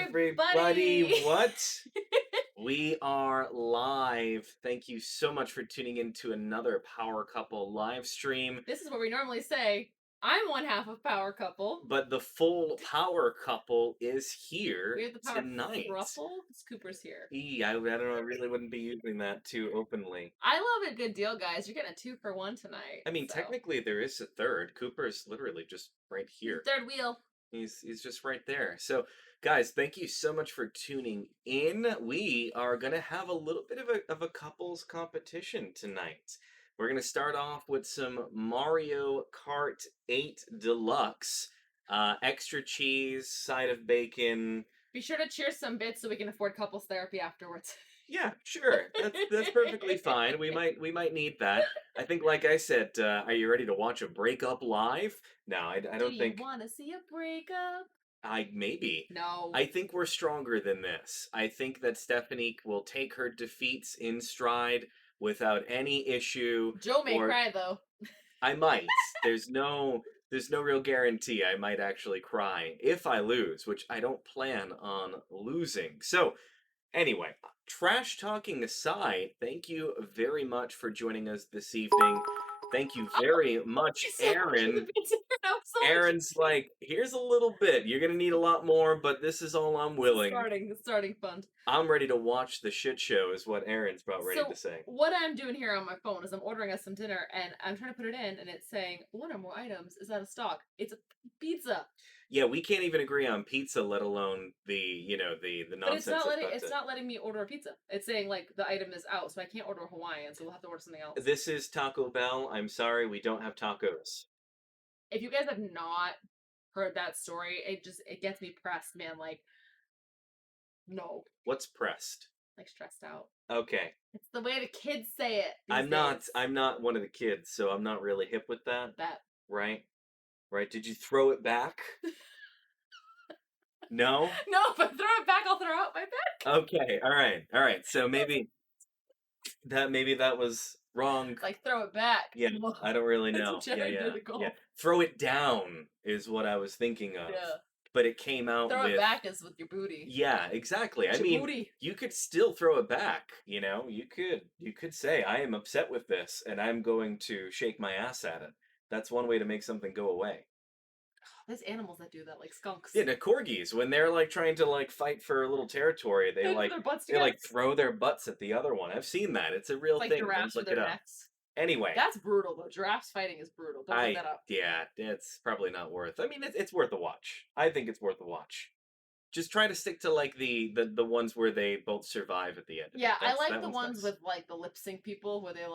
everybody. everybody. What? We are live. Thank you so much for tuning in to another Power Couple live stream. This is where we normally say, I'm one half of Power Couple. But the full Power Couple is here We have the Power tonight. Thruple because Cooper's here. I don't know. I really wouldn't be using that too openly. I love a good deal, guys. You're getting a 2-for-1 tonight. I mean, technically, there is a third. Cooper's literally just right here. Third wheel. He's just right there. So, guys, thank you so much for tuning in. We are gonna have a little bit of a couples competition tonight. We're gonna start off with some Mario Kart 8 Deluxe, extra cheese, side of bacon. Be sure to cheer some bits so we can afford couples therapy afterwards. Yeah, sure. That's perfectly fine. We might need that. I think, like I said, are you ready to watch a breakup live? No, I don't think. Do you want to see a breakup? Maybe. No. I think we're stronger than this. I think that Stephanie will take her defeats in stride without any issue. Joe may cry though. I might. There's no real guarantee I might actually cry if I lose, which I don't plan on losing. So, anyway, trash talking aside, thank you very much for joining us this evening. Thank you very much, Aaron. Aaron's like, here's a little bit. You're gonna need a lot more, but this is all I'm willing. It's starting fun. I'm ready to watch the shit show, is what Aaron's about ready to say. What I'm doing here on my phone is I'm ordering us some dinner, and I'm trying to put it in, and it's saying one or more items is out of stock. It's a pizza. Yeah, we can't even agree on pizza, let alone the nonsense. But it's not letting me order a pizza. It's saying like the item is out, so I can't order a Hawaiian, so we'll have to order something else. This is Taco Bell. I'm sorry, we don't have tacos. If you guys have not heard that story, it gets me pressed, man. Like, no. What's pressed? Like stressed out. Okay. It's the way the kids say it. I'm not one of the kids, so I'm not really hip with that. Right? Right? Did you throw it back? No? No, if I throw it back, I'll throw out my back. Okay, alright. So maybe that was wrong. Like throw it back. Yeah, I don't really know. Yeah. Throw it down is what I was thinking of. Yeah. But it came out throw it back is with your booty. Yeah, exactly. I mean, you could still throw it back, you know? You could say, I am upset with this, and I'm going to shake my ass at it. That's one way to make something go away. There's animals that do that, like skunks. Yeah, the corgis, when they're like trying to like fight for a little territory, they throw their butts at the other one. I've seen that. It's a real thing. Giraffes with their necks. Anyway, that's brutal though. Giraffes fighting is brutal. Don't bring that up. Yeah, it's probably not worth. I mean, it's worth a watch. I think it's worth a watch. Just try to stick to like the ones where they both survive at the end. Yeah, I like the ones with like the lip sync people where they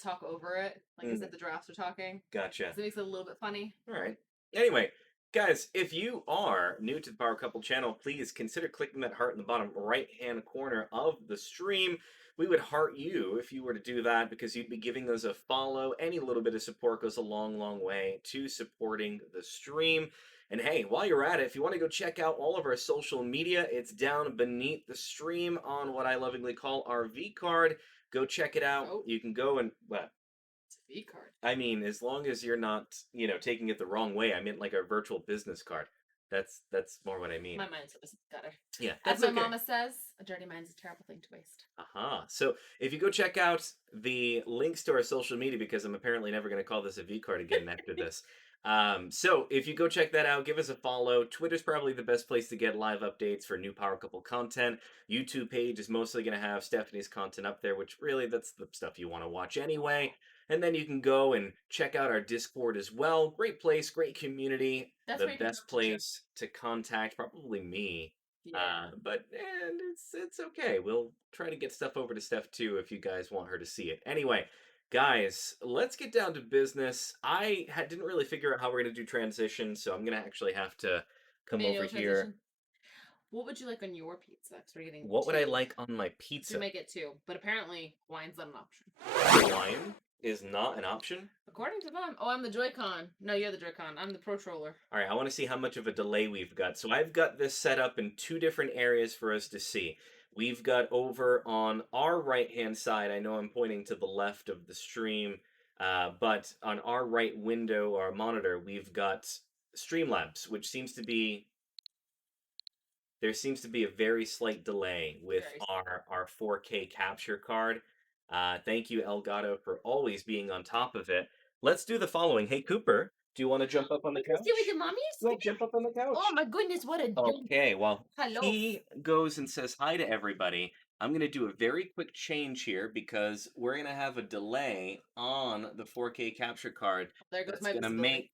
talk over it, like as if the giraffes are talking. Gotcha. So it makes it a little bit funny. All right. Anyway, guys, if you are new to the Power Couple channel, please consider clicking that heart in the bottom right-hand corner of the stream. We would heart you if you were to do that because you'd be giving us a follow. Any little bit of support goes a long, long way to supporting the stream. And hey, while you're at it, if you want to go check out all of our social media, it's down beneath the stream on what I lovingly call our V card. Go check it out. Oh. You can go and it's a V card. I mean, as long as you're not, taking it the wrong way. I meant like a virtual business card. That's more what I mean. My mind's a gutter. Yeah. As my mama says, a dirty mind's a terrible thing to waste. So if you go check out the links to our social media, because I'm apparently never going to call this a V card again after this. So if you go check that out, give us a follow. Twitter's probably the best place to get live updates for new Power Couple content. YouTube page is mostly going to have Stephanie's content up there, which really that's the stuff you want to watch anyway. And then you can go and check out our Discord as well. Great place, great community. That's the best place to contact probably me. Yeah. But it's okay. We'll try to get stuff over to Steph too if you guys want her to see it. Anyway, guys, let's get down to business. I didn't really figure out how we're going to do transition, so I'm going to actually have to come over here. What would you like on your pizza? What would I like on my pizza? To make it two, but apparently wine's not an option. Wine is not an option? According to them. Oh, I'm the Joy-Con. No, you're the Joy-Con. I'm the Pro-Troller. All right, I want to see how much of a delay we've got. So I've got this set up in two different areas for us to see. We've got over on our right-hand side, I know I'm pointing to the left of the stream, but on our right window, our monitor, we've got Streamlabs, which seems to be there seems to be a very slight delay with Very slight. our 4K capture card. Thank you, Elgato, for always being on top of it. Let's do the following. Hey, Cooper, do you want to jump up on the You can see what couch? the mommy is Yeah, speaking. jump up on the Oh couch. my goodness, what a jump. Okay, well, Hello. he goes and says hi to everybody. I'm going to do a very quick change here because we're going to have a delay on the 4K capture card There goes that's my going to visibility.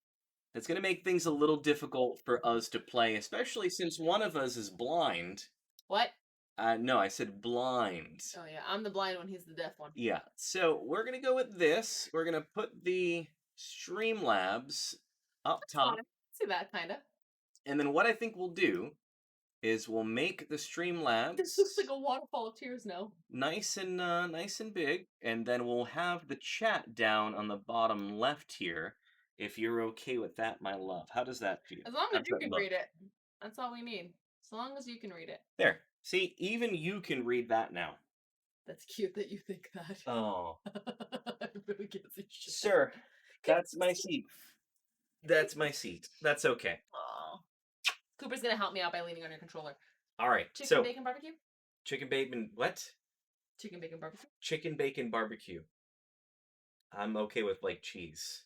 make things a little difficult for us to play, especially since one of us is blind. What? No, I said blind. Oh yeah, I'm the blind one, he's the deaf one. Yeah, so we're gonna go with this. We're gonna put the Streamlabs up That's fine. top, See that kinda. and then what I think we'll do is we'll make the This looks Streamlabs like a waterfall of tears now. nice and big, and then we'll have the chat down on the bottom left here. If you're okay with that, my love, how does that feel? As long How as does you that can look? read it. That's all we need. As long as you can read it. There. See, even you can read that now. That's cute that you think that. Oh, I really can't see shit. sir, that's my seat. That's my seat. That's okay. Aw. Cooper's gonna help me out by leaning on your controller. All right. Chicken So, bacon barbecue? chicken bacon, what? Chicken bacon barbecue. Chicken bacon barbecue. I'm okay with like cheese.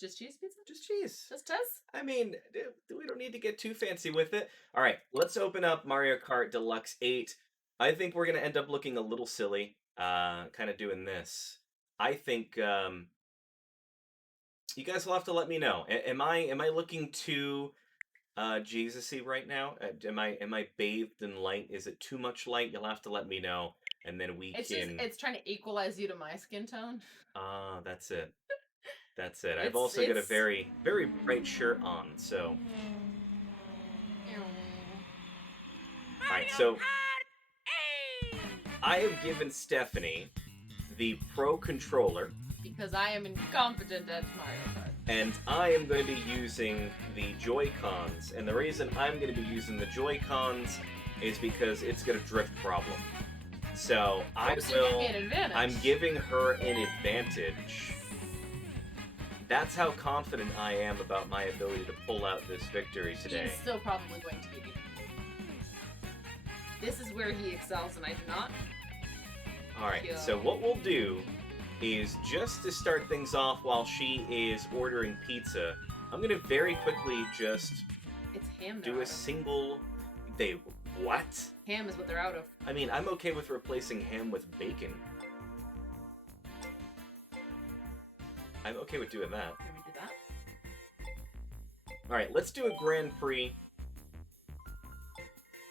Just cheese pizza? Just cheese. Just us? I mean, we don't need to get too fancy with it. All right, let's open up Mario Kart Deluxe 8. I think we're going to end up looking a little silly kind of doing this. I think you guys will have to let me know. Am I looking too Jesus-y right now? Am I bathed in light? Is it too much light? You'll have to let me know, and then we It's can. just it's trying to equalize you to my skin tone. Ah, that's it. That's it. I've It's also got a very very bright shirt on, so. All right, so I have given Stephanie the Pro controller, because I am incompetent at Mario Kart. and I am going to be using the Joy-Cons. And the reason I'm going to be using the Joy-Cons is because it's got a drift problem. So I So you give will. me an advantage. I'm giving her an advantage. That's how confident I am about my ability to pull out this victory today. He's still probably going to beat me. This is where he excels and I do not. Alright, Yeah. so what we'll do is just to start things off while she is ordering pizza, I'm gonna very quickly just It's ham they're do a out of. single. What? Ham is what they're out of. I mean, I'm okay with replacing ham with bacon. I'm okay with doing that. Can we do that? Alright, let's do a Grand Prix.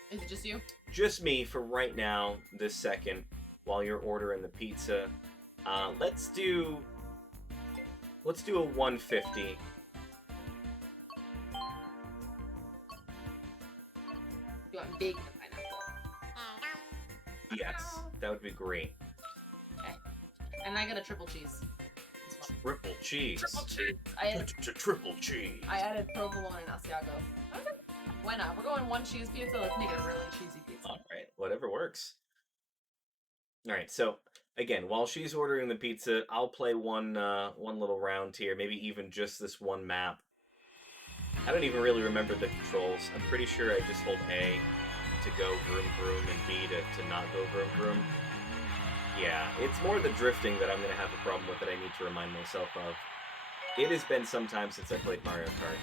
Is it just you? Just me for right now, this second, while you're ordering the pizza. Let's do a 150. You want bacon and pineapple. Yes, that would be great. Okay. And I got a triple cheese. This one. Triple cheese. Triple cheese. I added Triple cheese. provolone and Asiago. Okay. Why not? We're going one cheese pizza. Let's make it a really cheesy pizza. All right, whatever works. All right, so again, while she's ordering the pizza, I'll play one little round here, maybe even just this one map. I don't even really remember the controls. I'm pretty sure I just hold A to go vroom vroom and B to not go vroom vroom. Yeah, it's more the drifting that I'm going to have a problem with that I need to remind myself of. It has been some time since I played Mario Kart.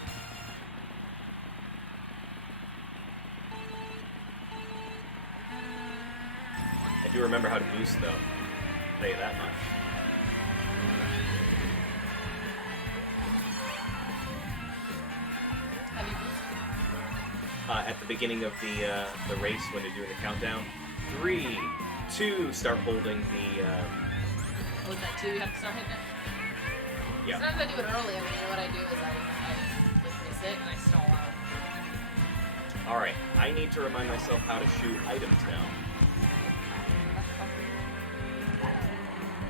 I do remember how to boost, though. I'll tell you that much. How do you boost? At the beginning of the race, when you're doing the countdown, 3, 2, start holding the. Oh, is that two? You have to start hitting it? Yeah. Sometimes I do it early. I mean, you know what I do is I like miss it and I stall out. All right, I need to remind myself how to shoot items now.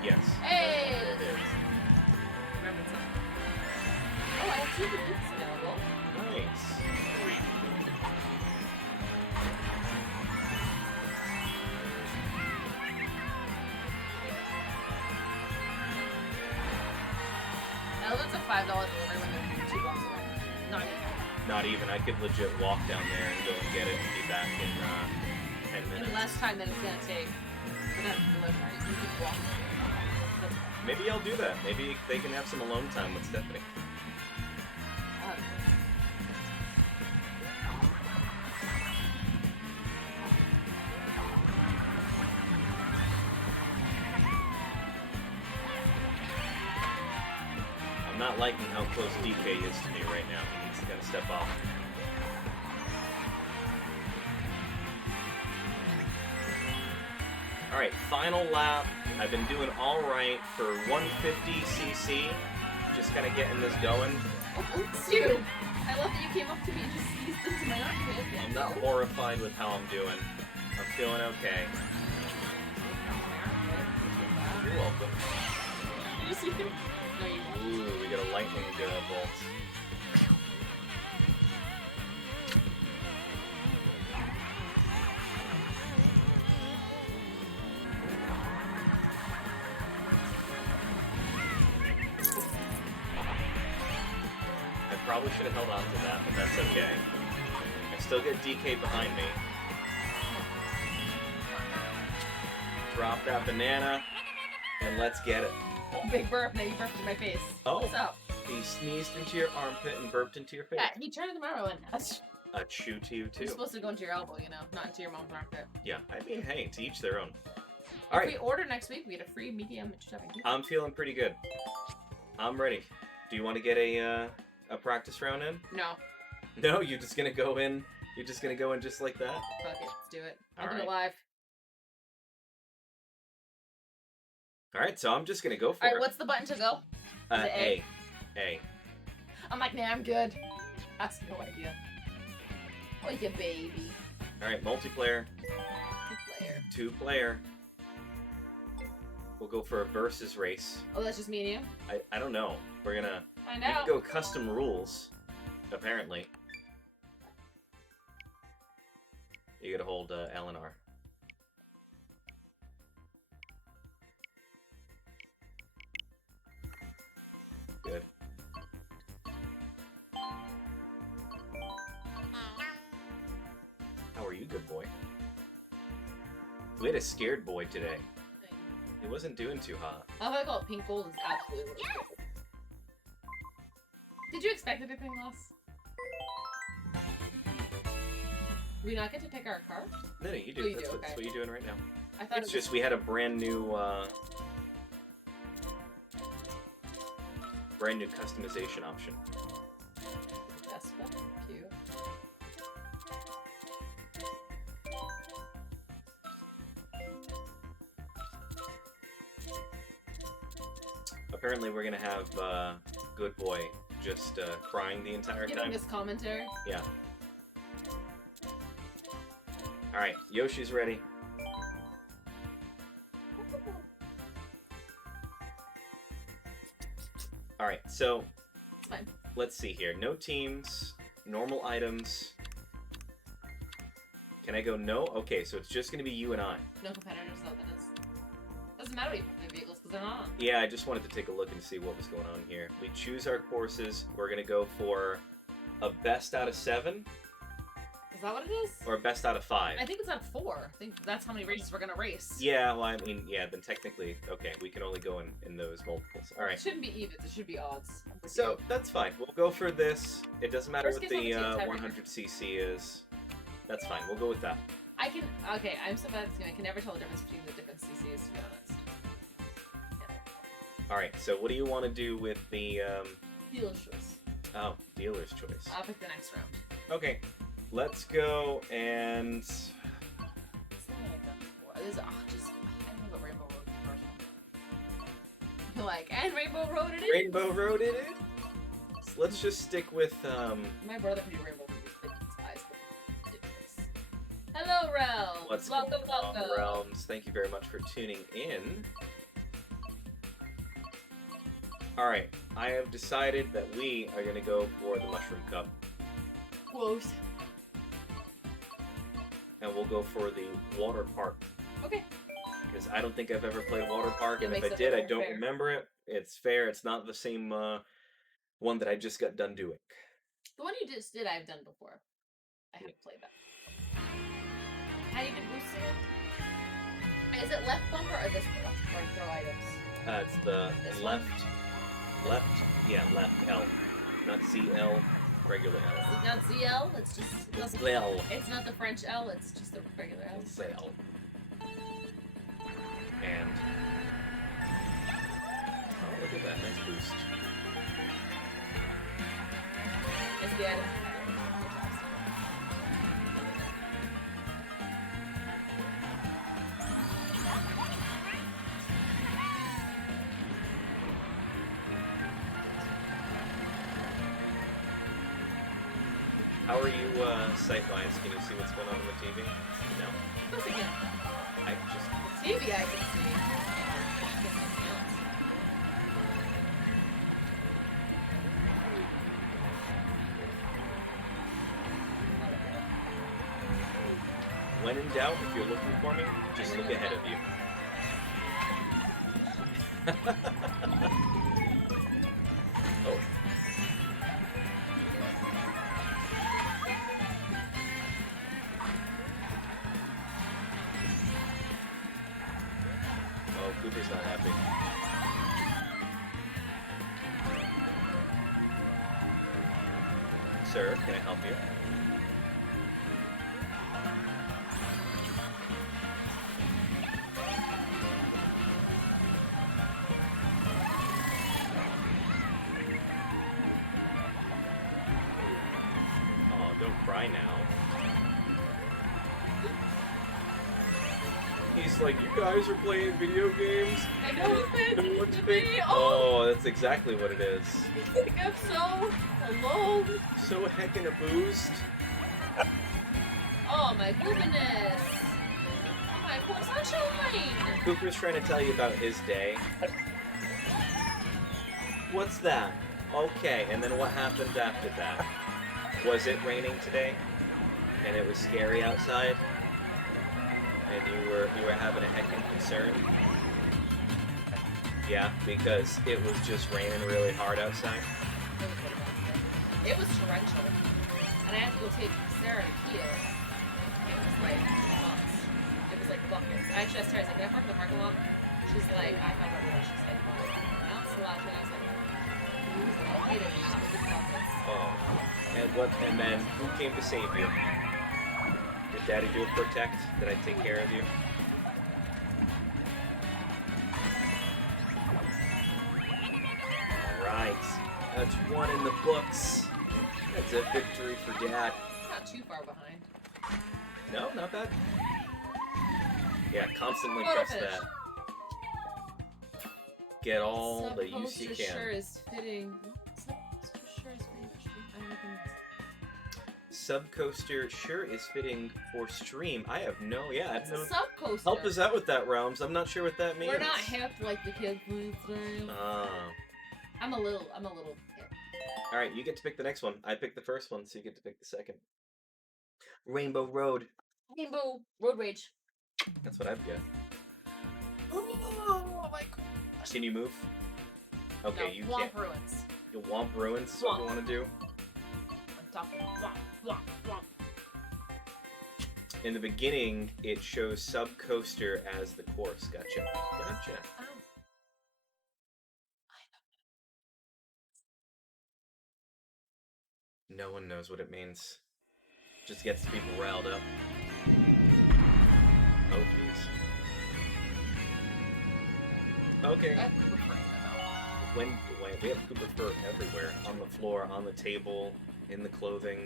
Yes. Hey! There it is. Remember something. Oh, I have two good boots available. Nice. Now that's a $5 delivery when they're 2 blocks away. Not even. Not even. I could legit walk down there and go and get it and be back in 10 In minutes. less time than it's gonna take for them to deliver it. You can walk. That's okay. Maybe I'll do that. Maybe they can have some alone time with Stephanie. I'll have I'm not liking how close DK is to me right now. He needs to kind of step off. All right, final lap. I've been doing all right for 150cc. Just kind of getting this going. Oh, it's you! I love that you came up to me and just sneezed into my armpit. I'm not horrified with how I'm doing. I'm feeling okay. You're welcome. Did you see him? No, you didn't. Ooh, we got a lightning bolt. I probably should have held on to that, but that's okay. I still get DK behind me. Drop that banana, and let's get it. Oh, big burp. Now you burped in my face. Oh. What's up? He sneezed into your armpit and burped into your face. Yeah, he turned the marrow in. That's A chew to you, too. You're supposed to go into your elbow, you know, not into your mom's armpit. Yeah, I mean, hey, to each their own. If All right, we order next week, we get a free medium chubby. I'm feeling pretty good. I'm ready. Do you want to get a practice round in? No. No, you're just gonna go in. You're just gonna go in just like that. Fuck it. Let's do it. I'll do Alright. it live. All right, so I'm just gonna go for Alright, it. what's the button to go? Is it A. A. I'm like, nah, I'm good. That's no idea. Oh, you baby. All right, multiplayer, Player. 2-player. We'll go for a versus race. Oh, that's just me and you? I don't know. We're gonna Find you can out. go custom rules. Apparently, you gotta hold L and R. Good. How are you, good boy? We had a scared boy today. He wasn't doing too hot. I thought I call it pink gold is absolutely what it is. Did you expect it to be pink loss? Do we not get to pick our car? No, you do. Oh, you that's, do, that's okay. what you're doing right now. I thought It's it was just we had a brand new customization option. Vespa. Cute. Apparently, we're gonna have good boy just crying the entire Giving time. this commentary. Yeah. All right, Yoshi's ready. All right, so It's fine. let's see here. No teams, normal items. Can I go no? Okay, so it's just gonna be you and I. No competitors, though, that is. Doesn't matter what you put in the vehicles, because they're not on. Yeah, I just wanted to take a look and see what was going on here. We choose our courses. We're gonna go for a best out of 7 Is that what it is? or a best out of 5. I think it's at 4. I think that's how many races we're gonna race. Yeah, well, I mean, yeah, then technically, okay, we can only go in those multiples. All It right, shouldn't be evens, it should be odds. so that's fine. We'll go for this. It doesn't matter First what gives the up a 100cc is. That's fine. We'll go with that. I can, okay, I'm so bad at this game, I can never tell the difference between the different CCs, to be honest. All right, so what do you want to do with the, Dealer's choice. oh, dealer's choice. I'll pick the next round. Okay, let's go and, It's not what I've done before. This is, just, I don't know about Rainbow Road the first one. Like, and Rainbow Road it is! Rainbow Road it is. So let's just stick with, My brother can do Rainbow Road with his eyes, but ridiculous. Hello, Realms! what's Welcome, going on, welcome! Realms. Thank you very much for tuning in. Alright, I have decided that we are going to go for the Mushroom Cup. Close. And we'll go for the Water Park. Okay. Because I don't think I've ever played Water Park, It and if makes I it did, I very don't fair. remember it. It's fair, it's not the same one that I just got done doing. The one you just did, I've done before. I Yeah. have played that. How do you do boosting it? Is it left bumper or this or throw items? It's the This left, one? left, yeah, left L, not CL, regular L. Is it not ZL? It's just It's L. It's not the French L. It's just the regular L. It's L. And oh, look at that, nice boost. It's the item. How are you sight-wise? Can you see what's going on the TV? No? Of course I can. I just... The TV I can see. When in doubt, if you're looking for me, just look ahead of you. Oh. Oh, Cooper's not happy. Sir, can I help you? Oh, don't cry now. He's like, you guys are playing video games? I know No it's one's to big. me. Oh, that's exactly what it is. I'm so alone. So heckin' a boost. Oh my goodness. Oh my poor sunshine. Cooper's trying to tell you about his day. What's that? Okay, and then what happened after that? Was it raining today? And it was scary outside? And you were having a heckin' concern? Yeah, because it was just raining really hard outside. It was torrential. And I had to go take Sarah to Kia. It was like months. It was like buckets. I actually asked her, I was like, can I park in the parking lot? She's like, I thought about it. She's like, well, not so loud. And I was like, it was like, buckets. Oh. And then who came to save you? Did Daddy do a protect? Did I take care of you? Alright. That's one in the books. That's a victory for Dad. Not too far behind. No, not bad. Yeah, constantly Photo press finish. that. Get all the use you Sub-poster can. sure is fitting. Sub-poster sure is fitting for stream. I don't know. Subcoaster sure is fitting for stream. I have no, yeah, I have It's no. a sub-coaster. Help us out with that, Realms. I'm not sure what that means. We're not hip like the kids these days. Ah. I'm a little hip. All right, you get to pick the next one. I picked the first one, so you get to pick the second. Rainbow Road. Rainbow Road Rage. That's what I've got. Oh my gosh. Can you move? Okay, No, you Womp can't. Ruins. You Womp Ruins is what you want to do? I'm talking womp, womp, womp. In the beginning, it shows Subcoaster as the course. Gotcha. Gotcha. Oh. No one knows what it means. Just gets people riled up. Oh, jeez. Okay. I prefer it. When we have Cooper fur everywhere, on the floor, on the table, in the clothing.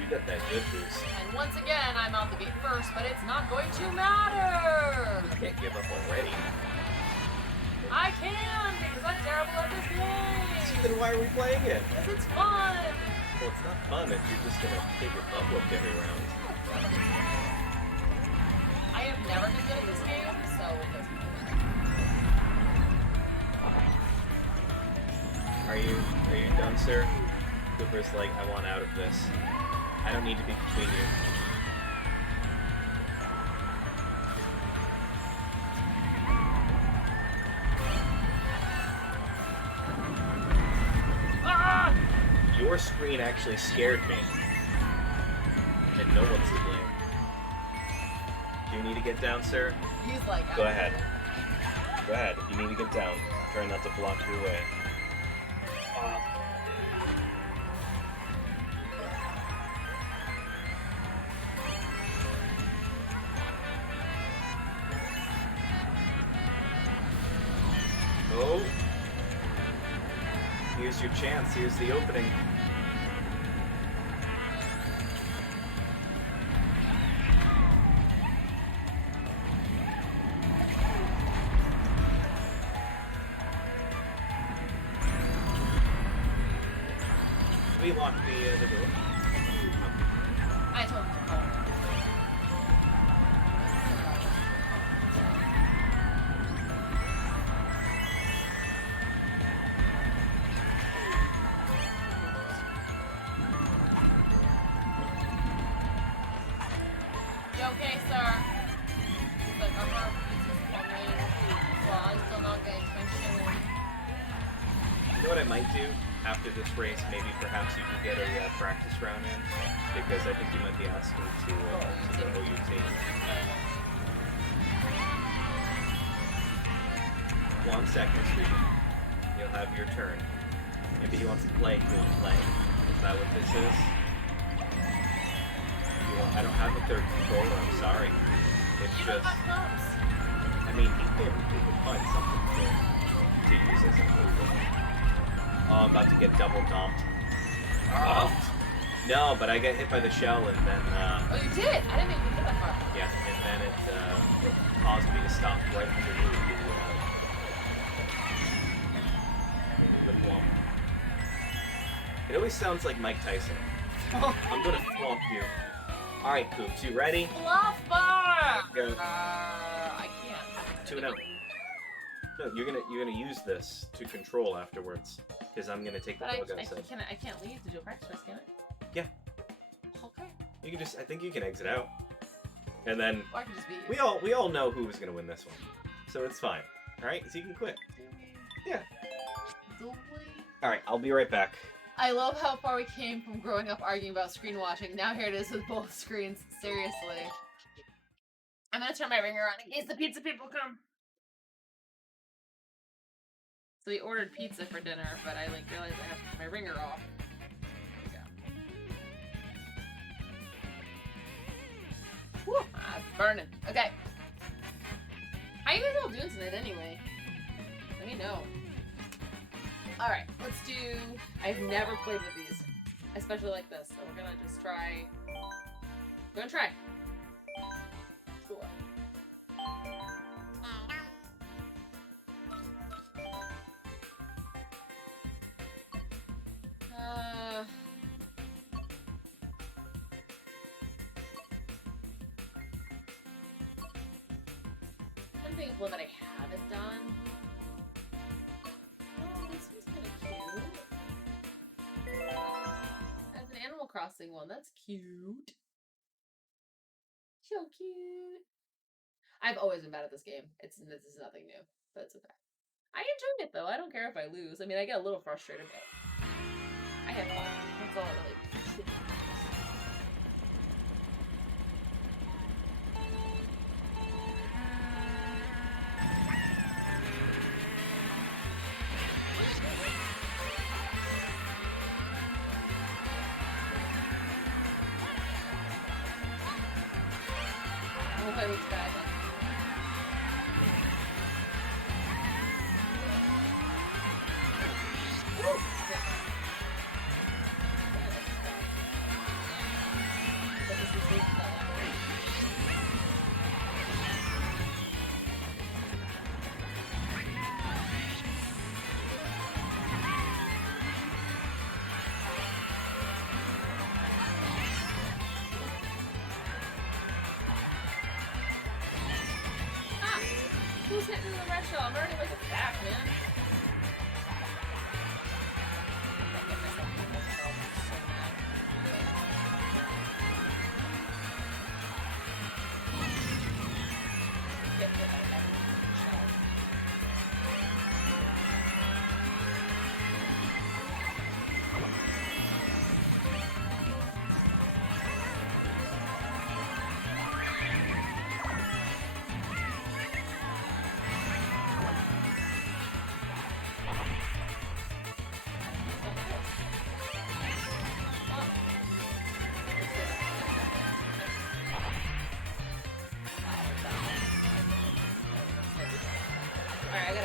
You got that good boost. And once again, I'm out the gate first, but it's not going to matter. You can't give up already. I can because I'm terrible at this game. So then why are we playing it? Because it's fun. Well, it's not fun if you're just gonna get your butt whooped every round. I have never been good at this game, so it doesn't matter. Are you done, sir? Cooper's like, I want out of this. I don't need to be between you. your screen actually scared me. And no one's to blame. Do you need to get down, sir? He's like, Go ahead. Go ahead. If you need to get down, try not to block your way. Oh. Here's your chance. Here's the opening. We locked the door. I told him to call. You okay, sir? He's like, our pizza's coming. Well, I'm still not getting attention. You know what I might do after this race? Maybe perhaps you can get a practice round in, because I think you might be asking to go OUT. 1 second, sweetie. You'll have your turn. Maybe he wants to play. You want to play? Is that what this is? I don't have a third controller, I'm sorry. It's You just... don't have thumbs. I mean, he could find something to use as a movement. Oh, I'm about to get double dumped. Oh. No, but I got hit by the shell and then... Oh, you did? I didn't even get that far. Yeah, and then it caused me to stop right underneath the thwomp. It always sounds like Mike Tyson. I'm gonna thwomp you. Alright, Poops, you ready? Fluffer! Go. I can't. 2-0. No, you're gonna use this to control afterwards, because I'm gonna take the But dog outside. I can't leave to do a practice race, can I? Yeah. Okay. You can just, I think you can exit out, and then Or I can just beat you. we all know who was gonna win this one, so it's fine. All right, so you can quit. Yeah. All right, I'll be right back. I love how far we came from growing up arguing about screen watching. Now here it is with both screens. Seriously. I'm gonna turn my ringer on in case the pizza people come. So we ordered pizza for dinner, but I realized I have to turn my ringer off. There we go. Whew, it's burning. Okay. How you guys all doing tonight anyway? Let me know. Alright, let's do... I've never played with these. Especially like this, so we're gonna just try... We're gonna try. Cool. I'm thinking of one that I haven't done. Oh, this one's kind of cute. That's an Animal Crossing one. That's cute. So cute. I've always been bad at this game. This is nothing new, but it's okay. I enjoyed it though. I don't care if I lose. I mean, I get a little frustrated, but I have fun. That's all it really. I hope I looks bad. Who's hitting the red shell? I'm already like a back, man.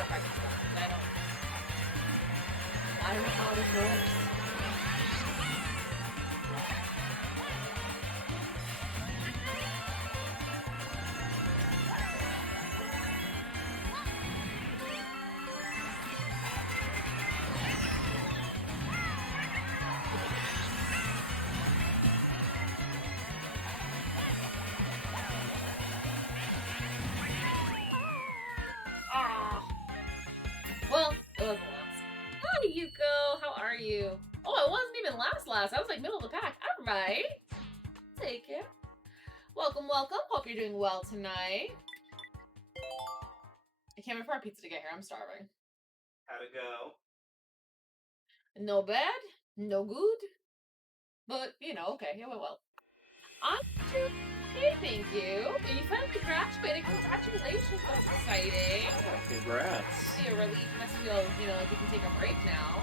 practice that. I don't know how this works. Well, it wasn't last. Hi, Yuko. How are you? Oh, it wasn't even last. I was like middle of the pack. All right. Take it. Welcome. Hope you're doing well tonight. I can't wait for our pizza to get here. I'm starving. How'd it go? No bad, no good, but okay, it went well. I'm doing okay, thank you. And you finally graduated. Congratulations, that's exciting. Yeah, congrats. See, a relief. You must feel, like you can take a break now.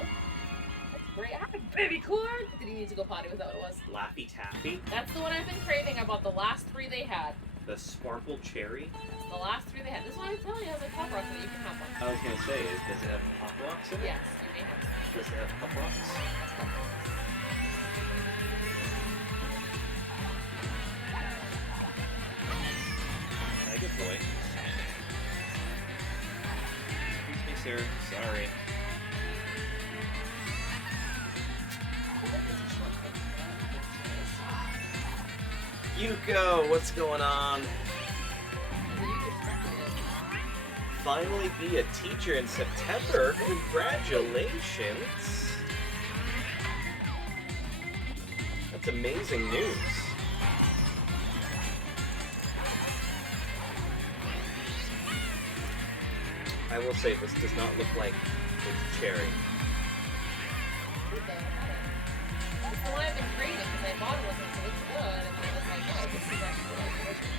That's great. Hi, baby corn. Did you need to go potty? Was that what it was? Laffy Taffy. That's the one I've been craving. I bought the last 3 they had. The Sparkle Cherry. That's the last 3 they had. This one I'm telling you has like pop rocks in it. You can have one. I was gonna say, does it have pop rocks in it? Yes, you may have some. Does it have pop rocks? That's pop rocks. Hi, good boy. Excuse me, sir. Sorry. Yuko, what's going on? Finally be a teacher in September. Congratulations. That's amazing news. I will say this does not look like it's cherry. It's the one I've been craving because I bought it with it, so it's good. And then I was like, oh, this is actually like delicious.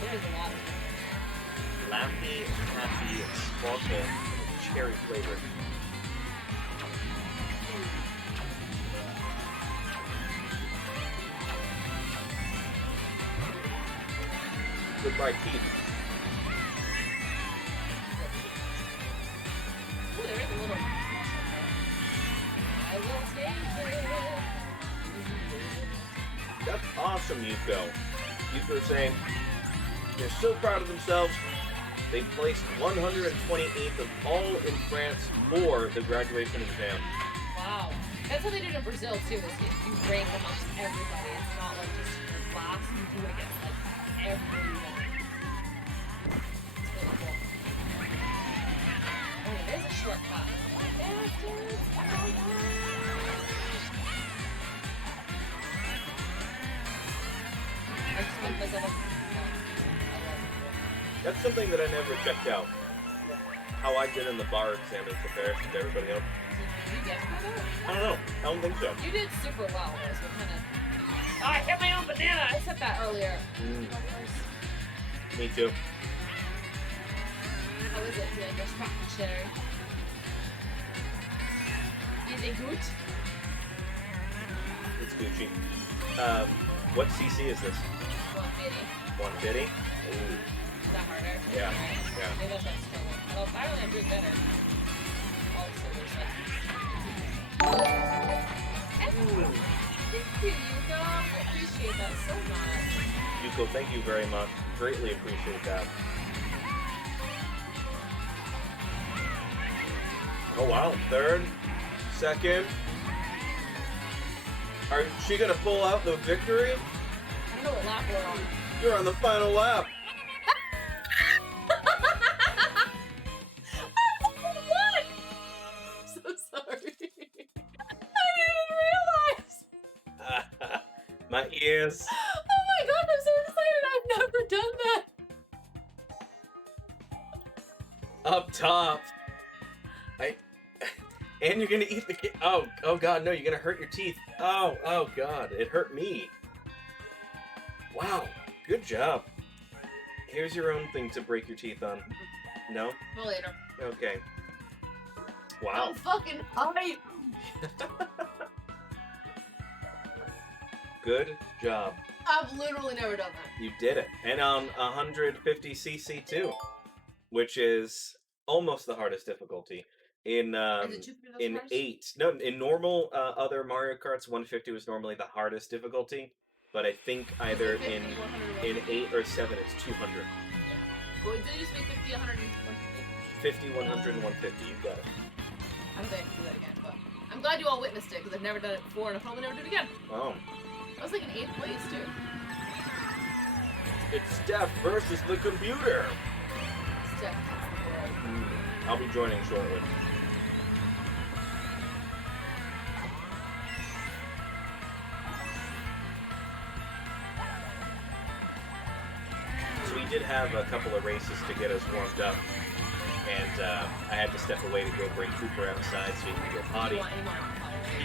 There's a lot of them. Laffy Taffy Sparkle cherry flavor. Goodbye, teeth. Ooh, there is a little. I will take it. That's awesome, Yuko. Yuko saying they're so proud of themselves. They placed 128th of all in France for the graduation exam. Wow. That's how they did in Brazil too. Is you rank amongst everybody. It's not like just your class. You do it against like everyone. It's really cool. Oh, there's a shortcut. Bastards! I just went myself a... That's something that I never checked out. How I did in the bar exam in comparison to everybody else. Did you get that? I don't know. I don't think so. You did super well, though, so kind of... Oh, I hit my own banana! I said that earlier. Me too. How is it doing your structure? Is it good? It's Gucci. What CC is this? 150. 150? Ooh. Is that harder? Yeah. Right. Yeah. Maybe that's why I'm struggling. Well, finally I'm doing better. Also, there's like... Thank you, Yuko. I appreciate that so much. Yuko, thank you very much. Greatly appreciate that. Oh wow, third, second. Are she gonna pull out the victory? I don't know what lap we're on. You're on the final lap. What? I'm so sorry. I didn't realize. My ears. Oh my god, I'm so excited. I've never done that. Up top. And you're gonna eat the oh god, no, you're gonna hurt your teeth. Oh god, it hurt me. Wow, good job. Here's your own thing to break your teeth on. No? No later. Okay. Wow. I'm fucking hype. Good job. I've literally never done that. You did it. And on 150cc too, which is almost the hardest difficulty. In Is it 250 that's in hardest? 8, no, in normal other Mario Karts, 150 was normally the hardest difficulty, but I think either 50, in 100, 8 or 7 it's 200. Well, did it used to be 50, 100, and 150? 50, 100, and 150. You got it. I don't think I can do that again, but I'm glad you all witnessed it because I've never done it before and I'll probably never do it again. Oh. I was like in 8th place too. It's Steph versus the computer. Steph takes the world. I'll be joining shortly. So we did have a couple of races to get us warmed up, and I had to step away to go bring Cooper outside so he can go potty.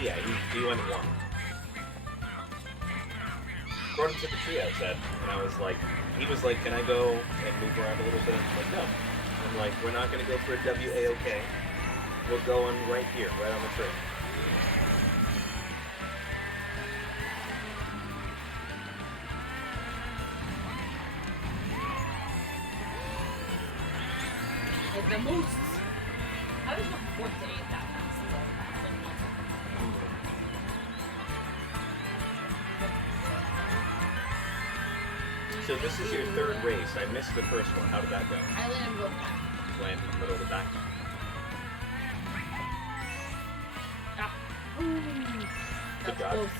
Yeah, he went and won. Brought him to the tree outside, and I was like, he was like, can I go and move around a little bit? I'm like, no. I'm like, we're not going to go for a W-A-OK. We're going right here, right on the tree. Like the most. I was from 4th to 8th that fast. So this is your 3rd race. I missed the first one. How did that go? I landed in both back. Land in the middle of the back. Ah. Good That's job. close.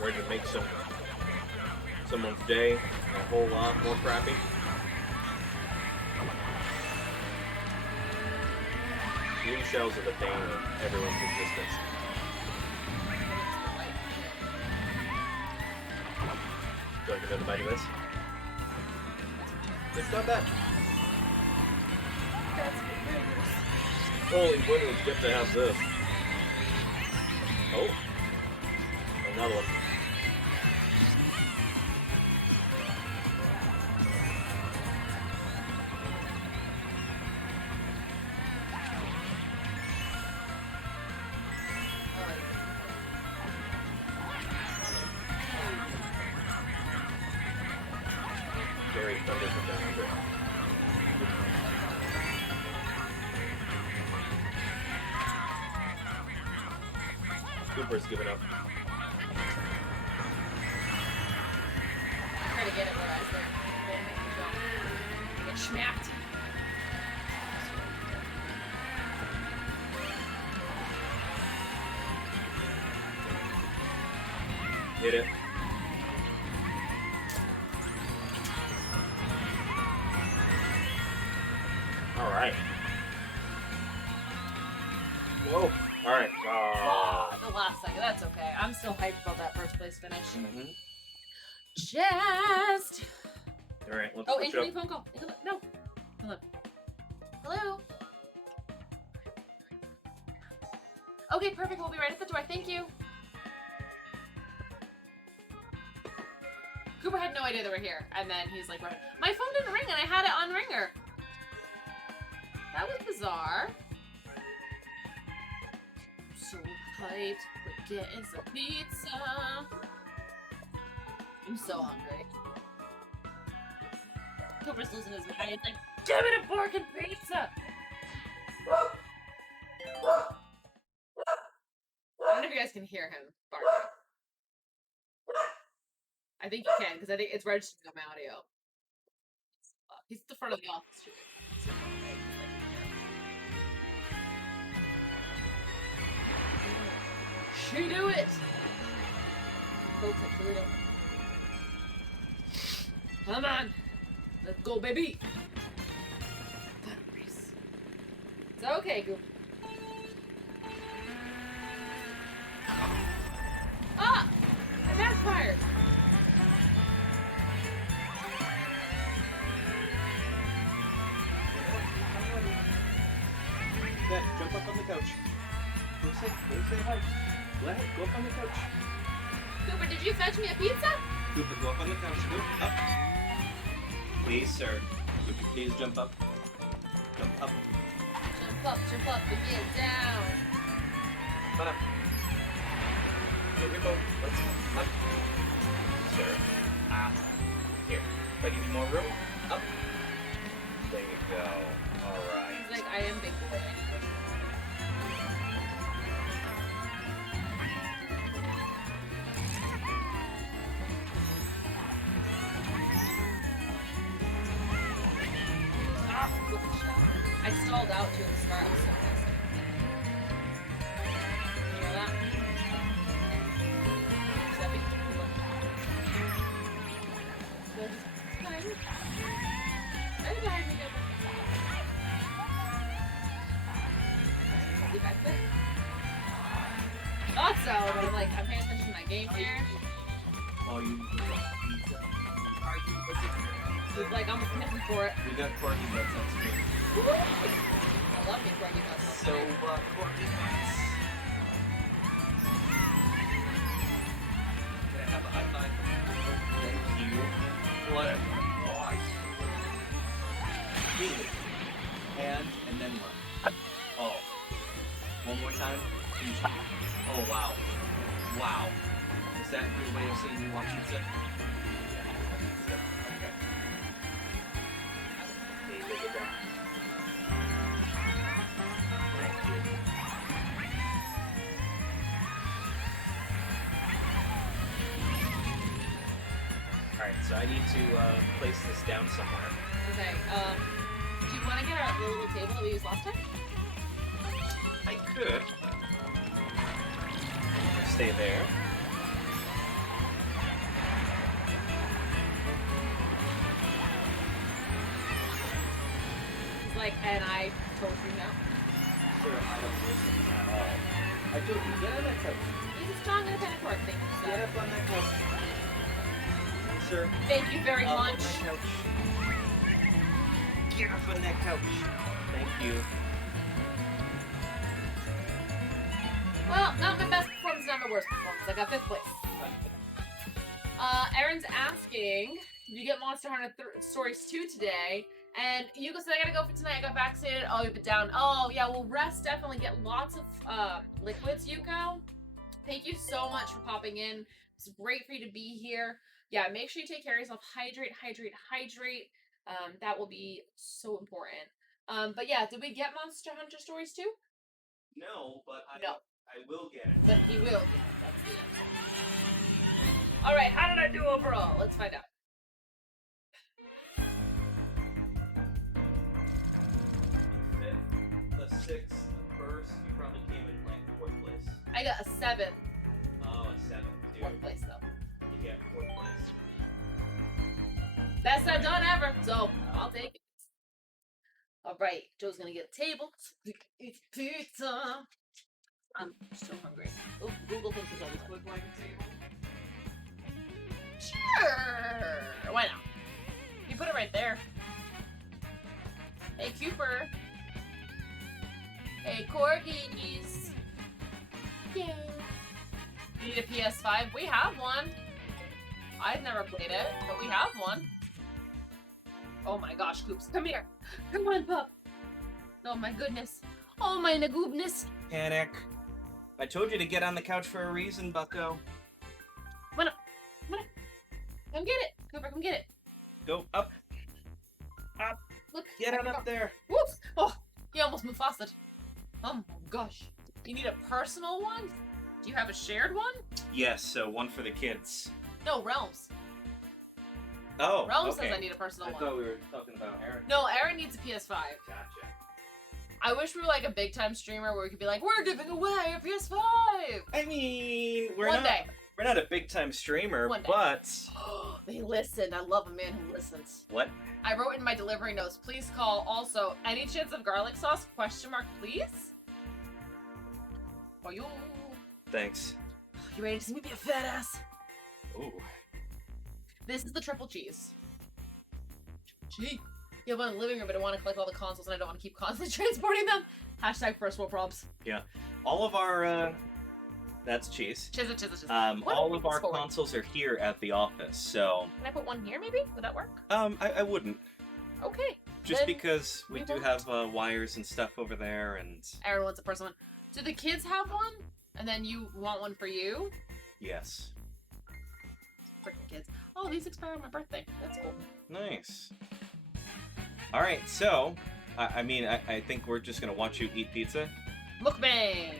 Ready to make someone's day a whole lot more crappy. Blue shells are the bane of everyone's existence. Do you like another bite of this? It's not bad. Holy winners get to have this. Oh. Another one. Very thunder from down under. Cooper's given up. Try to get it where I was there. Don't make me jump. Get schmacked. Hit it. Alright. Whoa. Alright. The last second. That's okay. I'm still hyped about that first place finish. Mm-hmm. Just. Alright, let's Oh, switch incoming up. phone call. No. Hello. Hello. Okay, perfect. We'll be right at the door. Thank you. Cooper had no idea they were here, and then he's like, "Right, my phone didn't ring, and I had it on ringer." That was bizarre. So hyped. We're getting some pizza. I'm so hungry. Cooper's losing his mind. He's like, "Give me a pork and pizza." I don't know if you guys can hear him barking. I think you can, because I think it's registering on my audio. He's at the front of the office too. So, okay, she do it! Folks, I really don't. Come on! Let's go, baby! Batteries. It's okay, Goop. Ah! I backfired! Dad, jump up on the couch. Go say hi. Go ahead, go up on the couch. Cooper, did you fetch me a pizza? Cooper, go up on the couch. Go up. Please, sir. Would you please jump up? Jump up. Jump up, and get down. Come on up. Get your boat. Let's go. Up. Sure. Ah. Here. If I give you more room. Up. There you go. Alright. He's like, I am big boy. I need push. Ah, good shot. I stalled out too at the start. I was so pissed. You know that? Steppy. Good. Fine. Right behind me, good. Get back there. Thought so, but I'm like, I'm paying attention to my game here. Oh, you He's like, I'm committing for it. We got corgi nuts on screen. I love me corgi nuts. So, corgi nuts. Can I have a high five? Thank you. What a gosh. Really? And then what? Oh. One more time? Please. Oh, wow. Wow. Is that your way of saying you want pizza? Yeah, okay. Thank you. Alright, so I need to place this down somewhere. Okay, do you want to get our little table that we used last time? I could. Stay there. He's like, and I told you no. Sir, I don't listen at all. I told you, get on that couch. He's a strong independent work, thank you, Get sir. up on that couch. Sir, Thank you very up on much. that couch. Get up on that couch. Thank you. Well, not my best performance, not my worst performance. I got 5th place. Erin's asking, did you get Monster Hunter Stories 2 today? And Yuko said, I gotta go for tonight. I got vaccinated. Oh, you've been down. Oh, yeah, well, rest definitely. Get lots of liquids, Yuko. Thank you so much for popping in. It's great for you to be here. Yeah, make sure you take care of yourself. Hydrate, hydrate, hydrate. That will be so important. But yeah, did we get Monster Hunter Stories 2? No, but No. I will get it. But he will get it. That's the answer. Alright, how did I do overall? Let's find out. The 6th, the 1st, you probably came in like 4th place. I got a 7. Oh, a 7th, dude. 4th place, though. You get 4th place. Best I've done ever, so I'll take it. Alright, Joe's gonna get a table. It's pizza. I'm so hungry. Oh, Google thinks it's always Look like a table. Sure. Why not? You put it right there. Hey, Cooper. Hey, corgis. Yeah. You need a PS5? We have one. I've never played it, but we have one. Oh my gosh, Coops. Come here. Come on, pup. Oh my goodness. Oh my goodness. Panic. I told you to get on the couch for a reason, bucko. Come on up. Come on up. Come get it. Cooper, come get it. Go up. Look. Get on up there. Whoops. Oh, he almost moved faster. Oh my gosh. You need a personal one? Do you have a shared one? Yes, so one for the kids. No, Realms. Oh, Realms okay. says I need a personal I one. thought we were talking about Aaron. No, Aaron needs a PS5. Gotcha. I wish we were like a big time streamer where we could be like, we're giving away a PS5. I mean, we're One not day. we're not a big time streamer, One day. but They listen. I love a man who listens. what? I wrote in my delivery notes, please call. Also, any chance of garlic sauce? Question mark, please. Oh, you Thanks. ready to see me be a fat ass? Ooh. This is the triple cheese. Gee. You have one in the living room, but I want to collect all the consoles and I don't want to keep constantly transporting them. Hashtag first world probs. All of our that's cheese. Chiz. All of our consoles are here at the office, so Can I put one here maybe? Would that work? I wouldn't. Okay. Just Then because we we do won't. have wires and stuff over there, and Everyone wants a personal one. Do the kids have one? And then you want one for you? yes. Freaking kids. Oh, these expire on my birthday. That's cool. Nice. All right, so I think we're just gonna watch you eat pizza. Mukbang!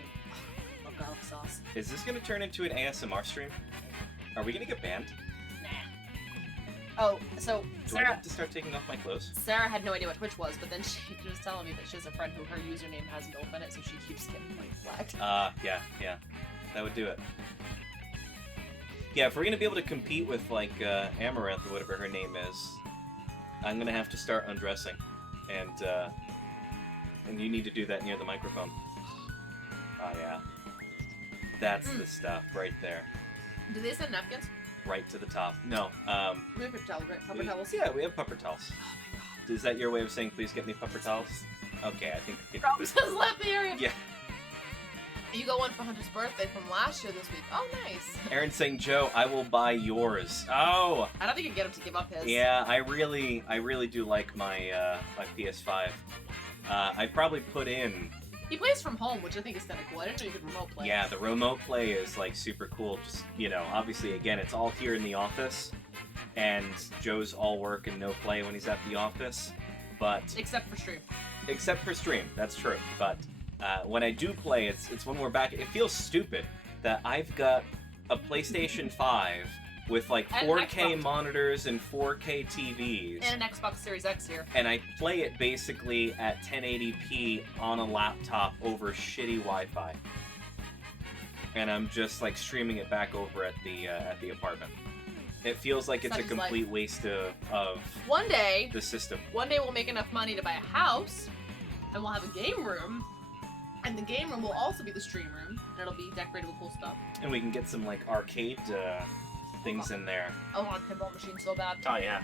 Love garlic sauce. Is this gonna turn into an ASMR stream? Are we gonna get banned? Nah. Oh, so Do I Sarah have to start taking off my clothes? Sarah had no idea what Twitch was, but then she was telling me that she has a friend who her username has MILF in it, so she keeps getting like flagged. Yeah, that would do it. Yeah, if we're gonna be able to compete with like Amaranth or whatever her name is, I'm gonna have to start undressing, and you need to do that near the microphone. Oh yeah, that's the stuff right there, Do they send napkins? right to the top. No, We have paper towels, right? Paper towels. yeah, we have pupper towels. Oh my god. Is that your way of saying please get me pupper towels? Okay, I think. Rob says left the area. Yeah. You got one for Hunter's birthday from last year this week. Oh, nice. Aaron's saying, Joe, I will buy yours. Oh, I don't think you can get him to give up his. yeah, I really do like my my PS5. I probably put in. He plays from home, which I think is kind of cool. I didn't know you could remote play. Yeah, the remote play is like super cool. Just obviously, again, it's all here in the office, and Joe's all work and no play when he's at the office. But Except for stream. except for stream, that's true. But when I do play, it's when we're back. It feels stupid that I've got a PlayStation 5 with like And 4K Xbox. monitors and 4K TVs. And an Xbox Series X here. And I play it basically at 1080p on a laptop over shitty Wi-Fi. And I'm just like streaming it back over at the apartment. It feels like it's a Such is life. complete waste of One day the system. we'll make enough money to buy a house, and we'll have a game room, and the game room will also be the stream room, and it'll be decorated with cool stuff. And we can get some like arcade things in there. I want a pinball machine so bad. Oh yeah.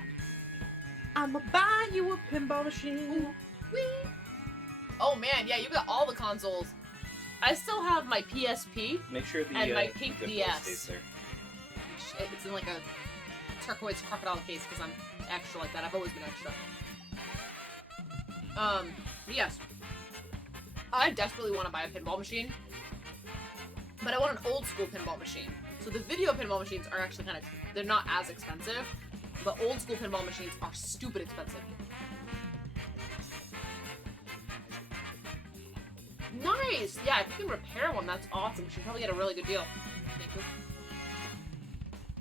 I'ma buy you a pinball machine. Whee! Oh man, yeah, you got all the consoles. I still have my PSP. Make sure the And my pink the DS. stays there. It's in like a turquoise crocodile case because I'm extra like that. I've always been extra. But yes. I desperately want to buy a pinball machine. But I want an old school pinball machine. So the video pinball machines are actually they're not as expensive. But old school pinball machines are stupid expensive. Nice! Yeah, if you can repair one, that's awesome. You should probably get a really good deal. Thank you.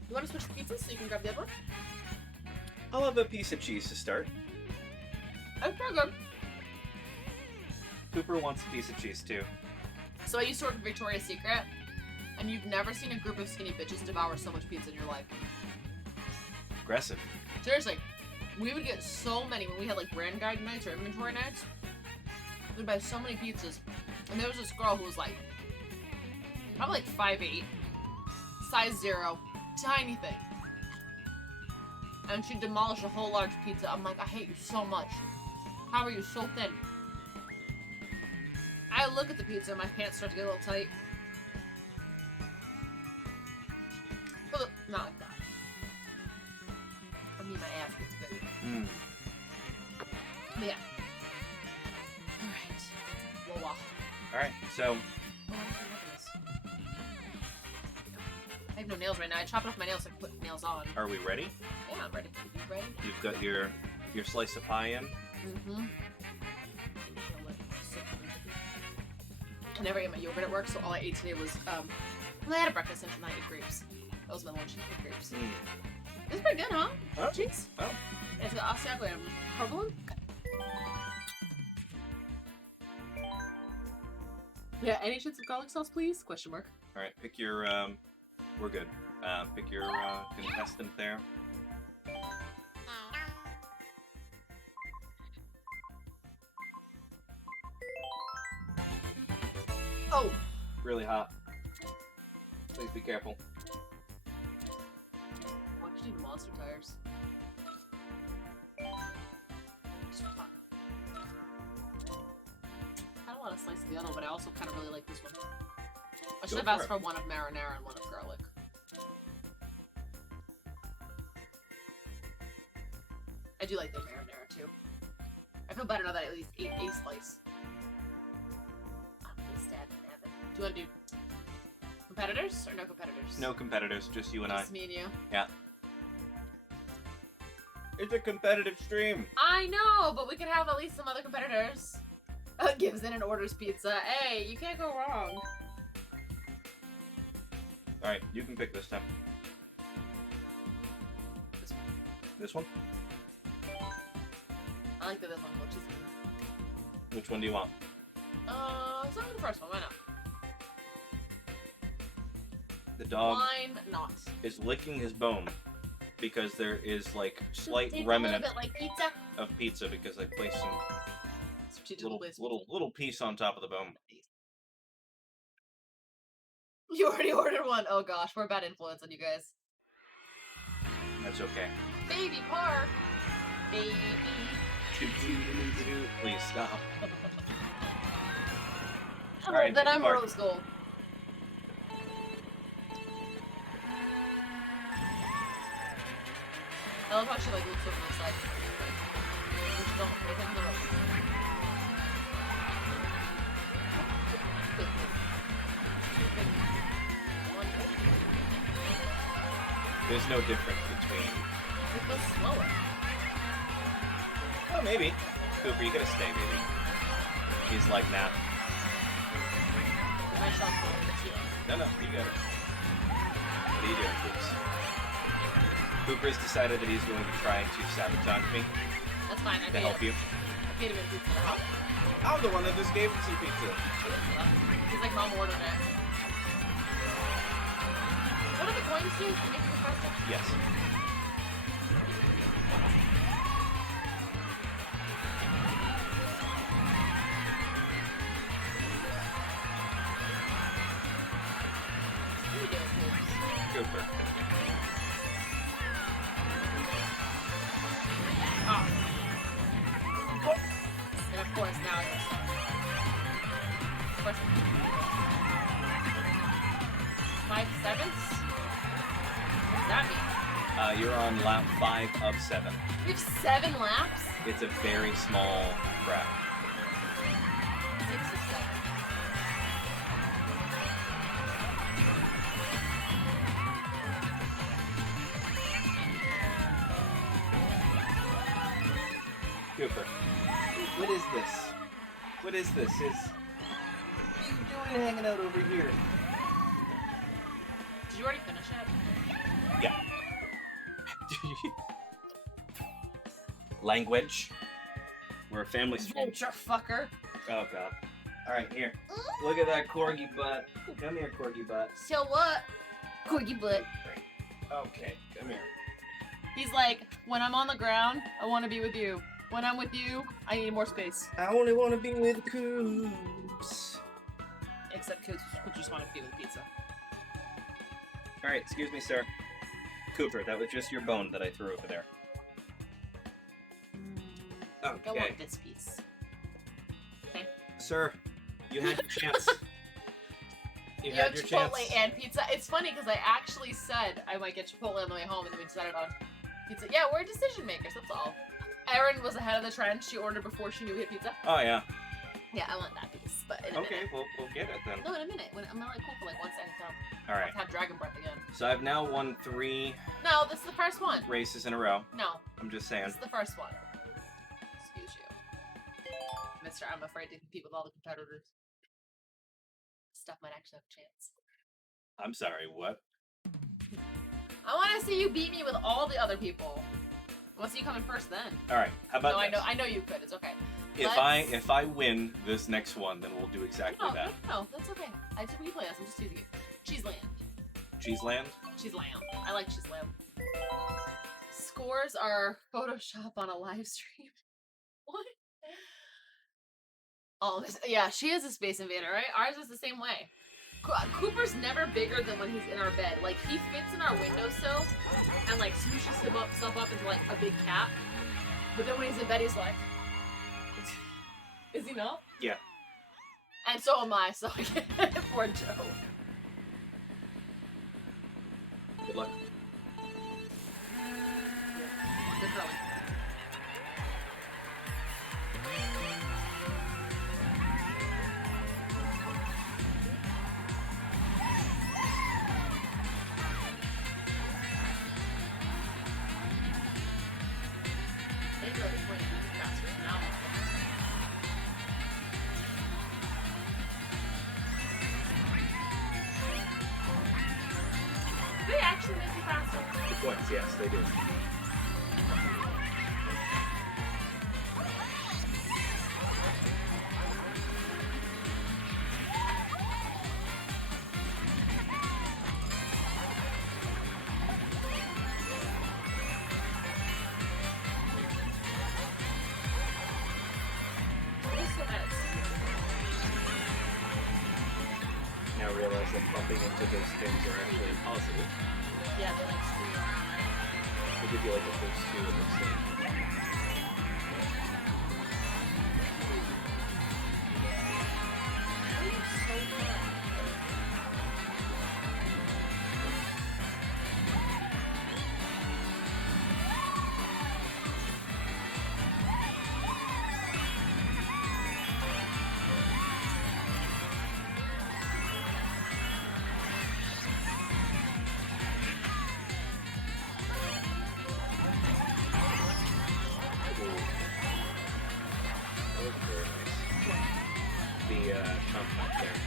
You want to switch pizzas so you can grab the other one? I'll have a piece of cheese to start. That's pretty good. Cooper wants a piece of cheese too. So I used to work at Victoria's Secret, and you've never seen a group of skinny bitches devour so much pizza in your life. Aggressive. Seriously, we would get so many when we had like brand guide nights or inventory nights. We'd buy so many pizzas, and there was this girl who was like, probably like 5'8", size 0, tiny thing. And she demolished a whole large pizza. I'm like, I hate you so much. How are you so thin? I look at the pizza and my pants start to get a little tight. But not like that. I mean, my ass gets bigger. Mm. But yeah. Alright. Whoa, wow. Alright, so Oh, I don't think look at this. I have no nails right now. I chopped off my nails so I can put nails on. are we ready? Yeah, I'm ready. You ready? You've got your slice of pie in. Mm-hmm. I never ate my yogurt at work, so all I ate today was, well, I had a breakfast and I ate grapes. That was my lunch, I ate grapes. Mm. It's pretty good, huh? Oh. Cheeks? Oh. It's got Asiago and provolone. Yeah, any chance of garlic sauce, please? Question mark. Alright, pick your we're good. Pick your contestant there. Oh! Really hot. Please be careful. Why do you need monster tires? I don't want to slice the other, but I also kind of really like this one. I should Go have for asked it. for one of marinara and one of garlic. I do like the marinara. part 2. I feel better now that I at least ate a slice. I'm gonna stab Evan. Do you want to do competitors or no competitors? No competitors, just you and I. Just me and you. Yeah. It's a competitive stream. I know, but we could have at least some other competitors. Gives in and orders pizza. Hey, you can't go wrong. Alright, you can pick this time. This one? I like that this one looks cheesy. Which one do you want? Start with the first one. Why not? The dog Why not? is licking his bone because there is like slight Tastes remnant a little bit like pizza. of pizza because I placed some Strategically placed little piece on top of the bone. You already ordered one. Oh gosh, we're a bad influence on you guys. That's okay. Baby park. Baby. Please stop. Oh, Alright, then baby I'm park. rose gold. I love how she like looks over the side. Which don't look in the road. There's no difference between. It goes slower. Oh, maybe. Cooper, you gotta stay, baby. He's like, nah. My shot's slower, but you. No, you got it. What are you doing, Coops? Cooper's decided that he's going to try to sabotage me That's fine. I to paid help it. you. I paid him in pizza. I'm the one that just gave him some pizza. He's like, Mom ordered it. What do the coins do? Can make it the first time? Yes. What are you doing, Coops? Cooper. Oh. And of course, now it's... Of course. 5/7? What does that mean? You're on lap 5 of 7. We have 7 laps? It's a very small track. 6 of 7. Cooper. What is this? What is this? What are you doing hanging out over here? Did you already finish it? Yeah. Language. We're a family stream. Vulture fucker. Oh god. Alright, here. Look at that corgi butt. Come here, corgi butt. So what? Corgi butt. Okay, come here. He's like, when I'm on the ground, I want to be with you. When I'm with you, I need more space. I only want to be with Coops. Except kids who just want to be with pizza. Alright, excuse me, sir. Cooper, that was just your bone that I threw over there. I Okay. want this piece. Okay. Sir, you had your chance. You You had have your Chipotle chance. and pizza. It's funny because I actually said I might get Chipotle on the way home, and then we decided on pizza. Yeah, we're decision makers. That's all. Erin was ahead of the trend. She ordered before she knew we had pizza. Oh, yeah. Yeah, I want that piece, but in a Okay, minute. we'll get it then. No, in a minute. When I'm not like cool for like 1 second. So Alright. let's have Dragon Breath again. So I've now won 3 No, this is the first one. races in a row. No, I'm just saying. this is the first one. Excuse you, Mister. I'm afraid to compete with all the competitors. Stuff might actually have a chance. I'm sorry, what? I want to see you beat me with all the other people. I want to see you coming first then. Alright, how about No, this? I know you could. It's okay. If I win this next one, then we'll do exactly No, that. no, that's okay. I just we play us. I'm just teasing you. Cheeseland. Cheeseland? Cheeseland. I like Cheeseland. Scores are Photoshop on a live stream. What? Oh, yeah, she is a Space Invader, right? Ours is the same way. Cooper's never bigger than when he's in our bed. Like, he fits in our windowsill and, like, smooshes himself up into, like, a big cat. But then when he's in bed, he's like... Is he not? Yeah. And so am I, so I get poor Joe. Good luck. Good curling. at the point of moving faster. Now I'm Do they actually make you faster? The points, yes, they do. Now realize that bumping into those things are actually positive. Yeah, they like screw you around, right? They give you like a boost too in this thing. How are you so good? That was very nice. The chomp back there.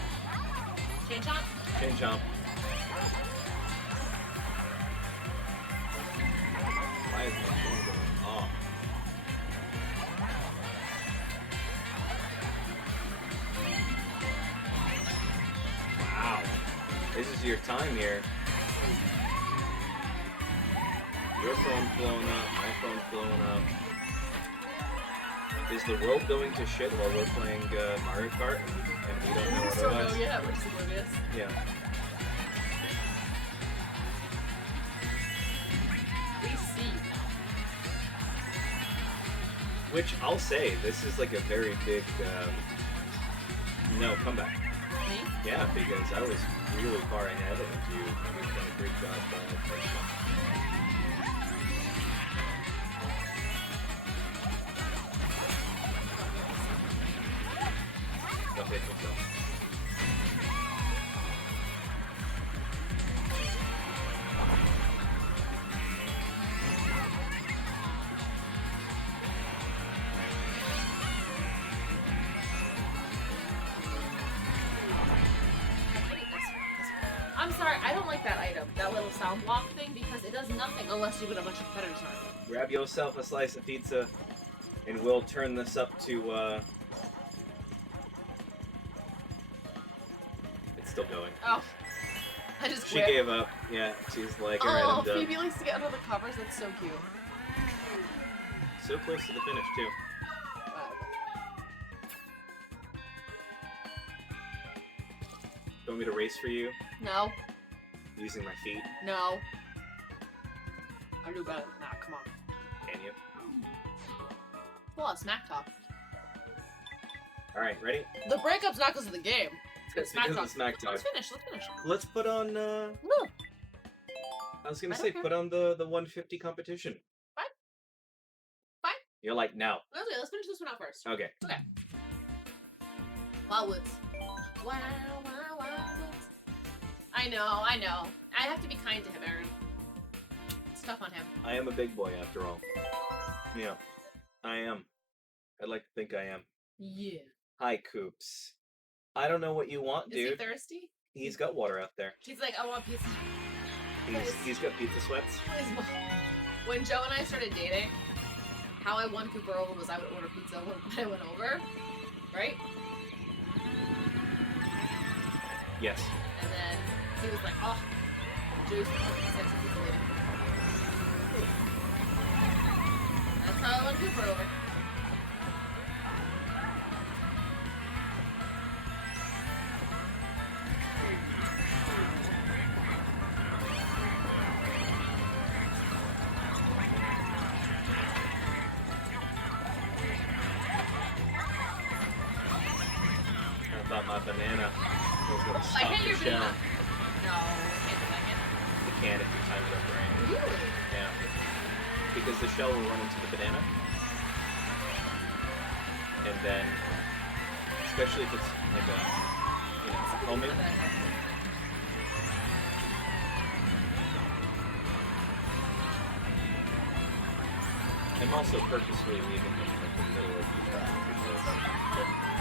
Chain chomp? Chin chomp. Why is my phone going off? Wow. This is your time here. Your phone's blowing up, my phone's blowing up. Is the world going to shit while we're playing Mario Kart and we don't know We still know otherwise? yet, we're just oblivious. Yeah. We see you now. Which I'll say, this is like a very big, no, comeback. Me? Yeah, because I was really far ahead and you've done a great job catching up. Don't hit yourself. I'm sorry, I don't like that item, that little sound block thing, because it does nothing unless you put a bunch of competitors on it. Grab yourself a slice of pizza and we'll turn this up to, it's still going. Oh. I just She quit. gave up. Yeah, she's like, Oh, alright, I'm done. Phoebe likes to get under the covers, that's so cute. So close to the finish, too. Wow. You want me to race for you No, using my feet? no. I do better than that, come on. Can you? Well, smack talk. Alright, ready? The breakup's not because of the game. It's Smack because talk. of the smack talk. Let's finish, let's finish. Let's put on, No. I was gonna I say, don't care. put on the 150 competition. Fine. Fine. You're like, no. Let's finish this one out first. Okay. Okay. Wildwoods. Wow, wow, Wildwoods. I know. I have to be kind to him, Aaron. It's tough on him. I am a big boy after all. Yeah. I am. I'd like to think I am. Yeah. Hi, Coops. I don't know what you want, Is he dude. thirsty? He's got water out there. He's like, I want pizza. He's got pizza sweats. When Joe and I started dating, how I won Cooper over was I would order pizza when I went over, right? Yes. And then he was like, oh, Joe's sexy pizza lady. That's how I won Cooper over. I thought my banana was gonna I stop hit the your shell. banana. No, can't do that, You can if you time it up right. Really? Yeah. Because the shell will run into the banana. And then, especially if it's like a, homing. I'm also purposefully leaving them in the middle of the track because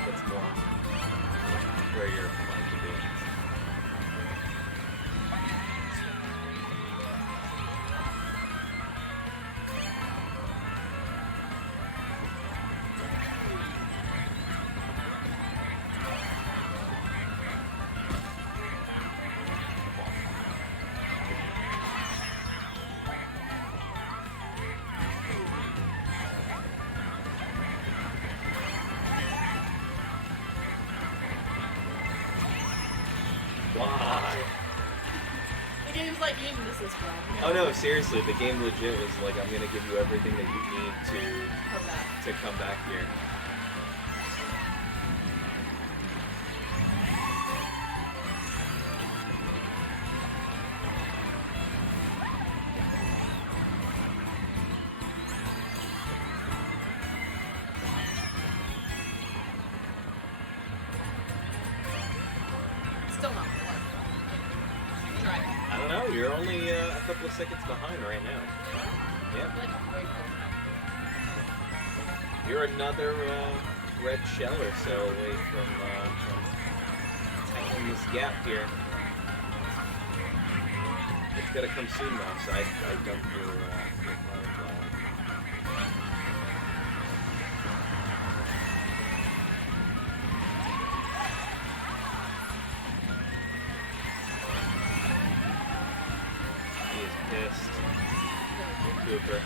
that's more where you're inclined to be. Why? The game's like even this is wrong. Oh no, seriously, the game legit was like, I'm gonna give you everything that you need Come back. to come back here. Still not gonna work. Try it. I don't know, you're only a couple of seconds behind right now. I Yeah, feel like I'm way close. you're another red shell or so away from tightening this gap here. It's gotta come soon though, so I dumped your flower. He is pissed. Cooper.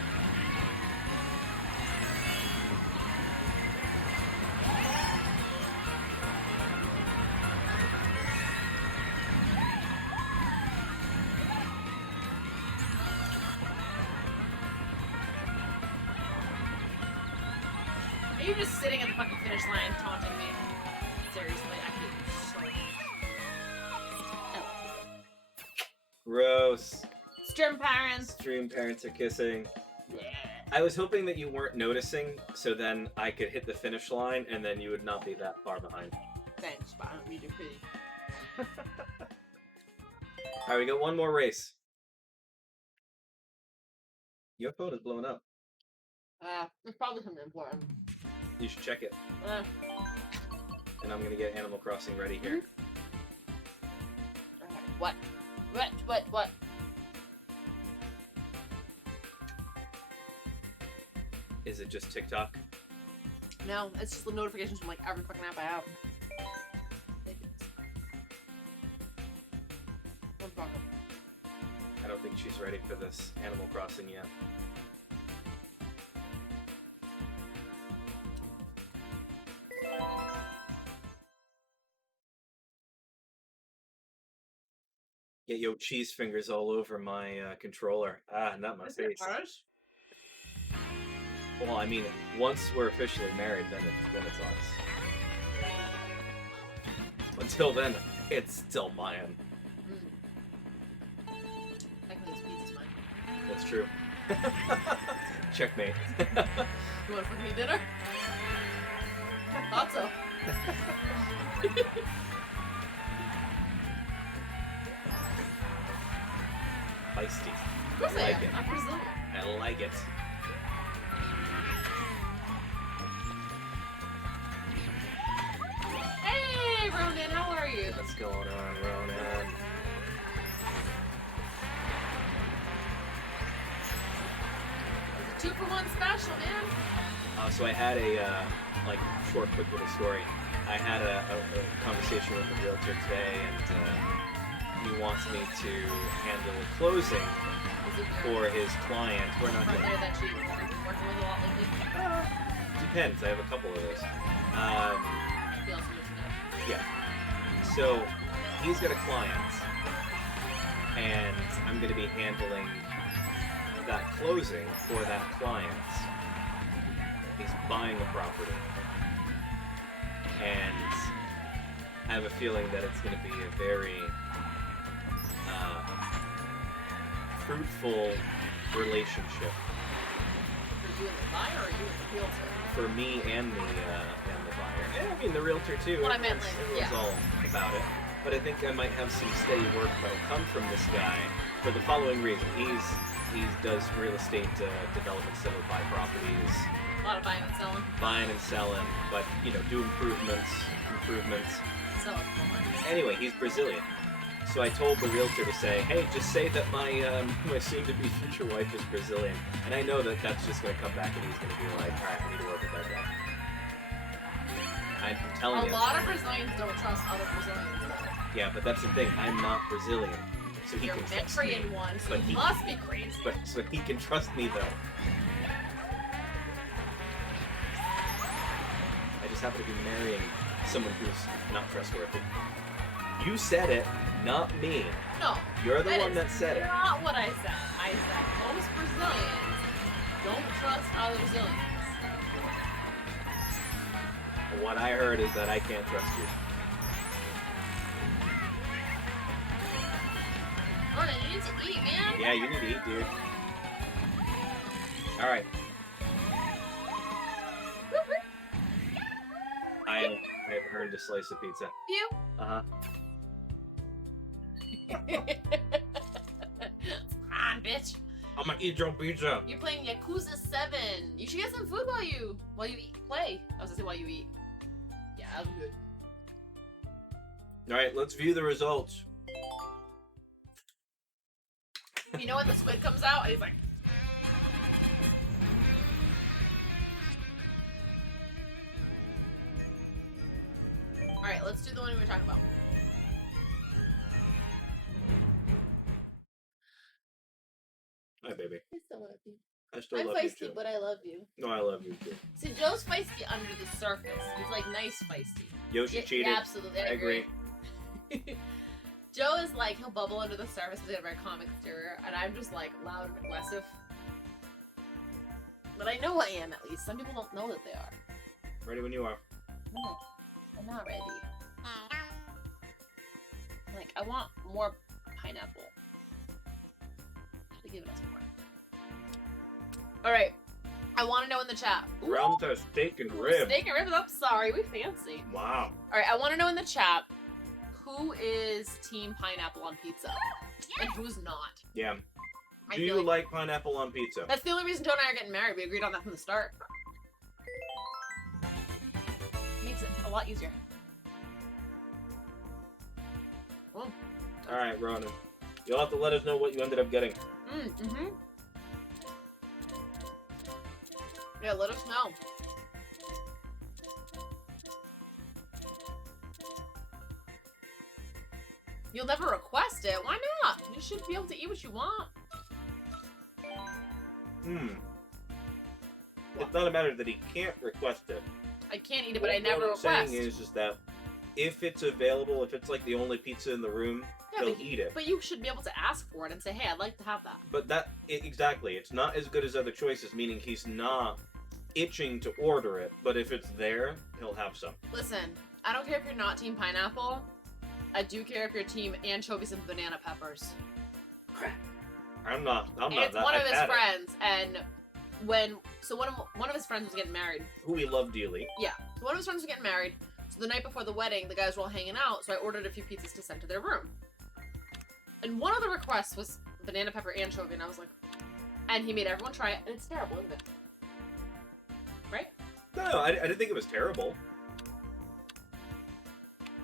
Are you just sitting at the fucking finish line taunting me? Seriously, I hate you so much. Oh. Gross. Stream parents. Stream parents are kissing. Yeah. I was hoping that you weren't noticing, so then I could hit the finish line, and then you would not be that far behind. Thanks, but I don't need your pity. Alright, we got one more race. Your phone is blowing up. It's probably something important. You should check it. And I'm gonna get Animal Crossing ready here. Okay. What? What? Is it just TikTok? No, it's just the notifications from like every fucking app I have. I'm fucking. I don't think she's ready for this Animal Crossing yet. Get yo cheese fingers all over my controller. Ah, not my Is it face. ours? Well, I mean, once we're officially married, then it's ours. Until then, it's still mine. Technically, this pizza's mine. That's true. Checkmate. You want to fucking eat dinner? Thought so. Feisty. Of course I like am. it. I'm Brazilian. I like it. Hey, Ronan, how are you? What's going on, Ronan? It's a 2-for-1 special, man. So I had a like short, quick little story. I had a conversation with a realtor today, and he wants me to handle closing Is it for his client. We're not partner gonna. that she's working with a lot lately? Depends. I have a couple of those. He also mentioned that. Yeah. So he's got a client, and I'm going to be handling that closing for that client. He's buying a property, and I have a feeling that it's going to be a very fruitful relationship For you and the buyer, or you and the realtor? for me and the buyer. And I mean the realtor too. What I meant, Everyone's like, yeah. all about it. But I think I might have some steady work that'll come from this guy for the following reason. He's He does real estate development, stuff, buy properties, A lot of buying and selling. buying and selling, but do improvements. Selling. Anyway, he's Brazilian. So I told the realtor to say, hey, just say that my my soon-to-be future wife is Brazilian. And I know that that's just going to come back and he's going to be like, all right, I need to work with that guy. I'm telling A you. lot of Brazilians don't trust other Brazilians. Yeah, but that's the thing. I'm not Brazilian. So he You're can a trust me. Korean one, so But you he- must be crazy. But so he can trust me, though. I just happen to be marrying someone who's not trustworthy. You said it, not me. No. You're the that one is that said it. not what I said. I said most Brazilians don't trust other Brazilians. What I heard is that I can't trust you. Lorna, you need to eat, man. Yeah, you need to eat, dude. Alright. I have earned a slice of pizza. You? Uh-huh. Come on, bitch. I'm gonna eat your pizza. You're playing Yakuza 7. You should get some food while you play. I was gonna say while you eat. Yeah, that was good. Alright, let's view the results. You know when the squid comes out and he's like, alright, let's do the one we were talking about. Hi, baby. I still love you. I still I'm love you, feisty, too. but I love you. No, I love you, too. See, Joe's feisty under the surface. He's like nice feisty. Yoshi cheated. Yeah, absolutely. I agree. Joe is like, he'll bubble under the surface with a very calm exterior, and I'm just like loud and aggressive. But I know I am, at least. Some people don't know that they are. Ready when you are. No, I'm not ready. Like, I want more pineapple. Should've given us more. Alright. I want to know in the chat. Round to steak and rib. Steak and ribs, I'm sorry. We fancy. Wow. Alright, I want to know in the chat who is team pineapple on pizza and who's not. Yeah. I Do feel you like pineapple on pizza? that's the only reason Joe and I are getting married. We agreed on that from the start. Makes it a lot easier. Oh. Alright, Ronan. You'll have to let us know what you ended up getting. Mm-hmm. Yeah, let us know. You'll never request it. Why not? You should be able to eat what you want. It's not a matter that he can't request it. I can't eat it, but I never What I'm request. saying is that if it's available, if it's like the only pizza in the room, Yeah, he'll but- eat it. But you should be able to ask for it and say, hey, I'd like to have that. But exactly, it's not as good as other choices, meaning he's not itching to order it, but if it's there, he'll have some. Listen, I don't care if you're not team pineapple. I do care if you're team anchovies and banana peppers. I'm not It's that. one of I've his had it. friends, and one of his friends was getting married. Who we love dearly. Yeah, so one of his friends was getting married. So the night before the wedding, the guys were all hanging out. So I ordered a few pizzas to send to their room. And one of the requests was banana pepper anchovy, and I was like, and he made everyone try it, and it's terrible, isn't it? Right? No, I didn't think it was terrible.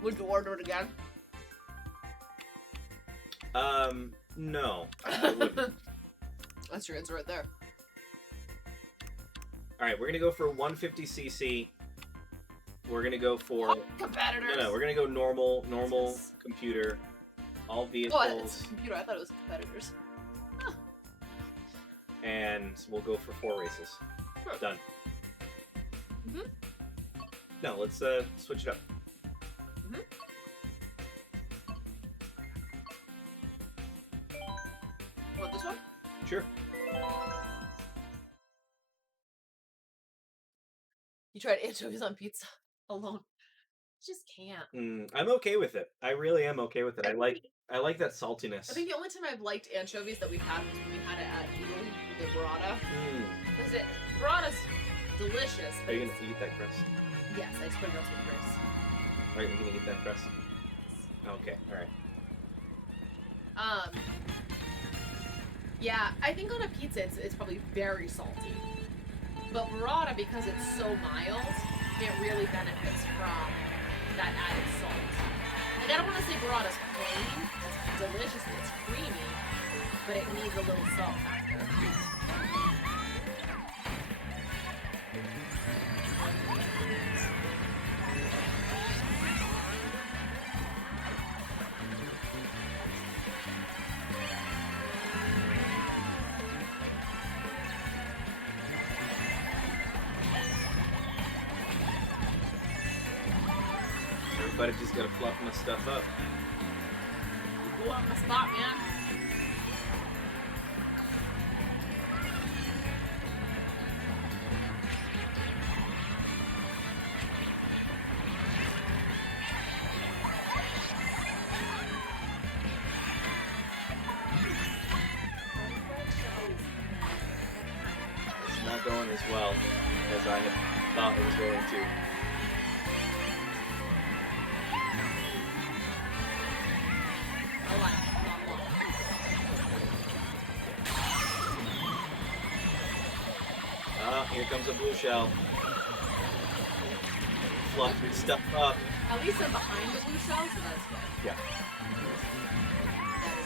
Would you order it again? No, I wouldn't. That's your answer right there. All right, we're gonna go for 150cc. We're gonna go for Competitors. no. We're gonna go normal Jesus. computer, all Oh, vehicles, it's a computer. I thought it was competitors. and we'll go for 4 races. Sure. Done. Mhm. No, let's switch it up. Want this one? Sure. You tried anchovies on pizza alone. Just can't. I'm okay with it. I really am okay with it. I like that saltiness. I think the only time I've liked anchovies that we've had was when we had it at Italy, the burrata. Because burrata's delicious. Are But you gonna eat that crust? yes, I just put it on with Chris. Are you gonna eat that crust? Okay. All right. Yeah, I think on a pizza it's probably very salty. But burrata, because it's so mild, it really benefits from that added salt. Like, I don't want to say burrata's plain. It's delicious and it's creamy, but it needs a little salt factor. Everybody just gotta fluff my stuff up. You blew up my spot, man. It's not going as well as I had thought it was going to. I like it. Not long. Ah, here comes a blue shell. Fluff your stuff up. At least I'm behind the blue shell, so that's good. Yeah. That is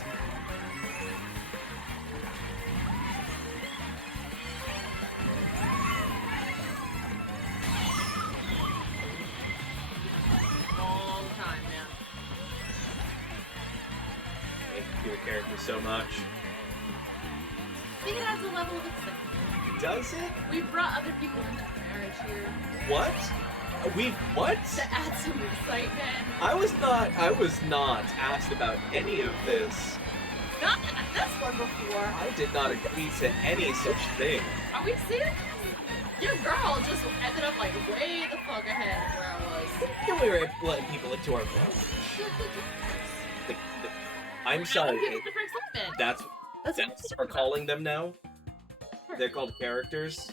a check. Long time, man. Thank you for your character so much. I think it adds a level of excitement. Does it? We've brought other people into marriage here What? We've what? to add some excitement. I was not asked about any of this. Not this one before. I did not agree to any such thing. Are we serious? Your girl just ended up like way the fuck ahead of where I was. We were letting people into our world. I'm sorry. People different excitement. That's That's what we're calling them now. They're called characters.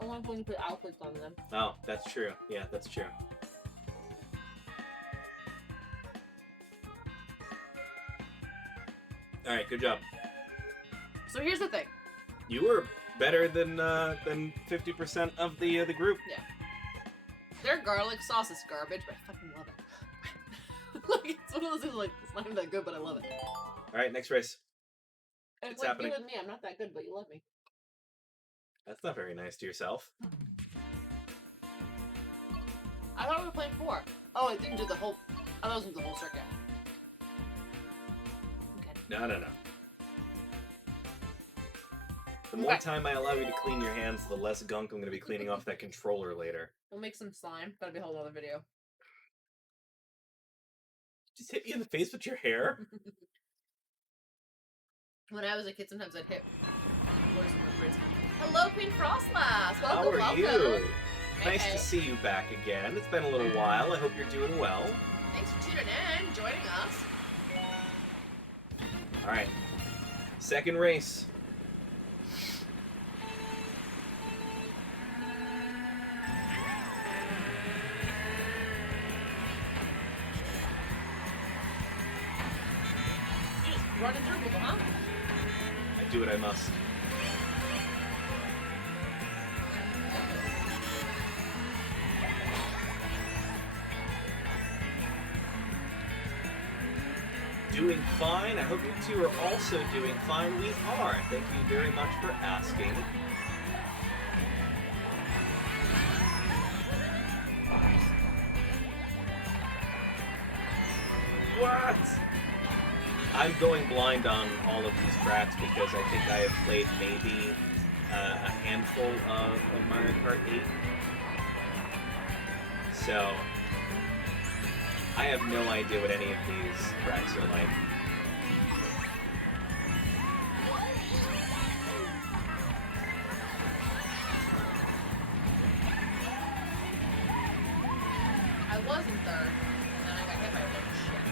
I want to put outfits on them. Oh, that's true. Yeah, that's true. All right, good job. So here's the thing. You were better than 50% of the group. Their garlic sauce is garbage, but I fucking love it. Like, it's one of those things like, it's not even that good, but I love it. All right, next race. And It's like happening. you and me, I'm not that good, but you love me. That's not very nice to yourself. I thought we were playing 4. Oh, it didn't do the whole. Oh, that wasn't the whole circuit. Okay. No. The more Okay. time I allow you to clean your hands, the less gunk I'm going to be cleaning off that controller later. We'll make some slime. That'll be a whole other video. Just hit me in the face with your hair. When I was a kid, sometimes I'd hit boys with my friends. Hello, Queen Frostlass! How Welcome, are welcome! you? Hey, Nice hey. to see you back again. It's been a little while. I hope you're doing well. Thanks for tuning in, joining us. All right. Second race. Just running through people, huh? I do what I must. Doing fine. I hope you two are also doing fine. We are. Thank you very much for asking. What? I'm going blind on all of these tracks because I think I have played maybe a handful of Mario Kart 8. So I have no idea what any of these tracks are like. I was in third, and then I got hit by a bunch of shit.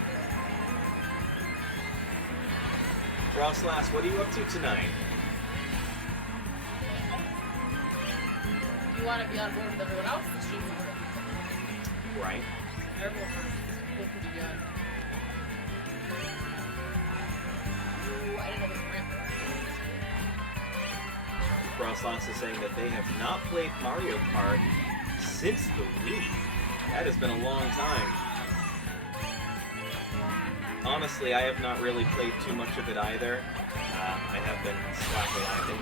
Frostlass, what are you up to tonight? If you want to be on board with everyone else, the stream will work. Right. Everyone is looking to be on. Ooh, I didn't know this was ramp. Frostlass is saying that they have not played Mario Kart since the Wii. That has been a long time. Honestly, I have not really played too much of it either. I have been slack-a-lacking.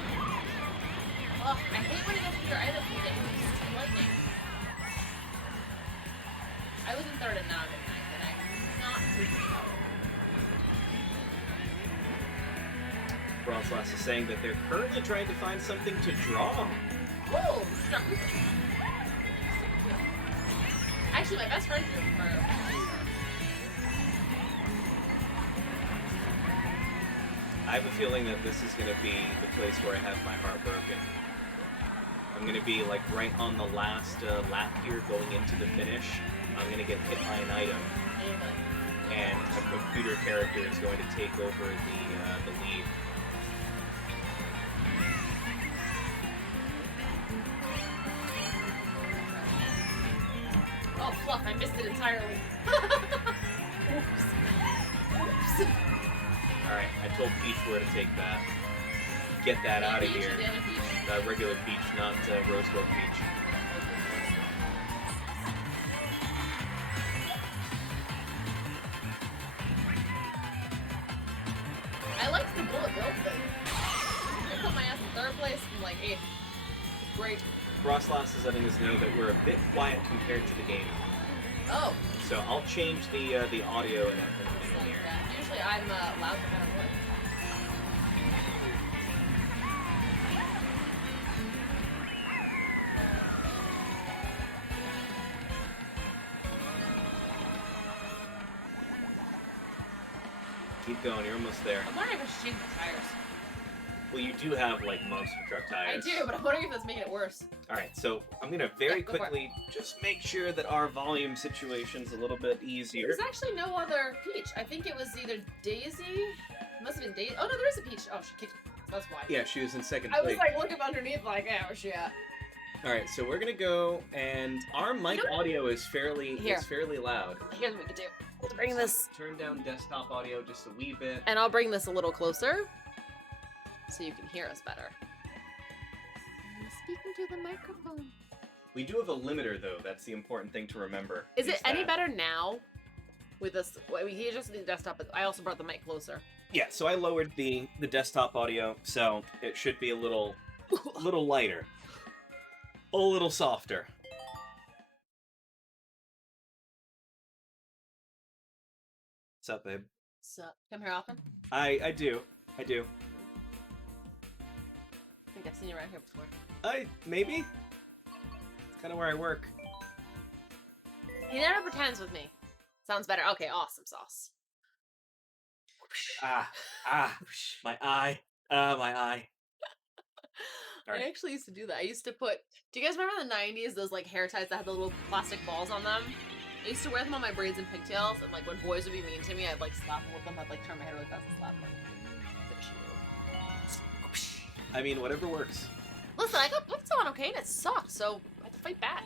Ugh, I hate when it goes through your items and it's lightning. I was in third and now I'm in ninth, and I'm not freaking out. Frostlass is saying that they're currently trying to find something to draw. Woo! Struck Cooper. Super cute. Actually, my best friend drew Mario. I have a feeling that this is going to be the place where I have my heart broken. I'm going to be like right on the last lap here going into the finish. I'm going to get hit by an item, and a computer character is going to take over the lead. Oh, fluff, I missed it entirely. Oops. Oops. Alright, I told Peach where to take that. Get that out of Peach here. and Anna Peach. Regular Peach, not Rose Gold Peach. I liked the bullet bill thing. I put my ass in third place and like eighth. Great. Frostlass is letting us know that we're a bit quiet compared to the game. Oh. So I'll change the audio in a minute here. Usually I'm loud no matter what. Keep going, you're almost there. I'm wondering if I should change the tires. Well, you do have, like, monster truck I tires. do, but I'm wondering if that's making it worse. Alright, so I'm gonna very Yeah, go for it. quickly just make sure that our volume situation's a little bit easier. There's actually no other Peach. I think it was either Daisy. It must have been Daisy. Oh no, there is a Peach. Oh, she kicked. That's why. Yeah, she was in second I place. was like looking underneath, like, yeah, where's she at? Alright, so we're gonna go, and our mic audio is fairly loud. Here's what we could do. Let's bring this, Turn down desktop audio just a wee bit. and I'll bring this a little closer, so you can hear us better. I'm speaking to the microphone. We do have a limiter, though. That's the important thing to remember. Is it any that- better now? With this, well, he just did the desktop, but I also brought the mic closer. Yeah, so I lowered the desktop audio, so it should be a little lighter. A little softer. What's up, babe? So, come here often? I do. I think I've seen you around here before. Maybe? It's kind of where I work. He never pretends with me. Sounds better. Okay, awesome sauce. My eye. My eye. Alright. I actually used to do that. I used to put. Do you guys remember in the 90s those like hair ties that had the little plastic balls on them? I used to wear them on my braids and pigtails, and like when boys would be mean to me, I'd like slap them with them. I'd like turn my head really fast and slap them. I mean, whatever works. Listen, I got pucked on, okay, and it sucked, so I had to fight back.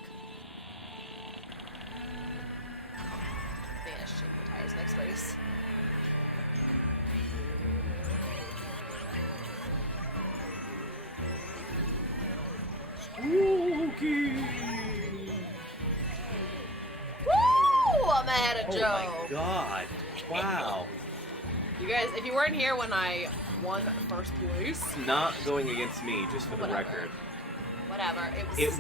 I think I should change my tires next race. Spooky! Woo! I'm ahead of Oh Joe. my god. Wow. You guys, if you weren't here when I won first place, Not going against me, just for the Whatever. record. whatever. It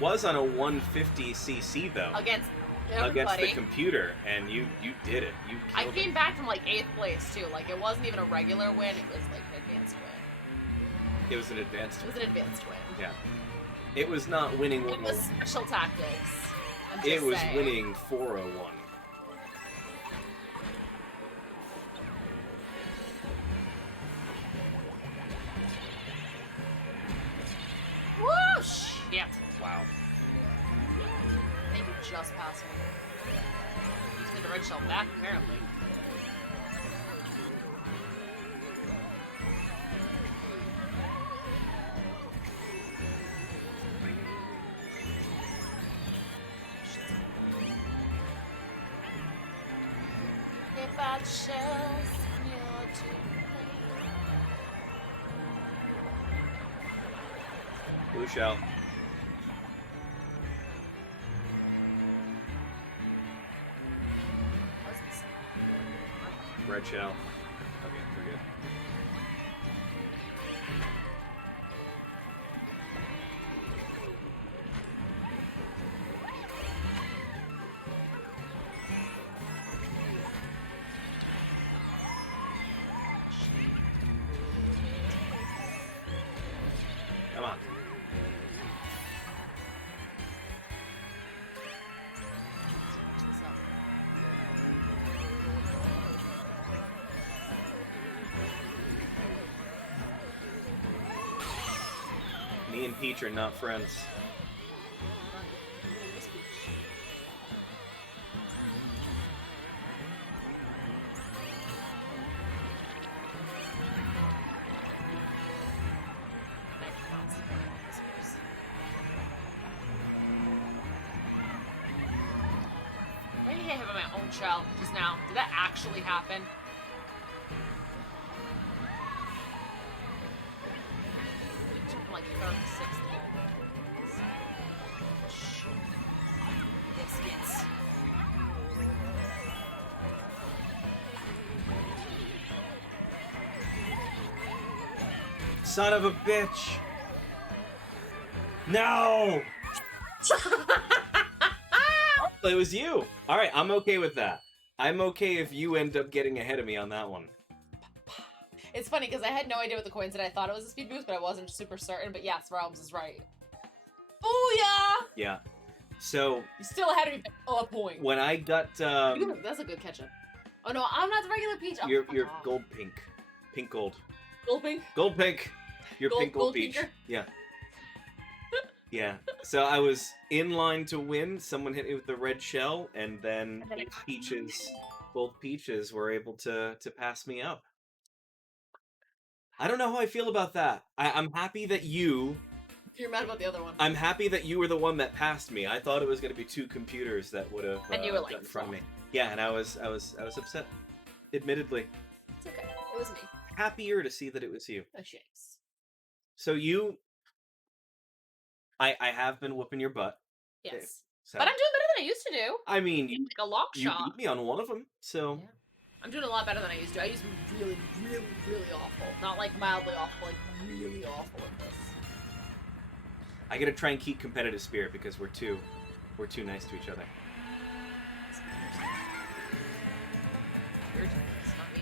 was on a 150cc though. against against the Everybody. computer, and you did it. You I killed came it. back from like 8th place too. Like it wasn't even a regular win. It was like an advanced win. It was an advanced. It was an advanced win. Yeah. It was not winning It was 101. special tactics. I'm just It was saying. winning 401. Woo! Shit. Wow. I think you just passed me. You just need the red shell back, apparently. If I chose you're too Blue shell. Red shell. Okay, we're good. Come on. Me and Peach are not friends. Why did I hit my own shell just now? Did that actually happen? I'm like 36th. Biscuits. Son of a bitch! No! It was you. All right, I'm okay with that. I'm okay if you end up getting ahead of me on that one. It's funny because I had no idea what the coin said. I thought it was a speed boost, but I wasn't super certain. But yes, Realms is right. Booyah! Yeah. So You still ahead of me by a point. when I got That's a good catch up. Oh no, I'm not the regular peach. Oh, you're fuck off. gold pink, pink gold, Gold pink. gold pink. You're Gold- pink gold gold peach. pinker? Yeah. Yeah. So I was in line to win. Someone hit me with the red shell, and then And then it- both peaches were able to pass me up. I don't know how I feel about that. I'm happy that you. You're mad about the other one. I'm happy that you were the one that passed me. I thought it was going to be two computers that would have And you were like, got in front of me. Yeah, and I was upset. Admittedly, It's okay. It was me. happier to see that it was you. Oh, shakes. So you, I have been whooping your butt. Yes. So But I'm doing better than I used to do. I mean, Like a lock you shot. beat me on one of them. So Yeah. I'm doing a lot better than I used to. I used to be really, really, really awful. Not like mildly awful, like really awful at this. I got to try and keep competitive spirit because we're too nice to each other. Your turn. It's not me.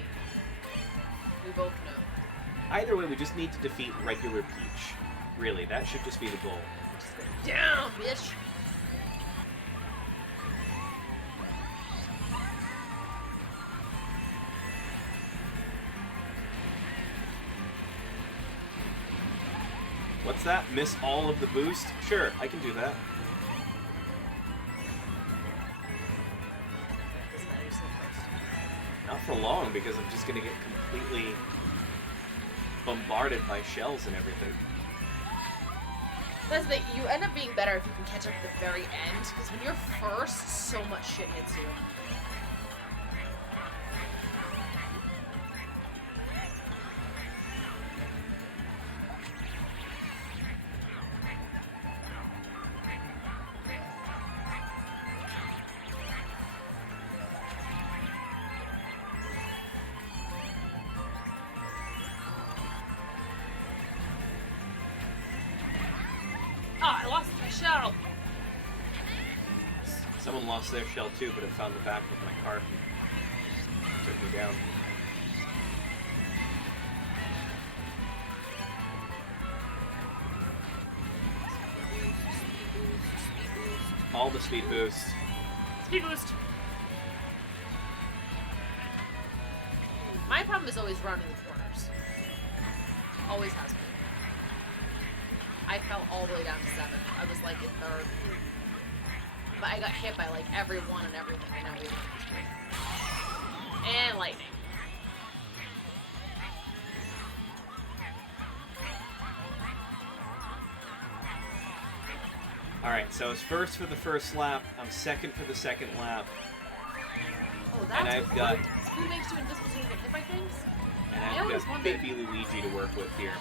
We both know. Either way, we just need to defeat regular Peach. Really, that should just be the goal. Just go down, bitch. What's that? Miss all of the boost? Sure, I can do that. Doesn't matter, you're still first. Not for long, because I'm just gonna get completely bombarded by shells and everything. That's the thing, you end up being better if you can catch up at the very end, because when you're first, so much shit hits you. Oh, I lost my shell. Someone lost their shell too, but it found the back of my cart and took me down. All the speed boosts. Speed boost. My problem is always running the corners. Always has been. I fell all the way down to 7. I was like in 3rd. But I got hit by like every one and everything, and now we won this game. And lightning. Alright, so it's first for the first lap. I'm second for the second lap. Oh, that's And I've cool. got- Who makes you invisible so you get hit by things? And I I've always got wondered. baby Luigi to work with here.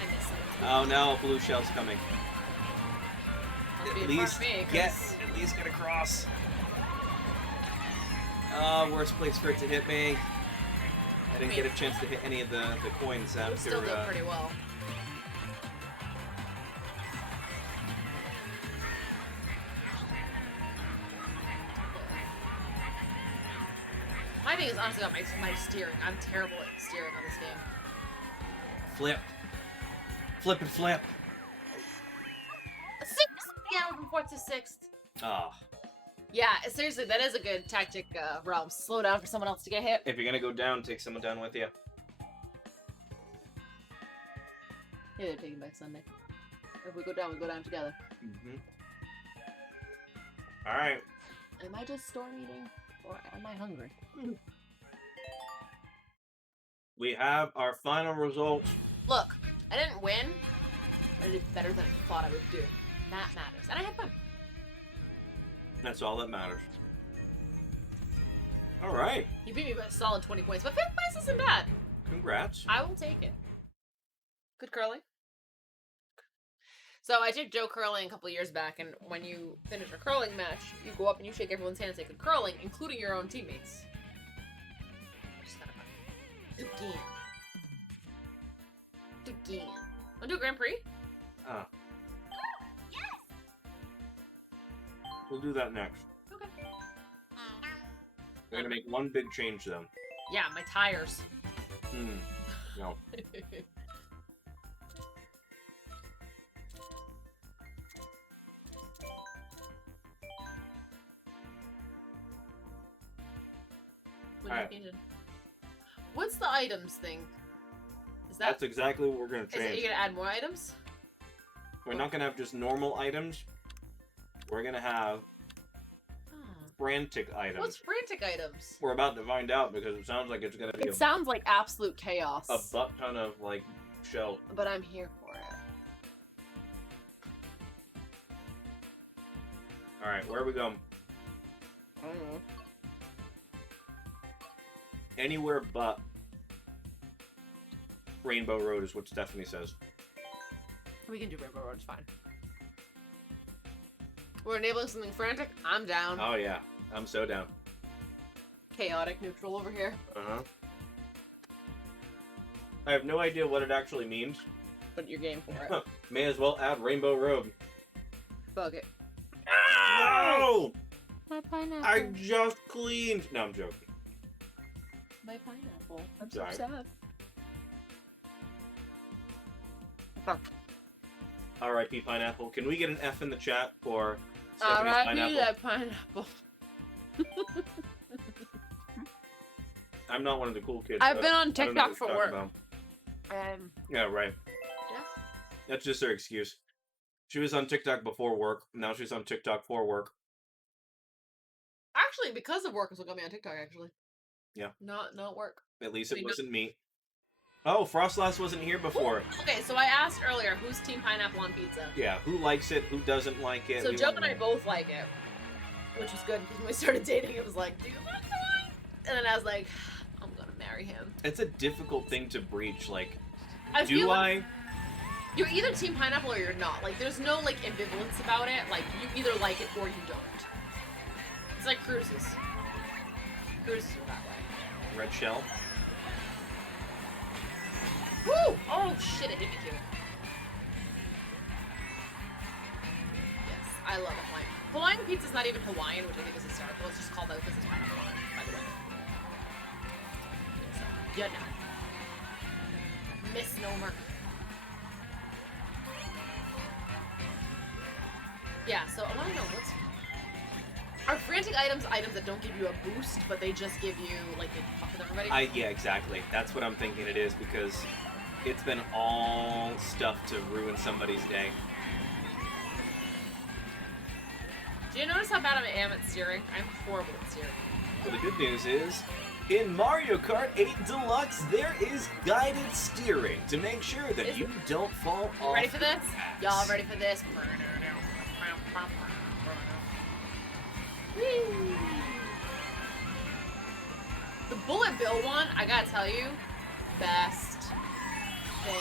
I miss it. Oh no, blue shell's coming. Must be At a part least of me, get 'cause across. Oh, worst place for it to hit me. I didn't get a chance to hit any of the coins we after. still did pretty well. My thing is honestly about my steering. I'm terrible at steering on this game. Flip. Flip and flip. 6! Yeah, from 4th to 6th. Oh. Yeah, seriously, that is a good tactic, Realm. Slow down for someone else to get hit. If you're gonna go down, take someone down with you. Yeah, they're taking back Sunday. If we go down together. Mm-hmm. Alright. Am I just storm eating? Or am I hungry? We have our final results. Look, I didn't win, but I did better than I thought I would do. And that matters. And I had fun. That's all that matters. Alright. You beat me by a solid 20 points, but 5th place isn't bad. Congrats. I will take it. Good curling. So I took Joe curling a couple years back, and when you finish a curling match, you go up and you shake everyone's hand and say good curling, including your own teammates. Which is kind of fun. Again. Wanna do a Grand Prix? We'll do that next. Okay. We're gonna make one big change though. Yeah, my tires. No. Alright. What's the items thing? Is that That's exactly what we're gonna is it, change. you gonna add more items? We're not gonna have just normal items. We're gonna have frantic items. What's frantic items? We're about to find out because it sounds like it's gonna be It sounds like absolute chaos. a butt ton of like shell. But I'm here for it. Alright, where are we going? I don't know. Anywhere but Rainbow Road is what Stephanie says. We can do Rainbow Road, it's fine. We're enabling something frantic? I'm down. Oh yeah, I'm so down. Chaotic neutral over here. Uh-huh. I have no idea what it actually means. But you're game for it. May as well add Rainbow Road. Bug it. No! My pineapple. I just cleaned. No, I'm joking. My pineapple. I'm Sorry. so sad. R.I.P. Pineapple. Can we get an F in the chat for Stephanie's R.I.P. pineapple? that pineapple. I'm not one of the cool kids. I've been on I don't know TikTok what for you're work. talking about. Um, Yeah, right. Yeah. That's just her excuse. She was on TikTok before work. Now she's on TikTok for work. actually, because of work is what got me on TikTok, actually. Yeah. Not work. At least it Wait, no. wasn't me. Oh, Frostlass wasn't here before. Okay, so I asked earlier, who's Team Pineapple on pizza? Yeah, who likes it? Who doesn't like it? So We Joe wanna and I know. both like it, which was good because when we started dating, it was like, do you like it? And then I was like, I'm gonna marry him. It's a difficult thing to breach. Like, I do feel like, I? You're either team pineapple or you're not. Like, there's no, like, ambivalence about it. Like, you either like it or you don't. It's like cruises. Cruises are that way. Red shell. Woo! Oh, shit, it hit me too. Yes, I love Hawaiian. Hawaiian pizza's not even Hawaiian, which I think is hysterical. It's just called out because it's pineapple on it, by the way. So, yeah, no. Misnomer. Yeah, so I want to know what's... Are frantic items that don't give you a boost, but they just give you, like, they fuck with everybody? Yeah, exactly. That's what I'm thinking it is, because it's been all stuff to ruin somebody's day. Do you notice how bad I am at steering? I'm horrible at steering. Well, the good news is, in Mario Kart 8 Deluxe, there is guided steering to make sure that you don't fall off. Ready for this? tracks. Y'all ready for this? Whee! The bullet bill one, I gotta tell you, best thing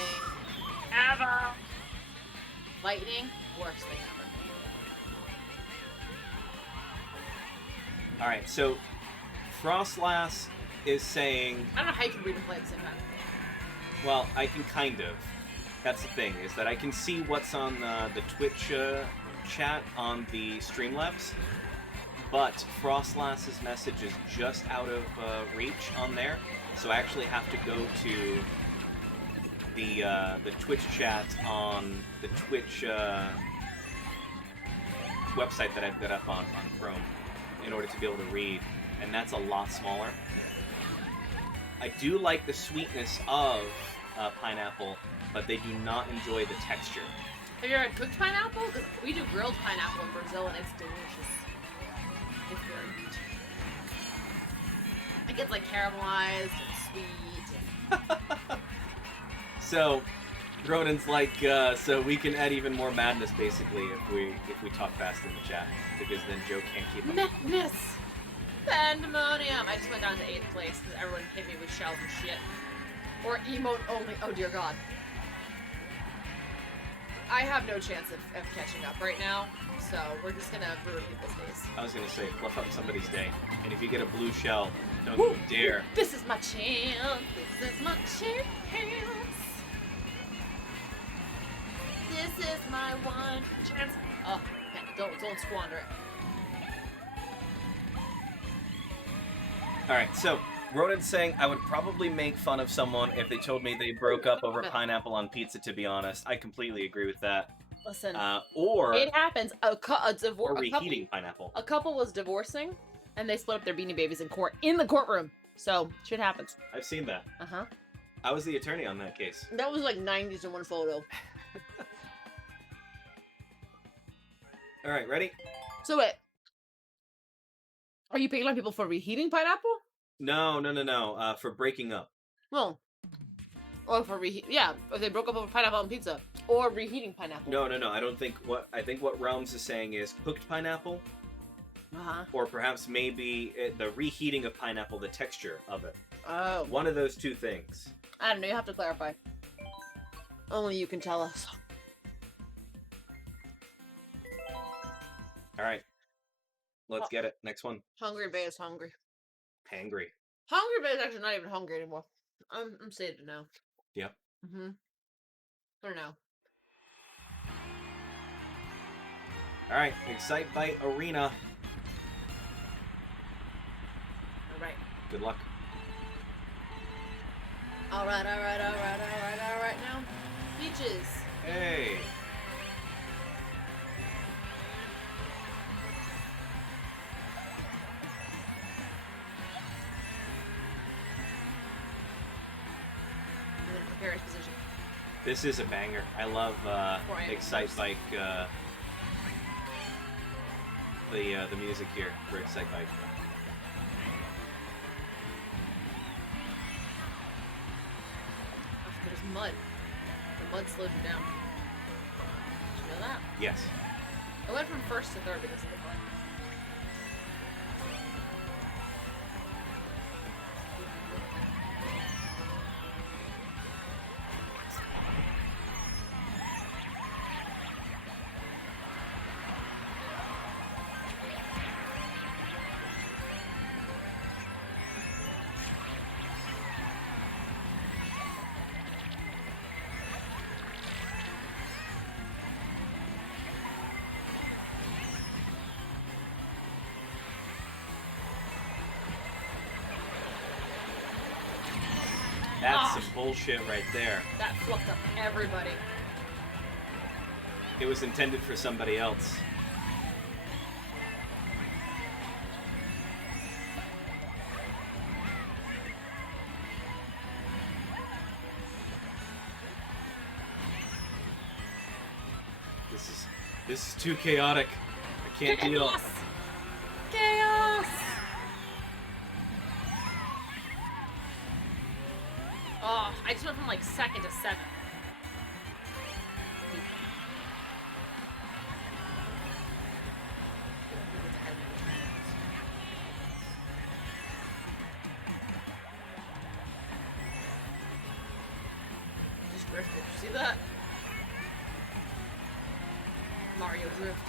ever. Lightning, worst thing ever. Alright, so Frostlass is saying, I don't know how you can read and play at the same time. well, I can kind of. That's the thing, is that I can see what's on the Twitch chat on the Streamlabs, but Frostlass's message is just out of reach on there, so I actually have to go to the Twitch chat on the Twitch website that I've got up on Chrome in order to be able to read, and that's a lot smaller. I do like the sweetness of pineapple, but they do not enjoy the texture. Have you ever had cooked pineapple? Because we do grilled pineapple in Brazil, and it's delicious. It's very good. It gets like caramelized and sweet. So, Ronan's like, so we can add even more madness, basically, if we talk fast in the chat, because then Joe can't keep up. Madness! Pandemonium! I just went down to 8th place because everyone hit me with shells and shit. Or emote only. Oh dear god. I have no chance of catching up right now, so we're just gonna ruin people's days. I was gonna say, fluff up somebody's day, and if you get a blue shell, don't Woo! you dare. This is my chance! This is my chance! This is my one chance! Oh, okay, don't squander it. Alright, so, Ronan's saying I would probably make fun of someone if they told me they broke up over pineapple on pizza, to be honest. I completely agree with that. Listen, Or it happens. or reheating pineapple. A couple was divorcing, and they split up their Beanie Babies in court, in the courtroom. So, shit happens. I've seen that. Uh-huh. I was the attorney on that case. That was like 90s in one photo. Alright, ready? So wait. Are you picking on people for reheating pineapple? No. For breaking up. Well, or for yeah, if they broke up over pineapple on pizza, or reheating pineapple. No. I think what Realms is saying is cooked pineapple, Uh-huh. or perhaps maybe the reheating of pineapple, the texture of it. Oh. One of those two things. I don't know, you have to clarify. Only you can tell us. Alright. Let's get it. Next one. Hungry Bay is hungry. Hangry. Hungry Bay is actually not even hungry anymore. I'm sad to know. Yep. Mm-hmm. I don't know. Alright, Excite Bite Arena. Alright. Good luck. Alright now. Peaches. Hey! Precarious position. This is a banger. I love Excite Bike, the music here for Excite Bike. There's mud. The mud slows you down. Did you know that? Yes. I went from first to third because of the mud. some bullshit right there. That fluffed up everybody. It was intended for somebody else. This is too chaotic. I can't deal. Chaos! Chaos! Oh, I just went from like second to seventh. Just drifted. Did you see that? Mario drift.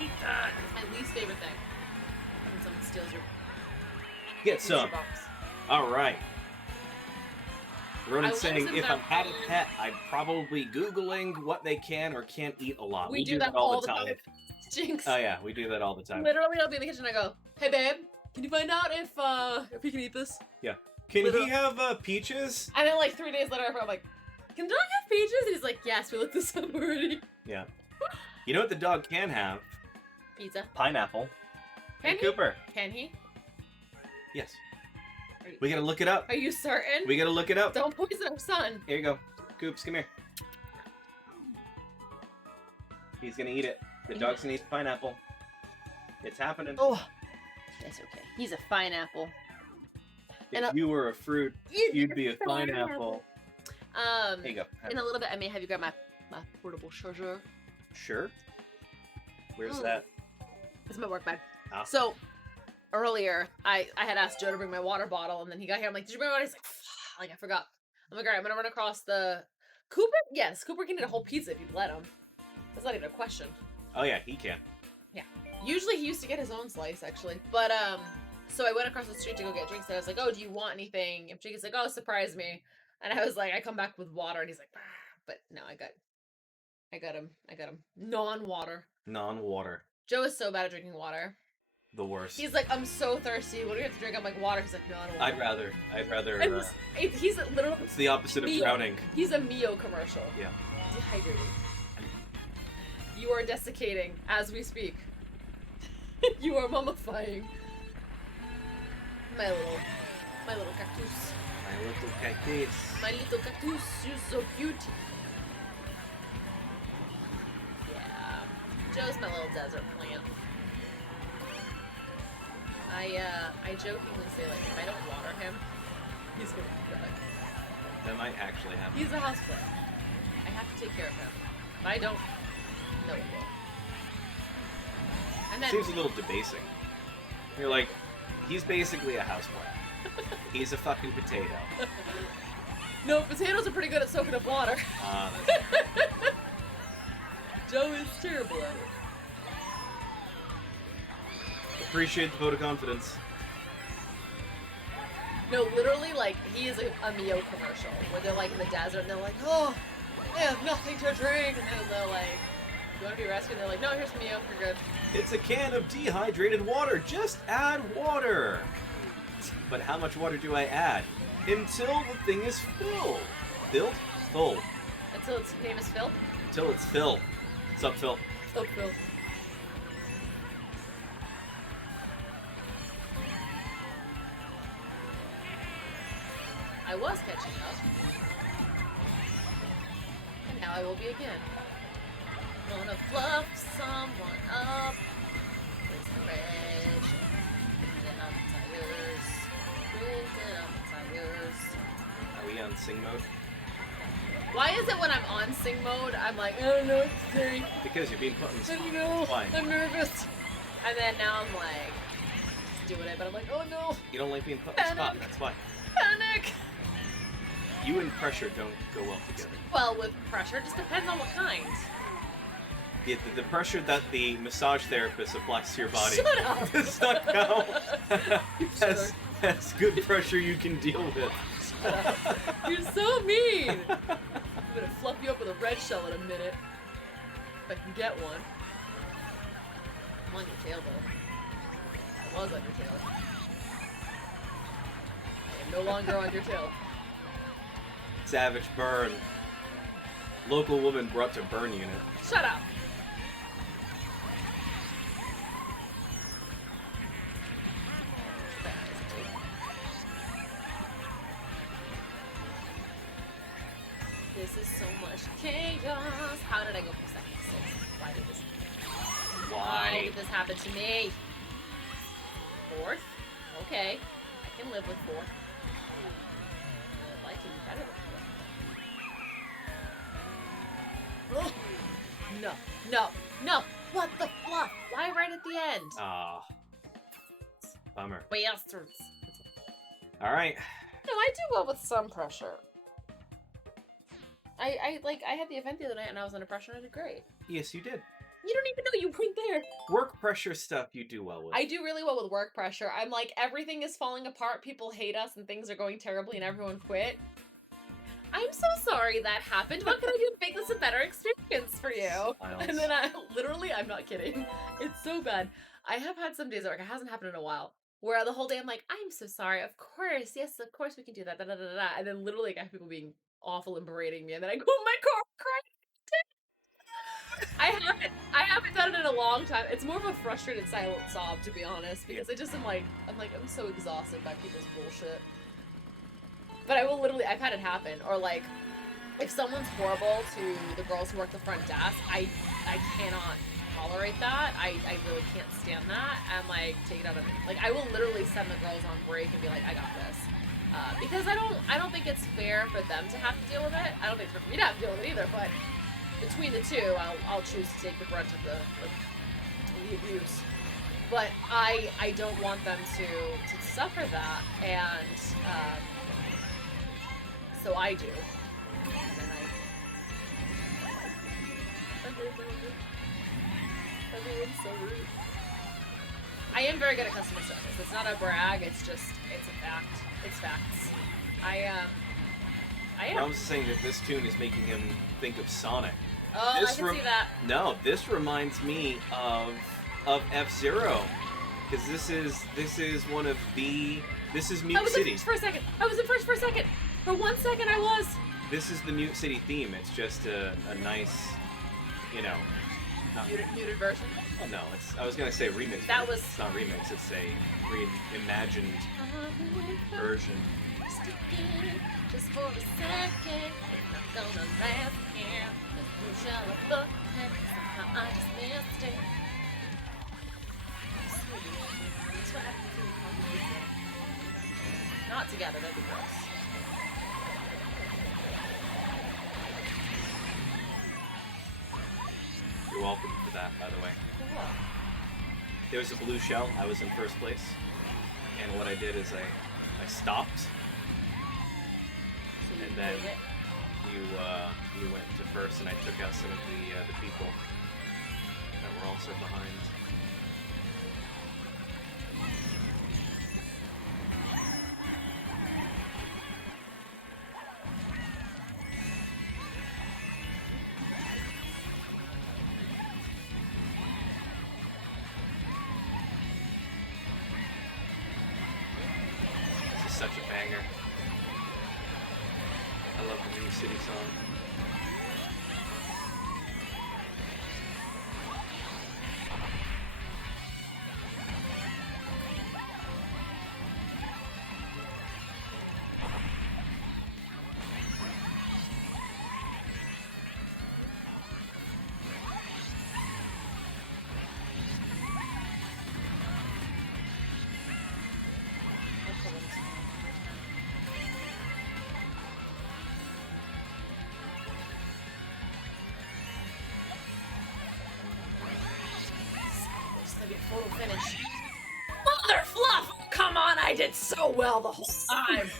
It's my least favorite thing. When someone steals your Get some. box. All right. I Ronan's love saying, some if I that had a fun. pet, I'd probably Googling what they can or can't eat a lot. We do that all the time. Jinx. Oh yeah, we do that all the time. Literally, I'll be in the kitchen and I go, "Hey babe, can you find out if he can eat this?" Can Little- he have peaches? And then like 3 days later, I'm like, "Can dog have peaches?" And he's like, "Yes, we looked this up already." Yeah. You know what the dog can have? Pizza. Pineapple. Can Hey, he? Cooper. Can he? Yes. Are you- We gotta look it up. Are you certain? We gotta look it up. Don't poison our son. Here you go. Coops, come here. He's gonna eat it. The dog's gonna eat the pineapple. It's happening. Oh, that's okay. He's a fine apple. If and you were a fruit, you'd be a pineapple. There you go. Have In it. a little bit, I may have you grab my portable charger. Sure. Where's Oh. that? It's my work bag. Ah. So earlier, I had asked Joe to bring my water bottle, and then he got here. I'm like, "Did you bring water?" He's like, I forgot. I'm like, "All right, I'm gonna run across the Cooper." Yes, Cooper can eat a whole pizza if you'd let him. That's not even a question. Oh yeah, he can. Usually he used to get his own slice, actually. But so I went across the street to go get drinks, and I was like, "Oh, do you want anything?" And Jake's like, "Oh, surprise me." And I was like, I come back with water, and he's like, but no, I got him non-water. Non-water. Joe is so bad at drinking water. The worst. He's like, "I'm so thirsty. What do you have to drink?" I'm like, "Water." He's like, "No, I don't want I'd rather. And he's literally, It's the opposite of Mio. drowning. he's a Mio commercial. Yeah. Dehydrated. You are desiccating as we speak. You are mummifying. My little cactus. My little cactus. My little cactus, you're so cute. Yeah. Joe's my little desert plant. I jokingly say, like, if I don't water him, he's gonna die. That might actually happen. He's a houseplant. I have to take care of him. If I don't, no one will. And then Seems a little debasing. You're like, he's basically a houseplant. He's a fucking potato. no, potatoes are pretty good at soaking up water. That's Joe is terrible at it. Appreciate the vote of confidence. No, literally, like, he is a Mio commercial where they're like in the desert and they're like, "Oh, I have nothing to drink," and then they're like, "You want to be rescued?" And they're like, "No, here's Mio, you're good." It's a can of dehydrated water. Just add water. But how much water do I add? Until the thing is filled. Filled? Full. Until its name is Phil. Until it's filled. What's up, Phil? Oh, Phil. I was catching up. And now I will be again. Gonna fluff someone up. With fresh. Printing up tires. Printing up tires. Are we on sing mode? Why is it when I'm on sing mode, I'm like, "I don't know what to say. Because you're being put in the I spot. don't know. Fine. I'm nervous." And then now I'm like, doing it, but I'm like, "Oh no, You don't like being put in the spot. Panic. That's why. panic." You and pressure don't go well together. Well, with pressure, it just depends on what kind. the pressure that the massage therapist applies to your body Shut up! does not count Shut as, as good pressure you can deal with. You're so mean! I'm gonna fluff you up with a red shell in a minute. If I can get one. I'm on your tail, though. I was on your tail. I am no longer on your tail. Savage burn. Local woman brought to burn unit. Shut up! This is so much chaos. How did I go from second to sixth? Why did this? Why did this happen to me? Fourth? Okay, I can live with fourth. I would like to be better than fourth. Oh, no, no, no! What the fluff? Why right at the end? Ah. Bummer. Bastards. Alright. No, I do well with some pressure. I had the event the other night and I was under pressure and I did great. Yes, you did. You don't even know you weren't there. Work pressure stuff you do well with. I do really well with work pressure. I'm like, everything is falling apart, people hate us, and things are going terribly, and everyone quit. I'm so sorry that happened. What can I do to make this a better experience for you? Smiles. And then I'm not kidding. It's so bad. I have had some days at work, it hasn't happened in a while, where the whole day I'm like, I'm so sorry, of course, yes, of course we can do that, da da da da. And then literally I have people being awful and berating me, and then I go in my car crying. I haven't done it in a long time. It's more of a frustrated silent sob, to be honest, because I'm so exhausted by people's bullshit. But I will literally, I've had it happen, or like, if someone's horrible to the girls who work the front desk, I cannot tolerate that. I really can't stand that. I'm like, take it out of me. Like, I will literally send the girls on break and be like, I got this. Because I don't think it's fair for them to have to deal with it. I don't think it's fair for me to have to deal with it either, but between the two, I'll choose to take the brunt of the abuse. But I don't want them to suffer that, and so I do. And then everyone's so rude. I am very good at customer service. It's not a brag. It's a fact. It's facts. I am. I was saying that this tune is making him think of Sonic. Oh, This I can see that. No, this reminds me of F-Zero, because this is one of the this is Mute City. I was in first for a second. For 1 second, I was. This is the Mute City theme. It's just a nice, Muted version. Oh no, I was gonna say remix. That but was. It's not remix. It's a reimagined version. Just for a second, it's not gonna last here. Who shall I look at? Somehow I just missed it. That's what happened to me. Not together, that'd be gross. You're welcome for that, by the way. Cool. There was a blue shell. I was in first place, and what I did is I stopped, So and then you went into first, and I took out some of the people that were also behind. This is such a banger. I love the New City song. There's gonna be a photo finish. Mother fluff! Come on, I did so well the whole time.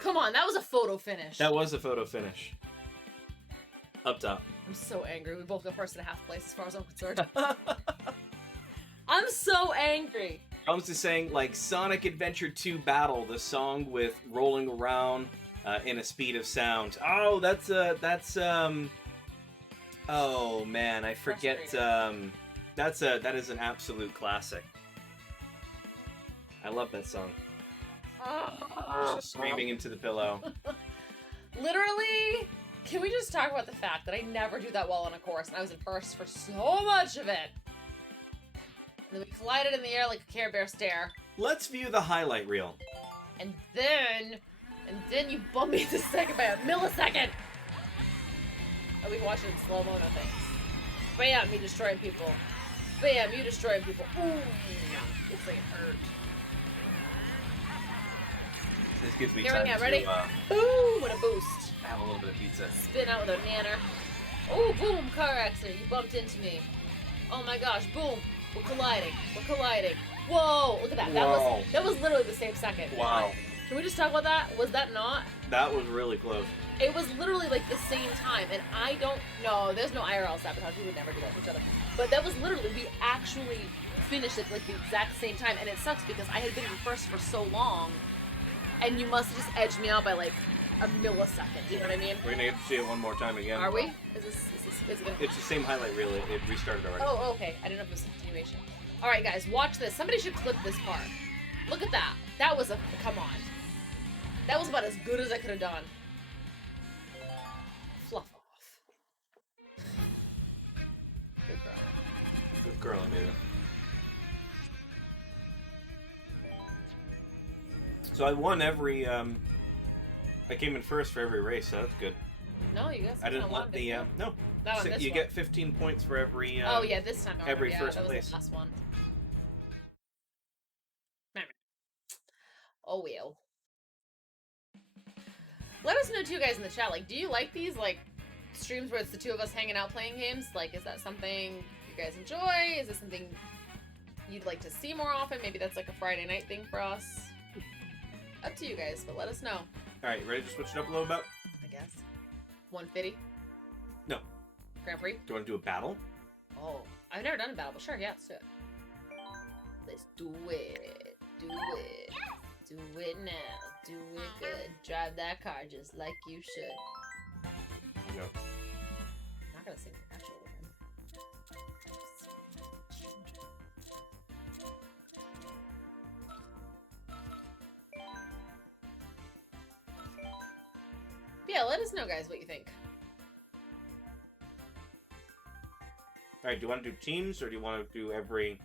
Come on, that was a photo finish. That was a photo finish. Up top. I'm so angry. We both got first and a half place as far as I'm concerned. I'm so angry. Comes to saying like Sonic Adventure 2 Battle, the song with rolling around in a speed of sound. Oh, oh man, I forget. That is an absolute classic. I love that song. Just screaming into the pillow. Literally, can we just talk about the fact that I never do that well on a course, and I was in first for so much of it. And then we collided in the air like a Care Bear stare. Let's view the highlight reel. And then you bump me the second by a millisecond. Oh, we can watch it in slow-mo, no thanks. Bam, me destroying people. Bam, you destroying people. Ooh, looks like it hurt. This gives me Here time we go, to ready? Boom, what a boost. have a little bit of pizza. Spin out with a nanner. Oh, boom, car accident. You bumped into me. Oh my gosh, boom. We're colliding. We're colliding. Whoa, look at that. That was literally the same second. Wow. Can we just talk about that? Was that not? That was really close. It was literally like the same time, and I don't know. There's no IRL sabotage. We would never do that to each other. But that was literally, we actually finished it like the exact same time, and it sucks because I had been in first for so long, and you must have just edged me out by like a millisecond. Do you know what I mean? We're gonna have to see it one more time again. Are we? Is it gonna... It's the same highlight reel. It restarted already. Oh, okay. I didn't know if it was a continuation. All right, guys, watch this. Somebody should clip this part. Look at that. That was a... Come on. That was about as good as I could have done. Fluff off. Good girl. Good girl, Anita. So I won every, I came in first for every race, so that's good. No, you guys. I didn't let the, no. Not on So this you one. get 15 points for every, Oh yeah, this time. I every remember. first that was place. the last one. Oh well. Let us know too, guys, in the chat. Like, do you like these like streams where it's the two of us hanging out playing games? Like, is that something you guys enjoy? Is this something you'd like to see more often? Maybe that's like a Friday night thing for us. Up to you guys, but let us know. All right, ready to switch it up a little bit? I guess. 150. No. Grand Prix. Do you want to do a battle? Oh, I've never done a battle, but sure, yeah, let's do it. Let's do it. Do it. Do it now. Do it good. Drive that car just like you should. No. I'm not gonna sing the actual one. Yeah, let us know, guys, what you think. All right, do you want to do teams or do you want to do every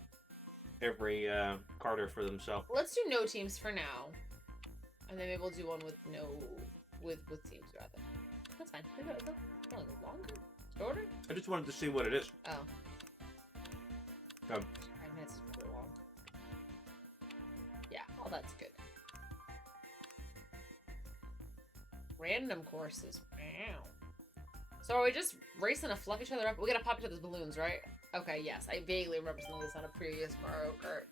Carter for themselves? Let's do no teams for now, and then maybe we'll do one with no with teams rather. That's fine. Maybe it'll go longer, shorter. I just wanted to see what it is. Oh. 5 minutes is pretty long. Yeah, all that's good. Random courses. Wow. So are we just racing to fluff each other up? We gotta pop each other's balloons, right? Okay, yes. I vaguely remember something like this on a previous Mario Kart.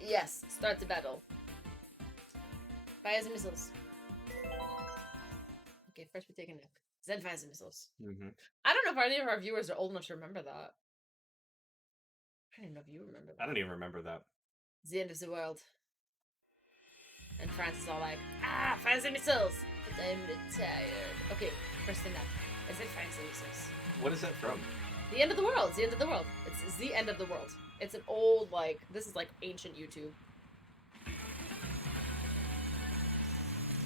Yes, start the battle. Fires and missiles. Okay, first we take a nip. Then fires and missiles. Mm-hmm. I don't know if any of our viewers are old enough to remember that. I don't even know if you remember that. I don't even remember that. It's the end of the world. And France is all like, ah, fires and missiles! But I'm retired. Okay, first enough. I said fires and missiles. What is that from? The end of the world. It's the end of the world. It's the end of the world. It's an old, like, this is like ancient YouTube.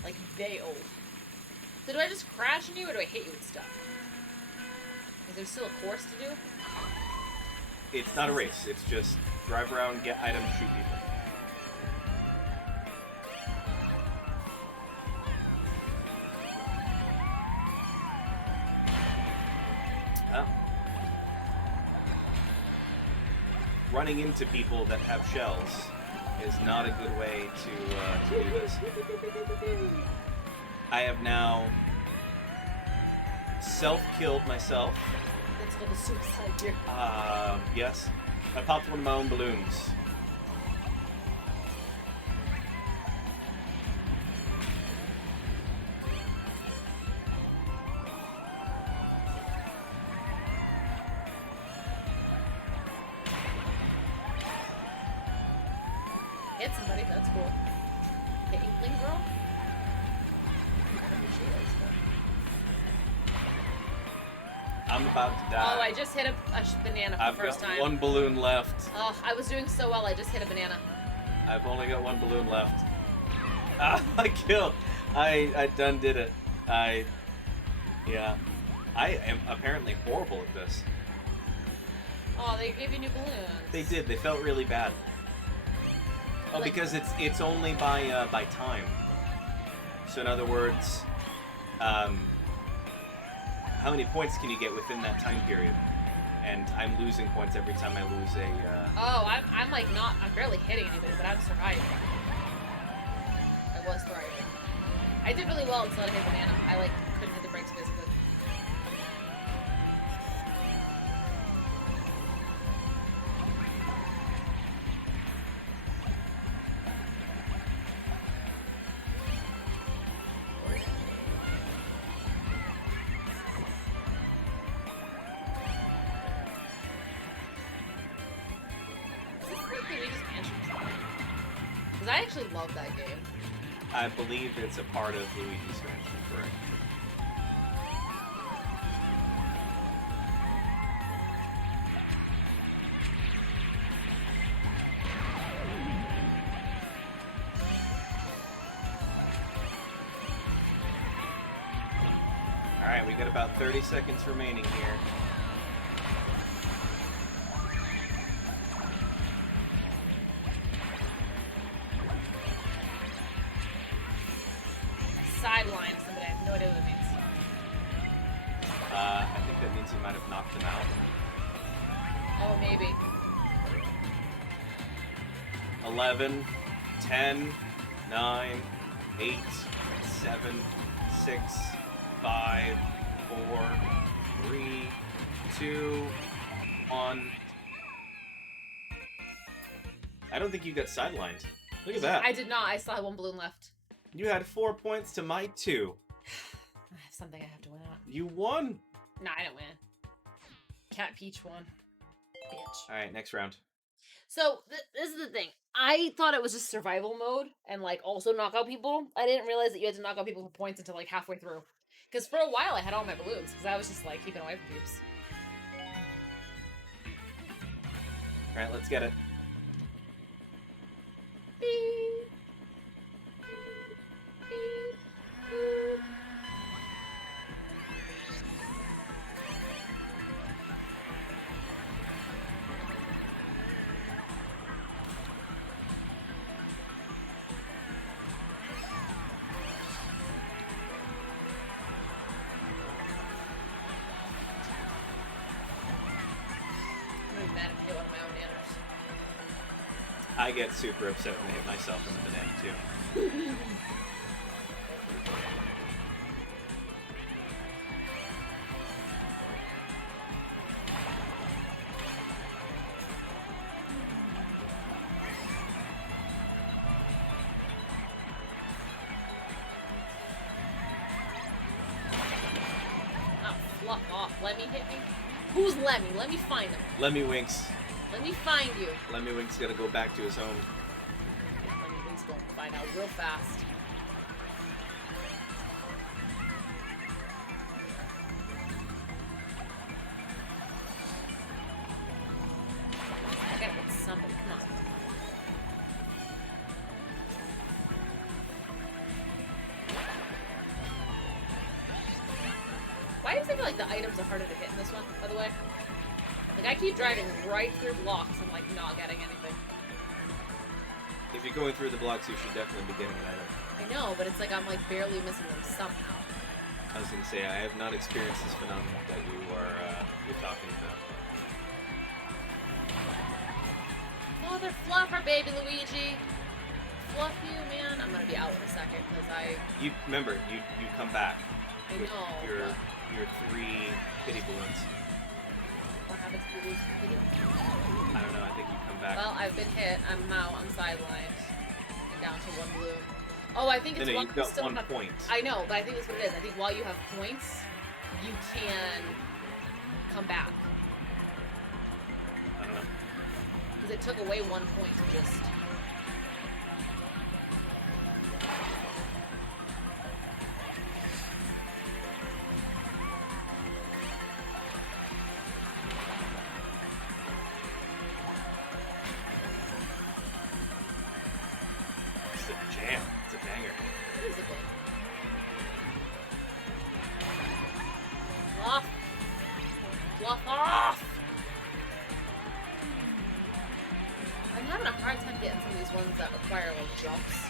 Like, way old. So do I just crash on you or do I hit you with stuff? Is there still a course to do? It's not a race. It's just drive around, get items, shoot people. Running into people that have shells is not a good way to do this. I have now self-killed myself. That's called a suicide gear. Yes. I popped one of my own balloons. hit somebody. That's cool. The Inkling girl? I don't know who she is, but... I'm about to die. Oh, I just hit a banana for I've the first got time. one balloon left. Oh, I was doing so well. I just hit a banana. I've only got one balloon left. Ah, I killed. I done did it. Yeah. I am apparently horrible at this. Oh, they gave you new balloons. They did. They felt really bad. Oh, Like- because it's only by time. So in other words, how many points can you get within that time period? And I'm losing points every time I lose a. Oh, I'm like not. I'm barely hitting anybody, but I'm surviving. I was thriving. I did really well until I hit banana. I like couldn't hit the brakes basically. Because I actually love that game. I believe it's a part of Luigi's Mansion, correct? Alright, we got about 30 seconds remaining here. Sideline somebody. I have no idea what that means. I think that means you might have knocked him out. Oh, maybe. 11, 10, 9, 8, 7, 6, 5, 4, 3, 2, 1. I don't think you got sidelined. Look at that. I did not. I still had one balloon left. You had 4 points to my 2. I have something I have to win on. You won. Nah, I didn't win. Cat Peach won. Bitch. Alright, next round. So, this is the thing. I thought it was just survival mode and, like, also knock out people. I didn't realize that you had to knock out people for points until, like, halfway through. Because for a while I had all my balloons, because I was just, like, keeping away from peeps. Alright, let's get it. I'm gonna be mad if I hit one of my own banners. I get super upset when I hit myself in the banana too. Oh, fluff off. Lemmy hit me? Who's Lemmy? Let me find him. Lemmy Winks. Let me find you. Lemmy Winks gotta go back to his home. Lemmy Link's going to find out real fast. I gotta get somebody. Come on. Why does it feel like the items are harder to hit in this one, by the way? Like, I keep driving right through blocks and, like, not getting anything. If you're going through the blocks, you should definitely be getting an item. I know, but it's like I'm, like, barely missing them somehow. I was gonna say, I have not experienced this phenomenon that you're talking about. Mother fluffer, baby Luigi! Fluff you, man. I'm gonna be out in a second, because You remember, you come back I with know, your but- your 3 pity balloons. what happens to these video? I don't know, I think you come back. Well, I've been hit. I'm out. I'm sidelined. And down to one balloon. Oh, I think no, it's no, while you've you got still 1 have... point. I know, but I think that's what it is. I think while you have points, you can come back. I don't know. Because it took away 1 point to just... Damn, it's a banger. It is a bit. Fluff. Fluff off! I'm having a hard time getting some of these ones that require like jumps.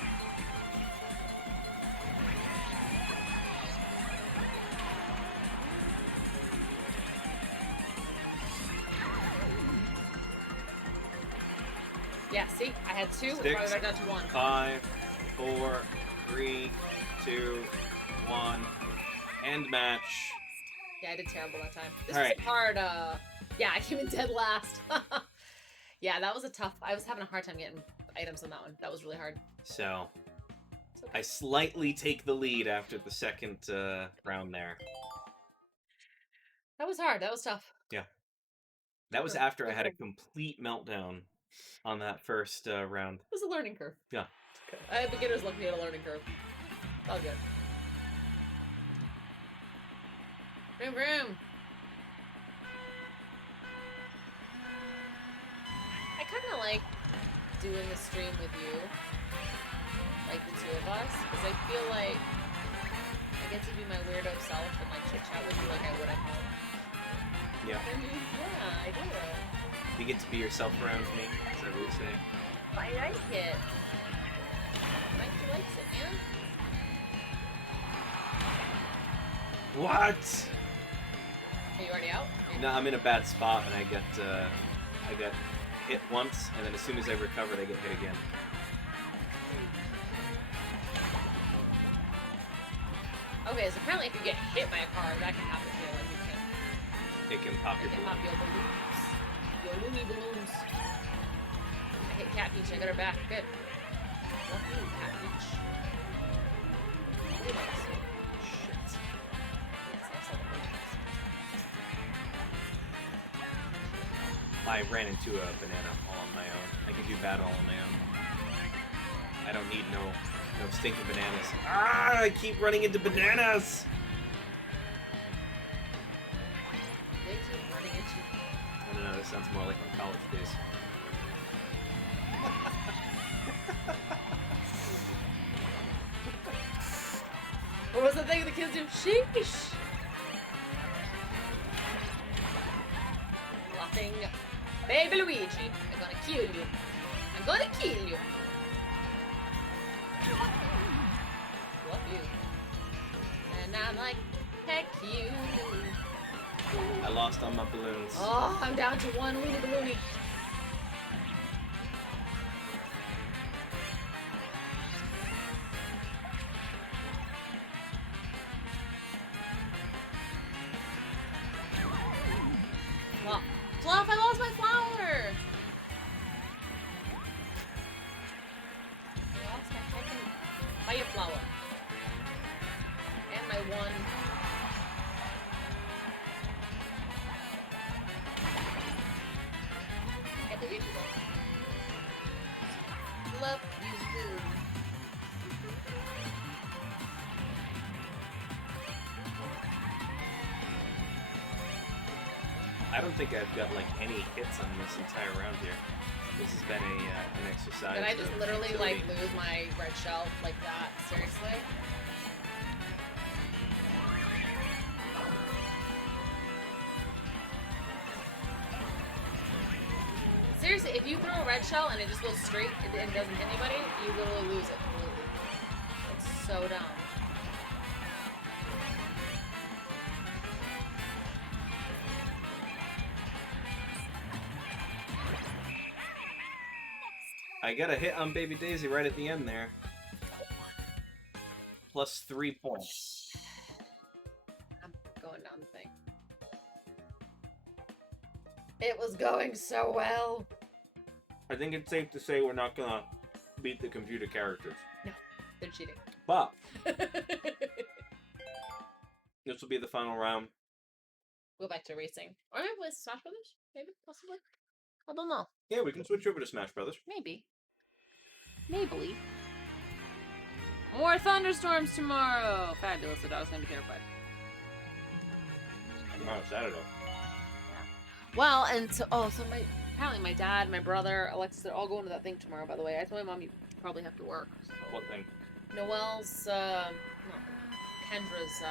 Yeah, see? I had two, we're probably right down to one. 5, 4, 3, 2, 1. End match. Yeah, I did terrible that time. This All was right. a hard, yeah, I came in dead last. Yeah, that was a tough, I was having a hard time getting items on that one. That was really hard. So, It's okay. I slightly take the lead after the second round there. That was hard, that was tough. That was Sure. after I had a Okay. complete meltdown on that first round. It was a learning curve. Yeah. It's okay. I had beginner's luck, we had a learning curve. All good. Vroom vroom. I kind of like doing the stream with you, like the two of us, because I feel like I get to be my weirdo self and like chit chat with you like I would at home. Yeah. And yeah, I do. You get to be yourself around me, as I would say. I like it. Mike likes it, man. What? Are you already out? No, I'm in a bad spot and I get hit once, and then as soon as I recovered, I get hit again. Okay, so apparently if you get hit by a car, that can happen to you. Like you can It can pop your It can pop balloon. your balloons. Your loony balloons. I hit Cat Peach, I got her back. Good. Love you, Cat Peach. Shit. Yes, I saw the balloons. I ran into a banana all on my own. I can do battle all on my own. I don't need no stinking bananas. Ah! I keep running into bananas! They keep running into you. I don't know, this sounds more like my college days. What was the thing the kids do? Sheesh! Laughing. Baby Luigi, I'm gonna kill you. I'm gonna kill you. Love you. And I'm like, heck you. I lost all my balloons. Oh, I'm down to one loony balloony. Fluff. Fluff, I lost my flower! I lost my fucking fire flower. And my one. Get the Luigi though. Love you, dude. I don't think I've got like any hits on this entire round here. This has been an exercise. Did I just of literally like utility. lose my red shell like that? Seriously? Seriously, if you throw a red shell and it just goes straight and doesn't hit anybody, you literally lose it completely. It's so dumb. I got a hit on Baby Daisy right at the end there. Plus 3 points. I'm going down the thing. It was going so well. I think it's safe to say we're not gonna beat the computer characters. They're cheating. But this will be the final round. Go back to racing. Or maybe with Smash Brothers? Maybe, possibly. I don't know. Yeah, we can switch over to Smash Brothers. Maybe. Maybe. More thunderstorms tomorrow! Fabulous, the dog's gonna be terrified. Tomorrow, Saturday. Well, and so, so my apparently my dad, my brother, Alexis, they're all going to that thing tomorrow, by the way. I told my mom you probably have to work. So. What thing? Noelle's, no, Kendra's,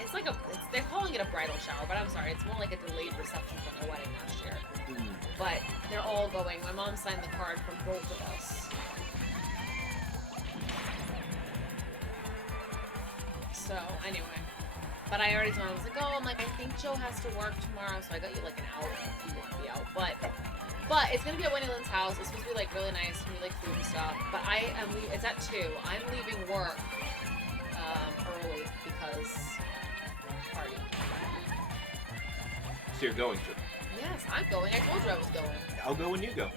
it's like they're calling it a bridal shower, but I'm sorry, it's more like a delayed reception from their wedding last year. But they're all going. My mom signed the card for both of us. So, anyway. But I already told him, I was like, oh, I'm like, I think Joe has to work tomorrow, so I got you, like, an hour. You won't be out. But it's gonna be at Winnie Lynn's house. It's supposed to be, like, really nice. It's gonna be, like, food and stuff. But it's at 2. I'm leaving work, early because party. So you're going to? Yes, I'm going. I told you I was going. I'll go when you go.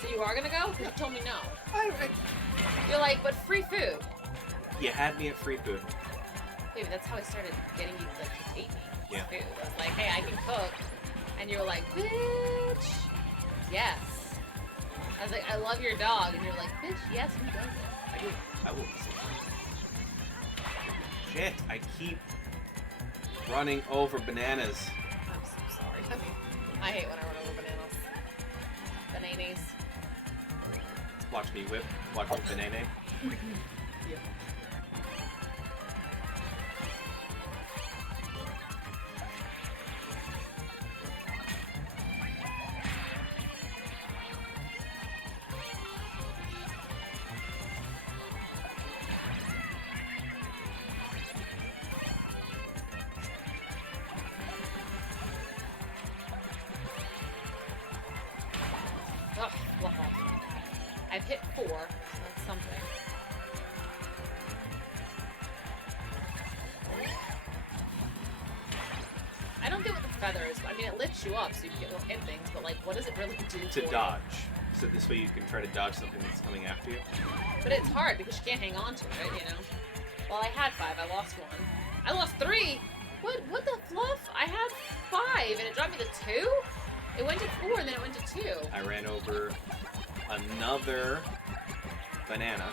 So you are gonna go? Because you told me no. I, You're like, but free food. you had me at free food. Baby, that's how I started getting you like to take me. Yeah. Food. I was like, hey, I can cook. And you were like, bitch. Yes. I was like, I love your dog. And you're like, bitch, yes, who doesn't? I will. Shit, I keep running over bananas. I'm so sorry. I hate when I run over bananas. Bananas. Watch me whip. Watch me banana. Yeah. Ugh, fluff off. I've hit 4, so that's something. I don't get what the feather is. I mean, it lifts you up so you can hit things, but like, what does it really do To for dodge. So this way you can try to dodge something that's coming after you. you? But it's hard because you can't hang on to it, you know? Well, I had 5. I lost 1. I lost 3? What the fluff? I had 5 and it dropped me to 2? It went to 4 and then it went to 2. I ran over another banana.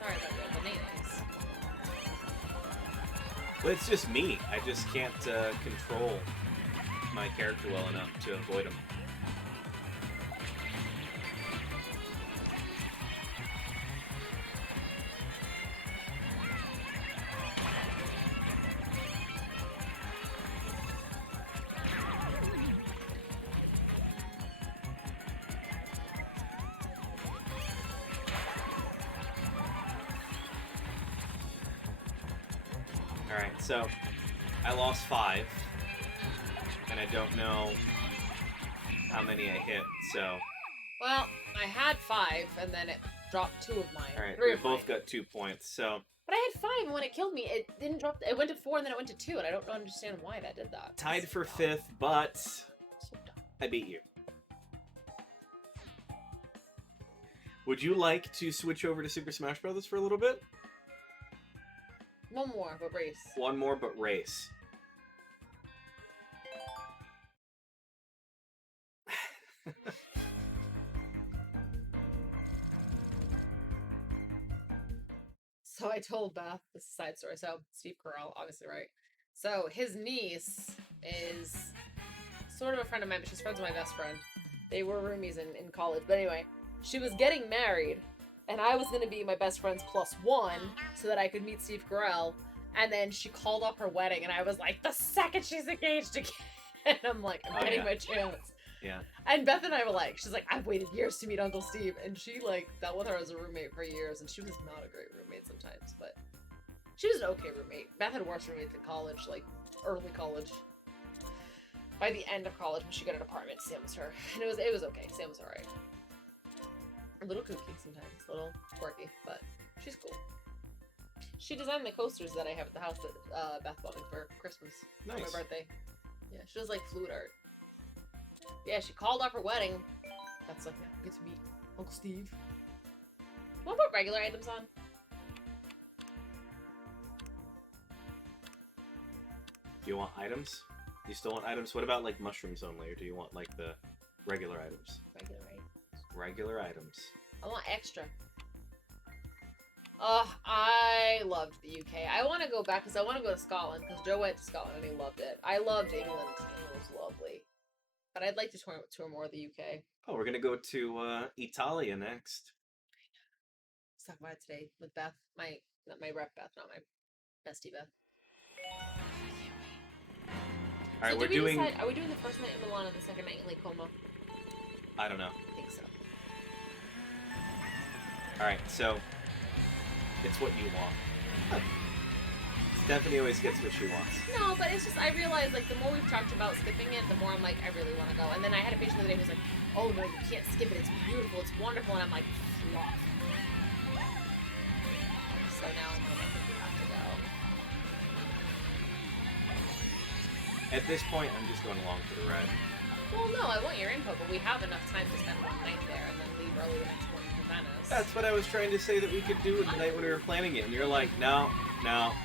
Sorry about your bananas. But it's just me. I just can't control my character well enough to avoid them. Alright, so I lost 5, and I don't know how many I hit, so... Well, I had 5 and then it dropped 2 of mine. Alright, 3 we of both mine. got 2 points, so... But I had 5 and when it killed me, it didn't drop. It went to 4 and then it went to 2 and I don't understand why that did that. Tied It's for dumb. 5th, but So dumb. I beat you. Would you like to switch over to Super Smash Bros. For a little bit? One more, but race. One more, but race. So I told Beth, this is a side story, so Steve Carell, obviously, right? So his niece is sort of a friend of mine, but she's friends with my best friend. They were roomies in college. But anyway, she was getting married, and I was going to be my best friend's +1 so that I could meet Steve Carell. And then she called up her wedding, and I was like, the second she's engaged again. And I'm like, I'm Oh, getting yeah. my chance. Yeah. And Beth and I were like, she's like, I've waited years to meet Uncle Steve. And she, like, dealt with her as a roommate for years. And she was not a great roommate sometimes, but she was an okay roommate. Beth had worse roommates in college, like, early college. By the end of college, when she got an apartment, Sam was her. And it was okay. Sam was alright. A little kooky sometimes, a little quirky, but she's cool. She designed the coasters that I have at the house that Beth bought me for Christmas. For Nice. my birthday. Yeah, she does, like, fluid art. Yeah, she called off her wedding. That's like, yeah, get to meet Uncle Steve. Want to put regular items on? Do you want items? Do you still want items? What about, like, mushrooms only, or do you want, like, the regular items? Regular items. Regular items. I want extra. I loved the UK. I want to go back because I want to go to Scotland because Joe went to Scotland and he loved it. I loved England. England was lovely. But I'd like to tour more of the UK. Oh, we're gonna go to Italia next. Let's talk about it today with Beth. Not my rep Beth, not my bestie Beth. All right, So we're did we doing. decide, are we doing the first night in Milan and the second night in Lake Como? I don't know. I think so. All right, so it's what you want. Stephanie always gets what she wants. No, but it's just I realized like the more we've talked about skipping it, the more I'm like I really want to go. And then I had a patient the other day who was like, "Oh no, you can't skip it. It's beautiful. It's wonderful." And I'm like, "Fluff." So now I'm like, I think we have to go. At this point, I'm just going along for the ride. Well, no, I want your input, but we have enough time to spend one night there and then leave early the next morning for Venice. That's what I was trying to say that we could do the night when we were planning it, and you're like, no.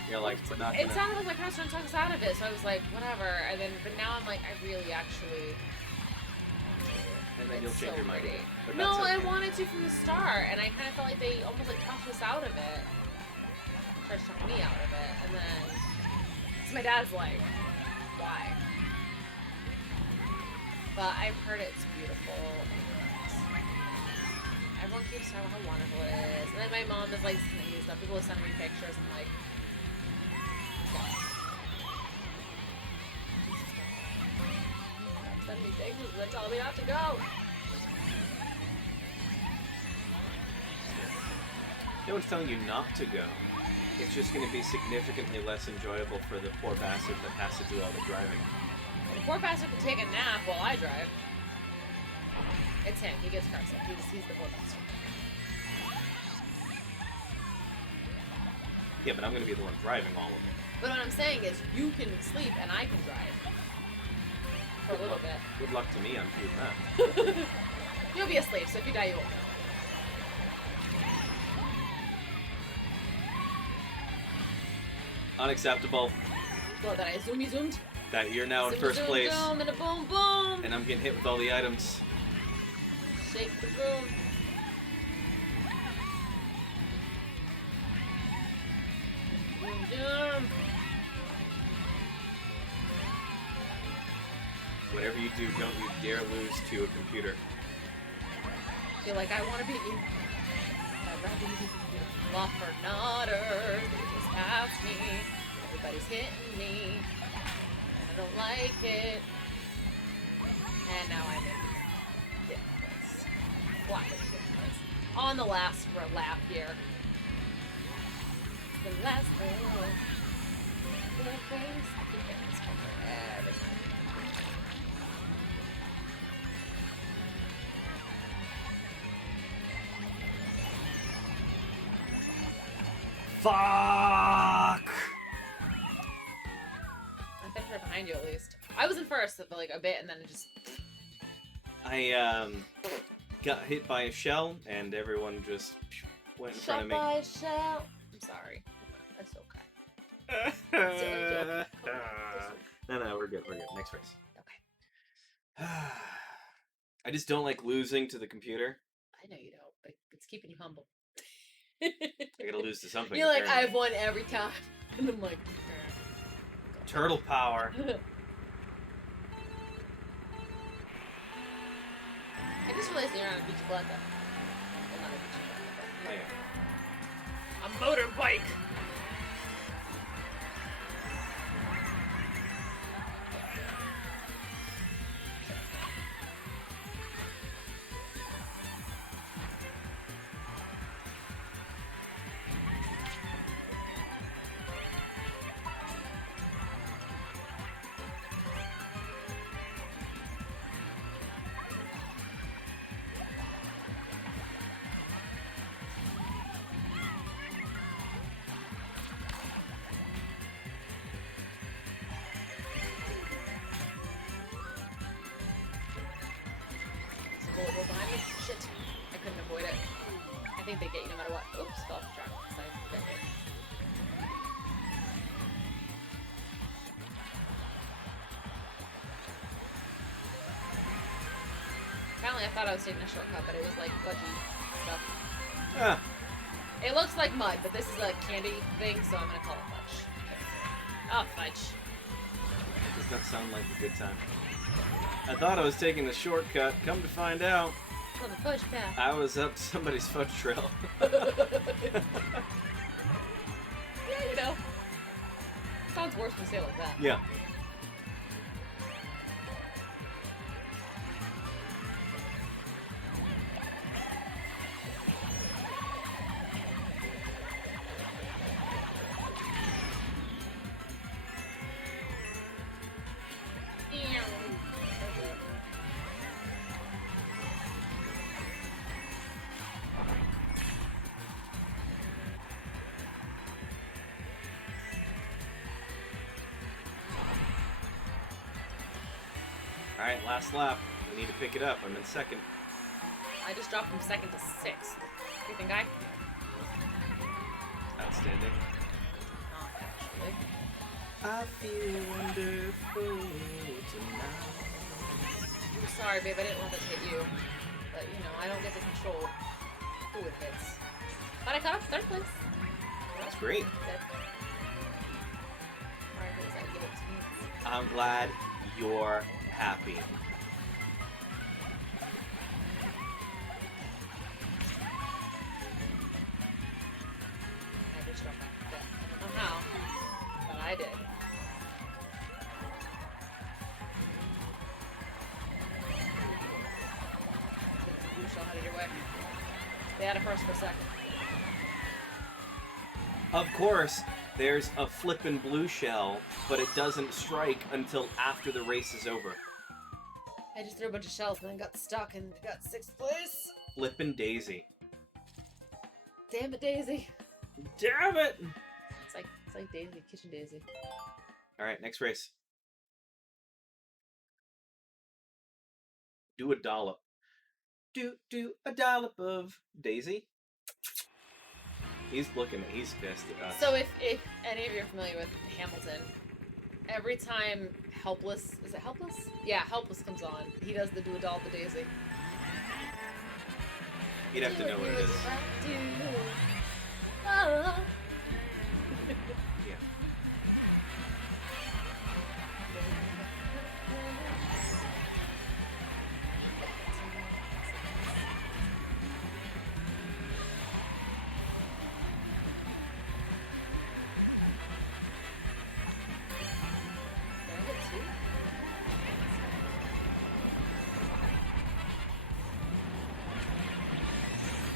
You're like, we're not It gonna. sounded like my parents trying to talk us out of it, so I was like, whatever. And then, but now I'm like, I really actually. And then you'll It's change so your mind. pretty. Again. But No, that's I okay. wanted to from the start, and I kind of felt like they almost like talked us out of it. Tried to talk me out of it, and then so my dad's like, "Why?" But I've heard it's beautiful. And everyone keeps talking about how wonderful it is, and then my mom is like sending me stuff. People are sending me pictures, and like, send me pictures, and then tell me not to go. No one's telling you not to go. It's just going to be significantly less enjoyable for the poor bastard that has to do all the driving. The poor bastard can take a nap while I drive. It's him. He gets car sick. He's the poor bastard. Yeah, but I'm going to be the one driving all of it. But what I'm saying is, you can sleep and I can drive for a little bit. Good luck to me on doing that. You'll be asleep, so if you die, you won't know. Unacceptable Well, that I zoomed. that you're now in Zoom, first zoom, place, zoom, and a boom, boom. and I'm getting hit with all the items. Shake the room. Zoom, zoom. Whatever you do, don't you dare lose to a computer. Feel like I want to beat you. I'd rather you beat me. Law for Nutter. They just passed me. Everybody's hitting me. I don't like it. And now I'm in fifth place. Flat in fifth place. On the last lap here. The last one. The race. I keep getting this one every time. Fuck! I think right behind you at least. I was in first for like a bit and then it just. I got hit by a shell, and everyone just went in front of me. By shell. I'm sorry. That's okay. No, we're good. We're good. Next race. Okay. I just don't like losing to the computer. I know you don't, but it's keeping you humble. I gotta lose to something. You're like, apparently. I've won every time. And I'm like, Turtle power. I just realized you're on a beach blood though. Well, not a beach blood, Oh, but a motorbike. There's a bullet hole behind me. Shit. I couldn't avoid it. I think they get you no matter what. Oops, fell off the track. Sorry. Apparently I thought I was taking a shortcut, but it was like fudgy stuff. Ah, It looks like mud, but this is a candy thing, so I'm gonna call it fudge. Oh, fudge. That does not sound like a good time. I thought I was taking the shortcut. Come to find out, On the fudge path. I was up somebody's fudge trail. Yeah, you know. Sounds worse when you say it like that. Yeah. Alright, last lap. We need to pick it up. I'm in second. I just dropped from second to sixth. What do you think I? Outstanding. Not actually. I feel wonderful tonight. I'm sorry, babe. I didn't want to hit you, but you know I don't get to control who it hits. But I caught up third place. That's great. Good. Alright, what does that give it to me? I'm glad you're happy. I just dropped my foot. I don't know how, but I did. You shall head your way. They had a first for a second. Of course, there's a flippin' blue shell, but it doesn't strike until after the race is over. I just threw a bunch of shells and then got stuck and got sixth place. Flippin' Daisy. Damn it, Daisy. Damn it! It's like Daisy, Kitchen Daisy. Alright, next race. Do a dollop. Do a dollop of Daisy. He's pissed at us. So if any of you are familiar with Hamilton, every time Helpless, is it Helpless? Yeah, Helpless comes on. He does the do a doll to Daisy. You'd have to know what it is. Oh. Yeah.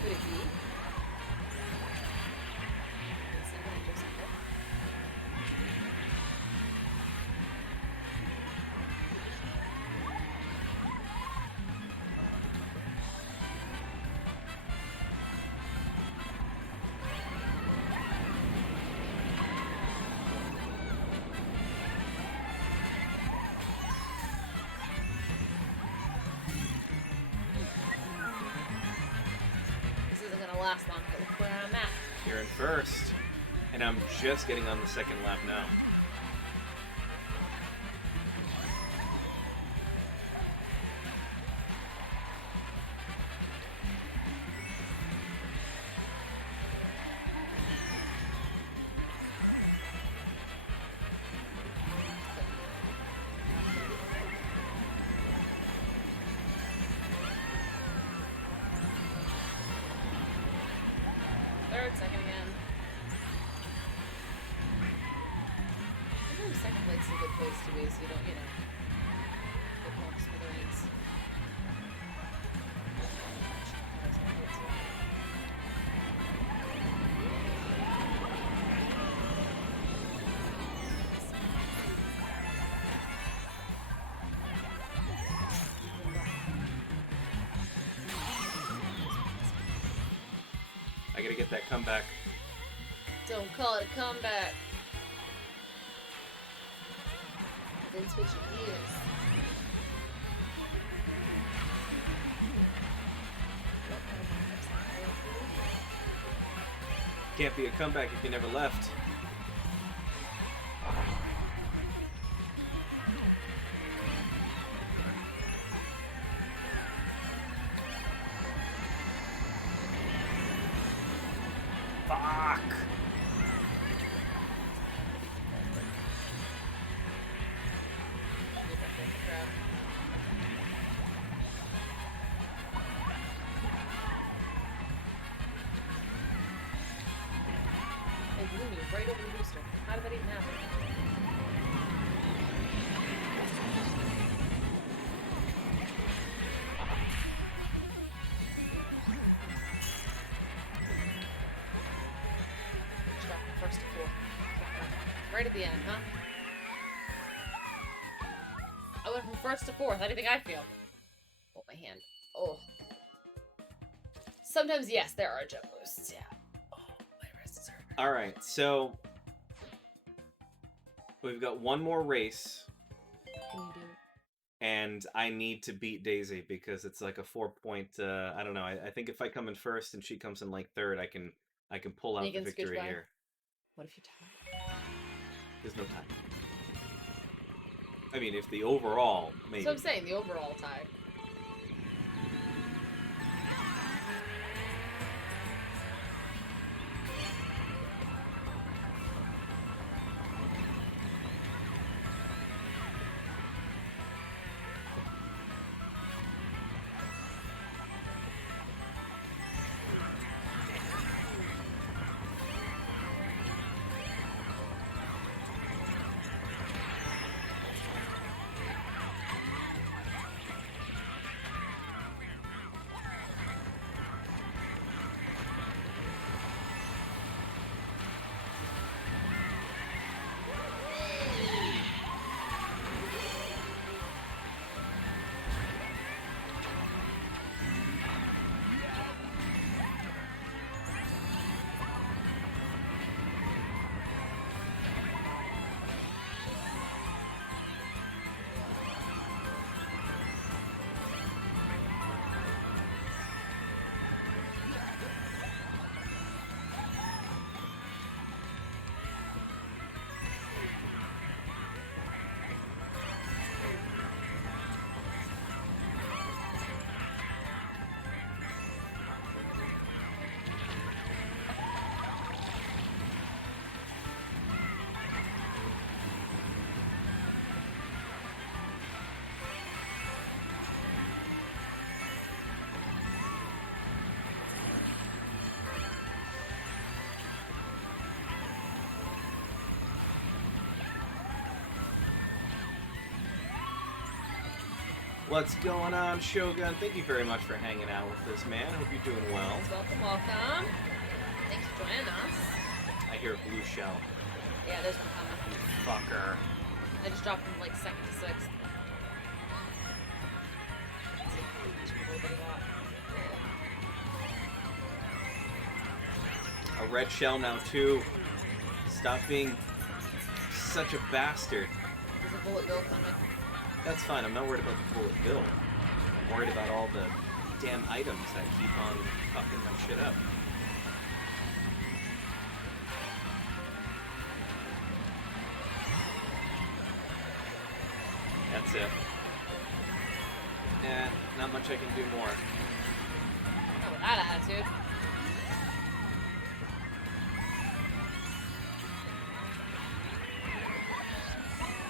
Could it be? This isn't gonna last long, but look where I'm at. You're in first. And I'm just getting on the second lap now. Third, second again. Sometimes second place is a good place to be, so you don't, you know, get more smithereens. I gotta get that comeback. Don't call it a comeback. Then switch your gears. Can't be a comeback if you never left. right over the booster. How did that even happen? Just dropped the first to 4. Right at the end, huh? I went from first to 4th. How do you think I feel? Oh, my hand. Oh. Sometimes, yes, there are jump boosts. Yeah. Oh, my wrist is hurt. All right, so we've got one more race, Can you do it? and I need to beat Daisy because it's like a 4-point. I don't know. I think if I come in first and she comes in like third, I can pull out You the can scooch victory by. here. What if you tie? There's no time. I mean, if the overall, maybe. So I'm saying the overall tie. What's going on, Shogun? Thank you very much for hanging out with us, man. Hope you're doing well. Welcome, welcome. Thanks for joining us. I hear a blue shell. Yeah, there's one coming. You fucker. I just dropped from like 2nd to 6th. Just a little bit of that. A red shell now, too. Stop being such a bastard. There's a bullet bill coming. That's fine. I'm not worried about the bullet bill. I'm worried about all the damn items that keep on fucking my shit up. That's it. Not much I can do more. Not with that attitude.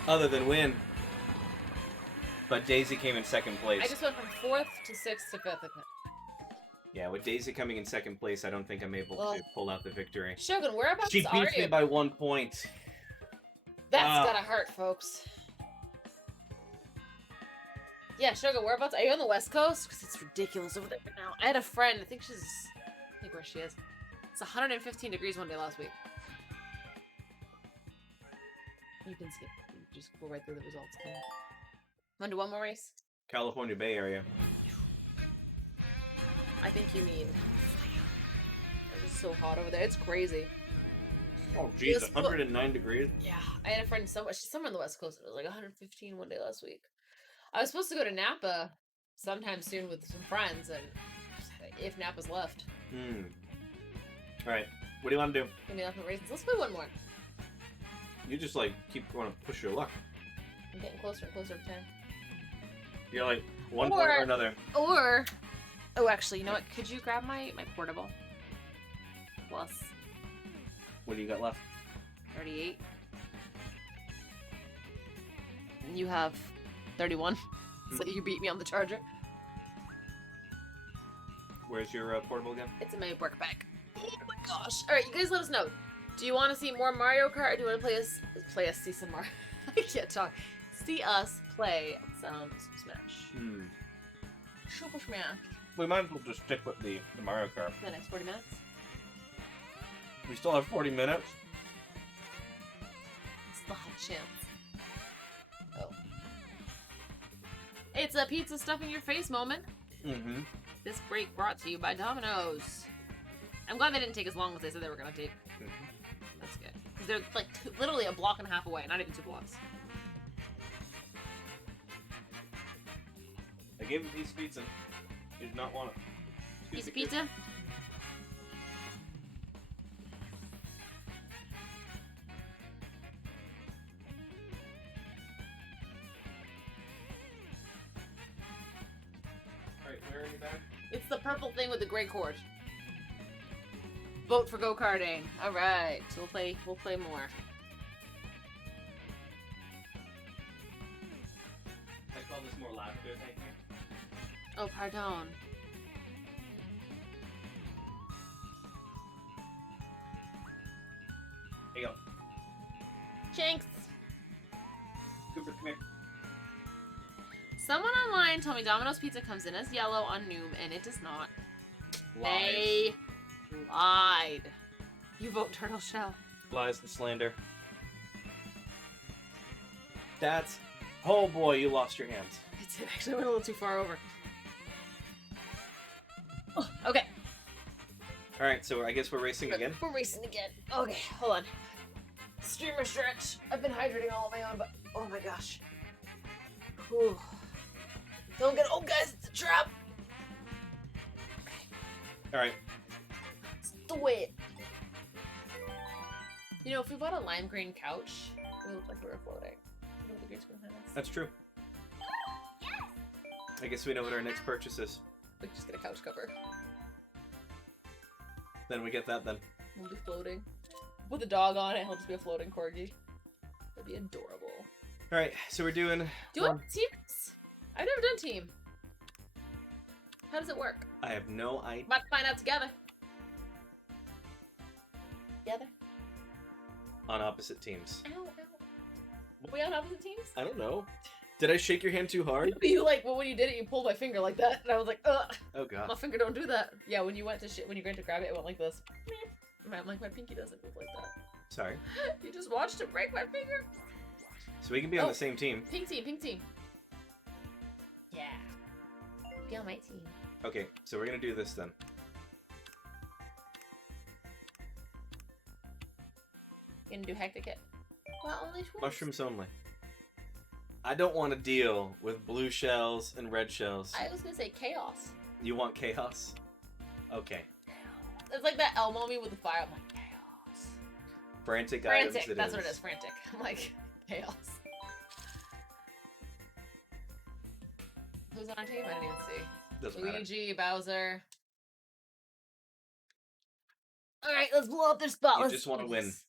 Other than win. But Daisy came in second place. I just went from 4th to 6th to 5th. Yeah, with Daisy coming in second place, I don't think I'm able to pull out the victory. Shogun, whereabouts She are beats me you? by 1 point. That's gotta hurt, folks. Yeah, Shogun, whereabouts? Are you on the West Coast? Because it's ridiculous over there now. I had a friend, I think where she is. It's 115 degrees one day last week. You can skip. You just go right through the results. Want to do one more race? California Bay Area. I think you mean. It's so hot over there. It's crazy. Oh, geez, It's 109 degrees? Yeah, I had a friend she's somewhere on the West Coast. It was like 115 one day last week. I was supposed to go to Napa sometime soon with some friends, and if Napa's left. Alright, what do you want to do? Give me enough raisins. Let's play one more. You just, like, keep going to push your luck. I'm getting closer and closer to 10. You're like, one point or another. Or, oh, actually, you know what? Could you grab my portable? Plus What do you got left? 38. And you have 31. So you beat me on the charger. Where's your portable again? It's in my work bag. Oh my gosh. Alright, you guys let us know. Do you want to see more Mario Kart, or do you want to see some Mario? I can't talk. See us play some Smash. Super Smash. We might as well just stick with the Mario Kart. The next 40 minutes. We still have 40 minutes. It's the hot chance. Oh. It's a pizza stuff in your face moment. Mm-hmm. This break brought to you by Domino's. I'm glad they didn't take as long as they said they were going to take. That's good. Because they're like literally a block and a half away, not even 2 blocks. I gave him a piece of pizza. He did not want it. Piece of pizza? Alright, where are you back? It's the purple thing with the gray cord. Vote for go-karting. Alright, so we'll play more. I call this more laughter, thank you. Oh, pardon. Here you go. Jinx! Cooper, come here. Someone online told me Domino's Pizza comes in as yellow on Noom, and it does not. Lies. They lied. You vote Turtle Shell. Lies and slander. That's... Oh boy, you lost your hands. I did actually. I went a little too far over. Oh, okay. Alright, so I guess we're racing again? We're racing again. Okay, hold on. Streamer stretch. I've been hydrating all on my own, but oh my gosh. Whew. Don't get old, guys. It's a trap. Alright. It's the way. You know, if we bought a lime green couch, it would look like we were floating. Look at the green screen behind us. That's true. I guess we know what our next purchase is. We could just get a couch cover. Then we get that then. We'll be floating. Put the dog on it, he'll just be a floating corgi. That'd be adorable. Alright, so we're doing... Do it teams? I've never done team. How does it work? I have no idea. About to find out together. Together? On opposite teams. Ow, ow. Are we on opposite teams? I don't know. Did I shake your hand too hard? You like, well, when you did it, you pulled my finger like that, and I was like, ugh. Oh god. My finger don't do that. Yeah, when you went to when you went to grab it, it went like this. I'm like, my pinky doesn't move like that. Sorry. You just watched it break my finger. So we can be on the same team. Pink team, pink team. Yeah. Be on my team. Okay, so we're gonna do this then. Gonna do hectic hit. Well, only twice. Mushrooms only. I don't want to deal with blue shells and red shells. I was gonna say chaos. You want chaos? Okay. It's like that Elmo movie with the fire. I'm like, chaos. Frantic Frantic. items That's what it is. Frantic. I'm like, chaos. Who's on our team? I didn't even see. Doesn't matter. Luigi, Bowser. All right, let's blow up their spot. You Let's just want to do win. this.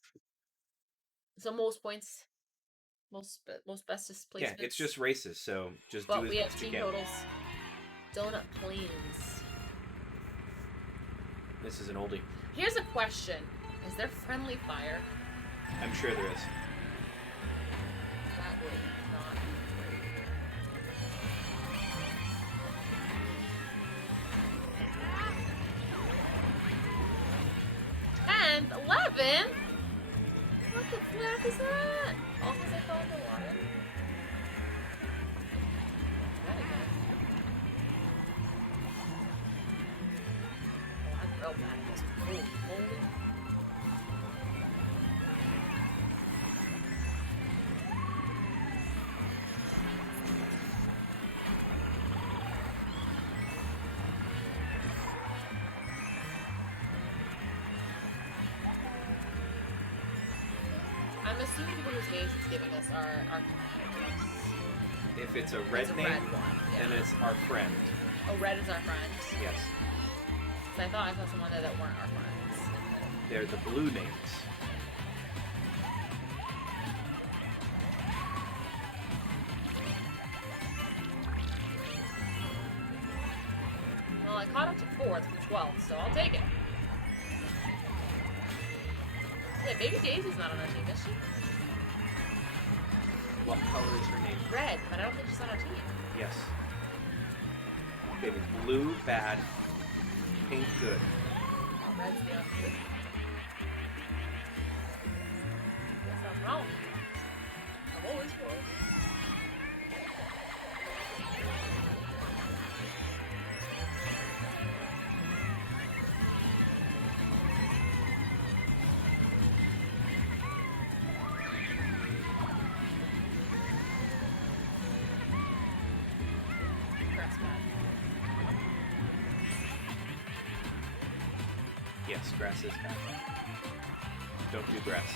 So most points, most bestest placements. Yeah, it's just races, so just But do as we have best you team can. totals. Donut plains. This is an oldie. Here's a question: is there friendly fire? I'm sure there is. That would not be great. And 11. What the flap is that? All because I fell in the water. That again. Oh, I'm real bad at this. Holy. I'm assuming people whose names it's giving us are competitors. If it's a red It's a name, red one, yeah. then it's our friend. Oh, red is our friend. Yes. So I thought I saw someone there that weren't our friends. They're the blue names. Well, I caught up to 4th from 12th, so I'll take it. Yeah, Baby Daisy's not on our team, is she? What color is her name? Red, but I don't think she's on our team. Yes. Okay, blue, bad. Pink, good. Red's the opposite. Guess I'm wrong. I'm always wrong. Grass bad. Yes, grass is bad. Don't do grass.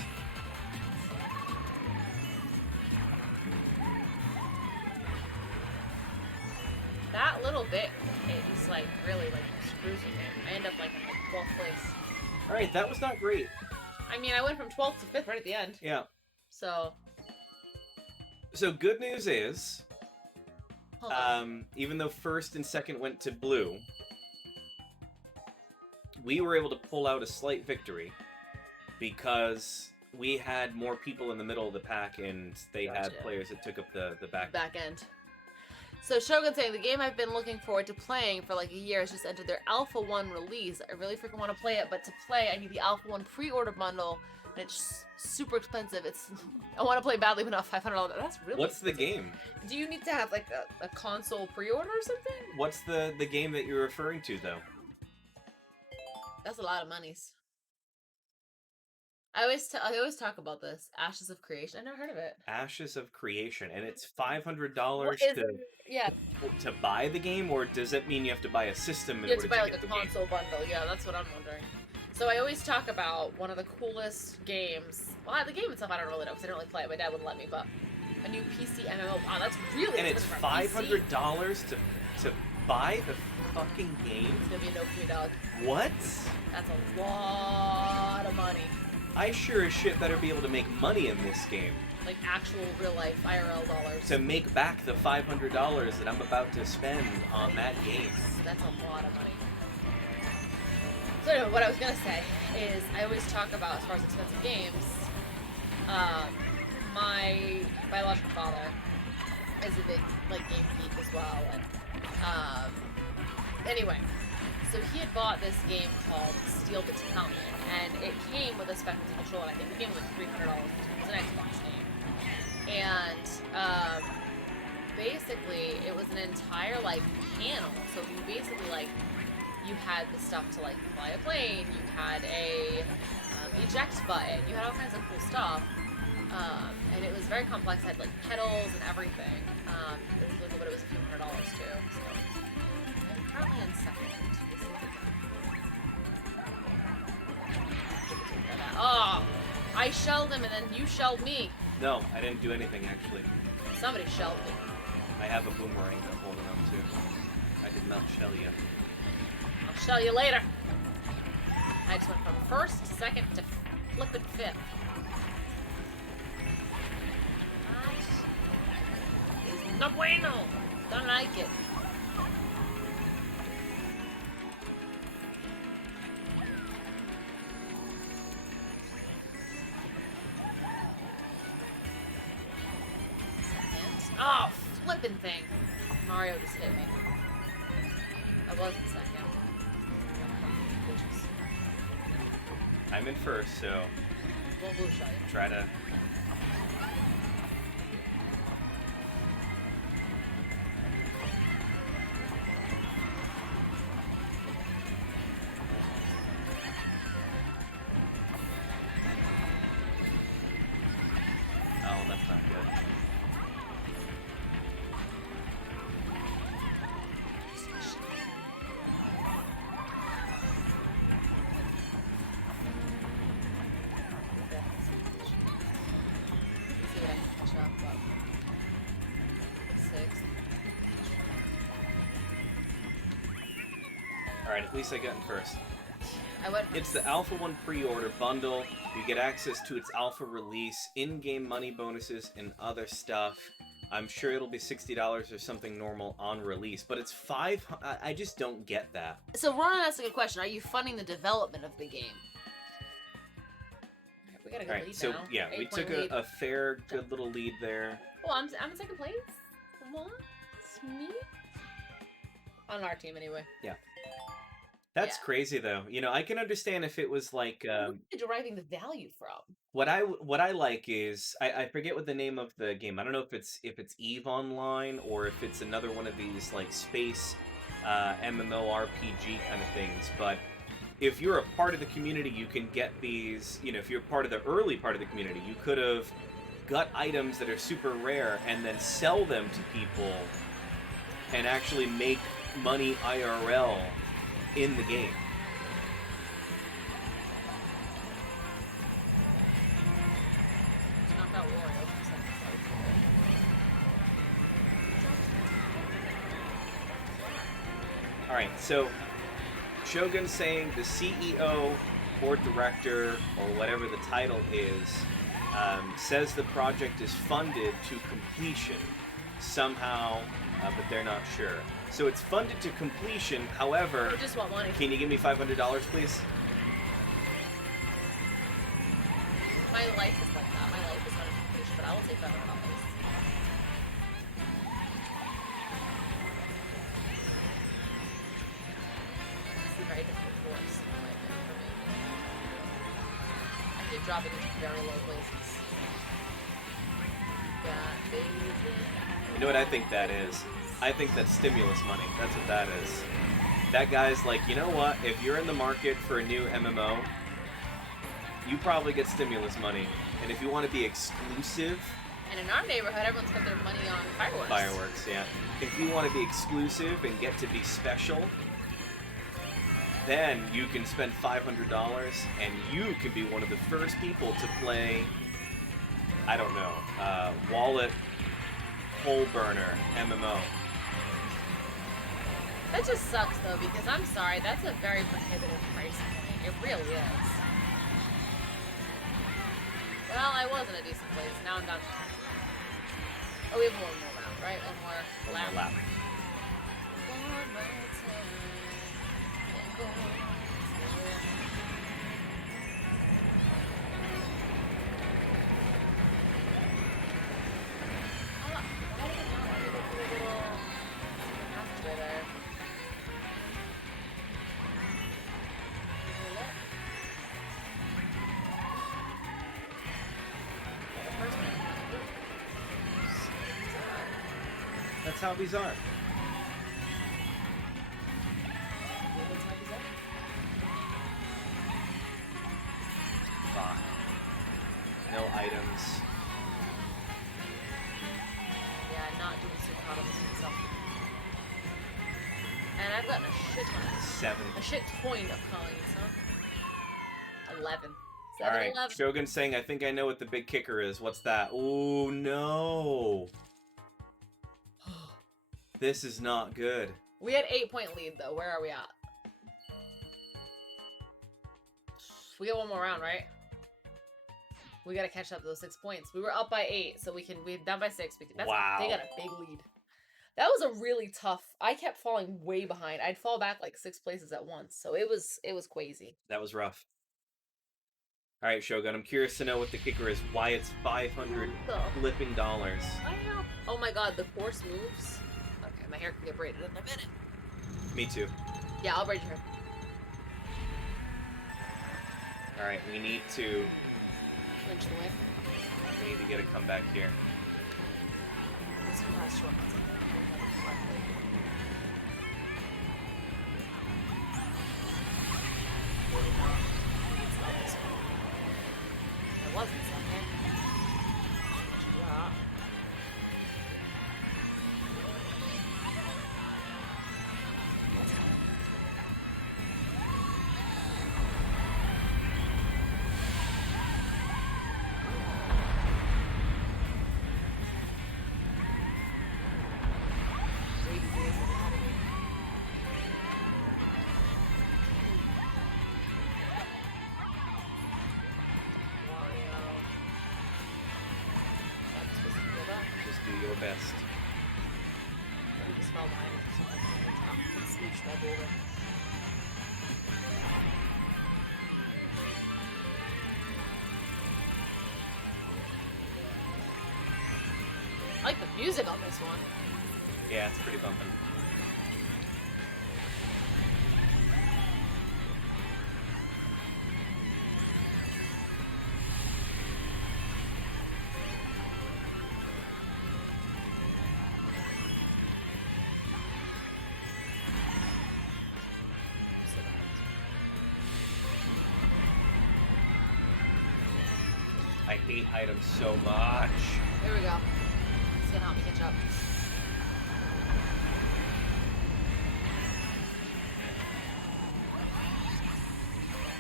That little bit, it's like really like screws with me. I end up like in like 12th place. Alright, that was not great. I mean, I went from 12th to 5th right at the end. Yeah. So, So good news is, hold on. even though first and second went to blue, we were able to pull out a slight victory because we had more people in the middle of the pack and they had Gotcha. players that took up the back. Back end. So Shogun saying, the game I've been looking forward to playing for like a year has just entered their Alpha 1 release. I really freaking want to play it, but to play, I need the Alpha 1 pre-order bundle, and it's super expensive. I want to play badly enough, $500. That's really What's the expensive. game? Do you need to have like a console pre-order or something? What's the game that you're referring to, though? That's a lot of monies. I always talk about this. Ashes of Creation. I never heard of it. Ashes of Creation, and it's $500 What is to it? Yeah, buy the game, or does that mean you have to buy a system in you have order to buy like get a the game? console bundle. Yeah, that's what I'm wondering. So I always talk about one of the coolest games. Well, the game itself I don't really know because I don't really play it. My dad wouldn't let me, but a new PC MMO. Wow, that's really And it's expensive for a PC. $500 to buy the fucking game? It's gonna be a no for me, dog. What? That's a lot of money. I sure as shit better be able to make money in this game Like actual real life IRL dollars. to make back the $500 that I'm about to spend on that game. That's a lot of money. So anyway, what I was gonna say is I always talk about, as far as expensive games, my biological father is a big like game geek as well, and anyway, so he had bought this game called Steel Battalion, and it came with a Spectrum controller. I think the game was like $300. It was an Xbox game, and basically it was an entire like panel. So you basically like you had the stuff to like fly a plane, you had a eject button, you had all kinds of cool stuff, and it was very complex. It had like pedals and everything. It was legal, but it was a few $100 too. So I'm currently in second. Oh, I shelled him and then you shelled me. No, I didn't do anything actually. Somebody shelled me. I have a boomerang that I'm holding on to. I did not shell you. I'll shell you later. I just went from first, second to flippin' fifth. That is no bueno. Don't like it. Second. Oh, flippin' thing. Mario just hit me. I wasn't second. Bitches. I'm in first, so We'll blue shot you. try to. Oh, that's not good. See what I can catch up, but sixth. Alright, at least I got in first. I went. It's the Alpha 1 pre-order bundle. You get access to its alpha release, in-game money bonuses, and other stuff. I'm sure it'll be $60 or something normal on release, but it's I just don't get that. So Ronan asked a good question. Are you funding the development of the game? We got a good All right, lead so now. yeah, we 8-point took lead. a fair, good little lead there. Oh, I'm in second place. What? Me? On our team, anyway. Yeah. That's Yeah. crazy, though. You know, I can understand if it was like Where are you deriving the value from? what I like is I forget what the name of the game. I don't know if it's Eve Online or if it's another one of these like space MMORPG kind of things. But if you're a part of the community, you can get these. You know, if you're part of the early part of the community, you could have got items that are super rare and then sell them to people and actually make money IRL in the game. Knock out Wario for second place. All right, so Shogun saying the CEO or director or whatever the title is says the project is funded to completion somehow, but they're not sure. So it's funded to completion. However, I just want money. can you give me $500, please? My life is like that. My life is not a completion, but I will take $500. This is a very difficult course, in my opinion, for me. I keep dropping into very low places. Got baby. You know what I think that is? I think that's stimulus money. That's what that is. That guy's like, you know what? If you're in the market for a new MMO, you probably get stimulus money. And if you want to be exclusive, And in our neighborhood, everyone's got their money on fireworks. fireworks, yeah. If you want to be exclusive and get to be special, then you can spend $500 and you can be one of the first people to play, I don't know, Wallet Hole Burner MMO. That just sucks though, because I'm sorry, that's a very prohibitive price point. It really is. Well, I was in a decent place. Now I'm down to 10. Oh, we have one more round, right? One more lap. Lap. One more time. And go to- Ah, why did it not let me go through the little passageway there? Is it lit? The first one. That's how these are. Fine. No items. Yeah, not doing super hot on this myself. And I've gotten a shit ton. 7. A shit ton of coins, huh? 11. All 7, right, 11. Shogun saying, I think I know what the big kicker is. What's that? Oh, no. This is not good. We had 8-point lead though. Where are we at? We got one more round, right? We gotta catch up to those 6 points. We were up by 8, so we're down by 6. Wow. They got a big lead. That was a really tough. I kept falling way behind. I'd fall back like 6 places at once, so it was crazy. That was rough. All right, Shogun, I'm curious to know what the kicker is. Why it's $500 flipping dollars. Wow. Oh my god, the course moves. Okay, my hair can get braided in a minute. Me too. Yeah, I'll braid your hair. All right, we need to Away. get a comeback here. This one has short ones. It wasn't something. Yeah. Just do your best. We just fell behind it for some reason. It's smooched my boulder. music on this one. Yeah, it's pretty bumping. I hate items so much. Here we go. It's gonna help me catch up.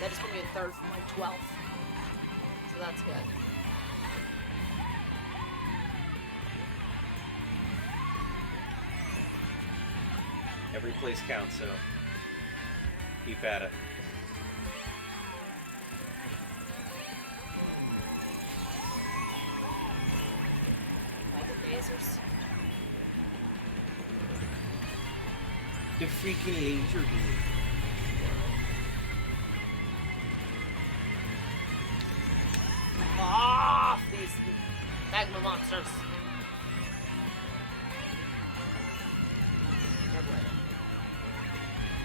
That just put me in third from like 12th. So that's good. Every place counts, so keep at it. Like the lasers. The freaking laser beam. Off these magma monsters.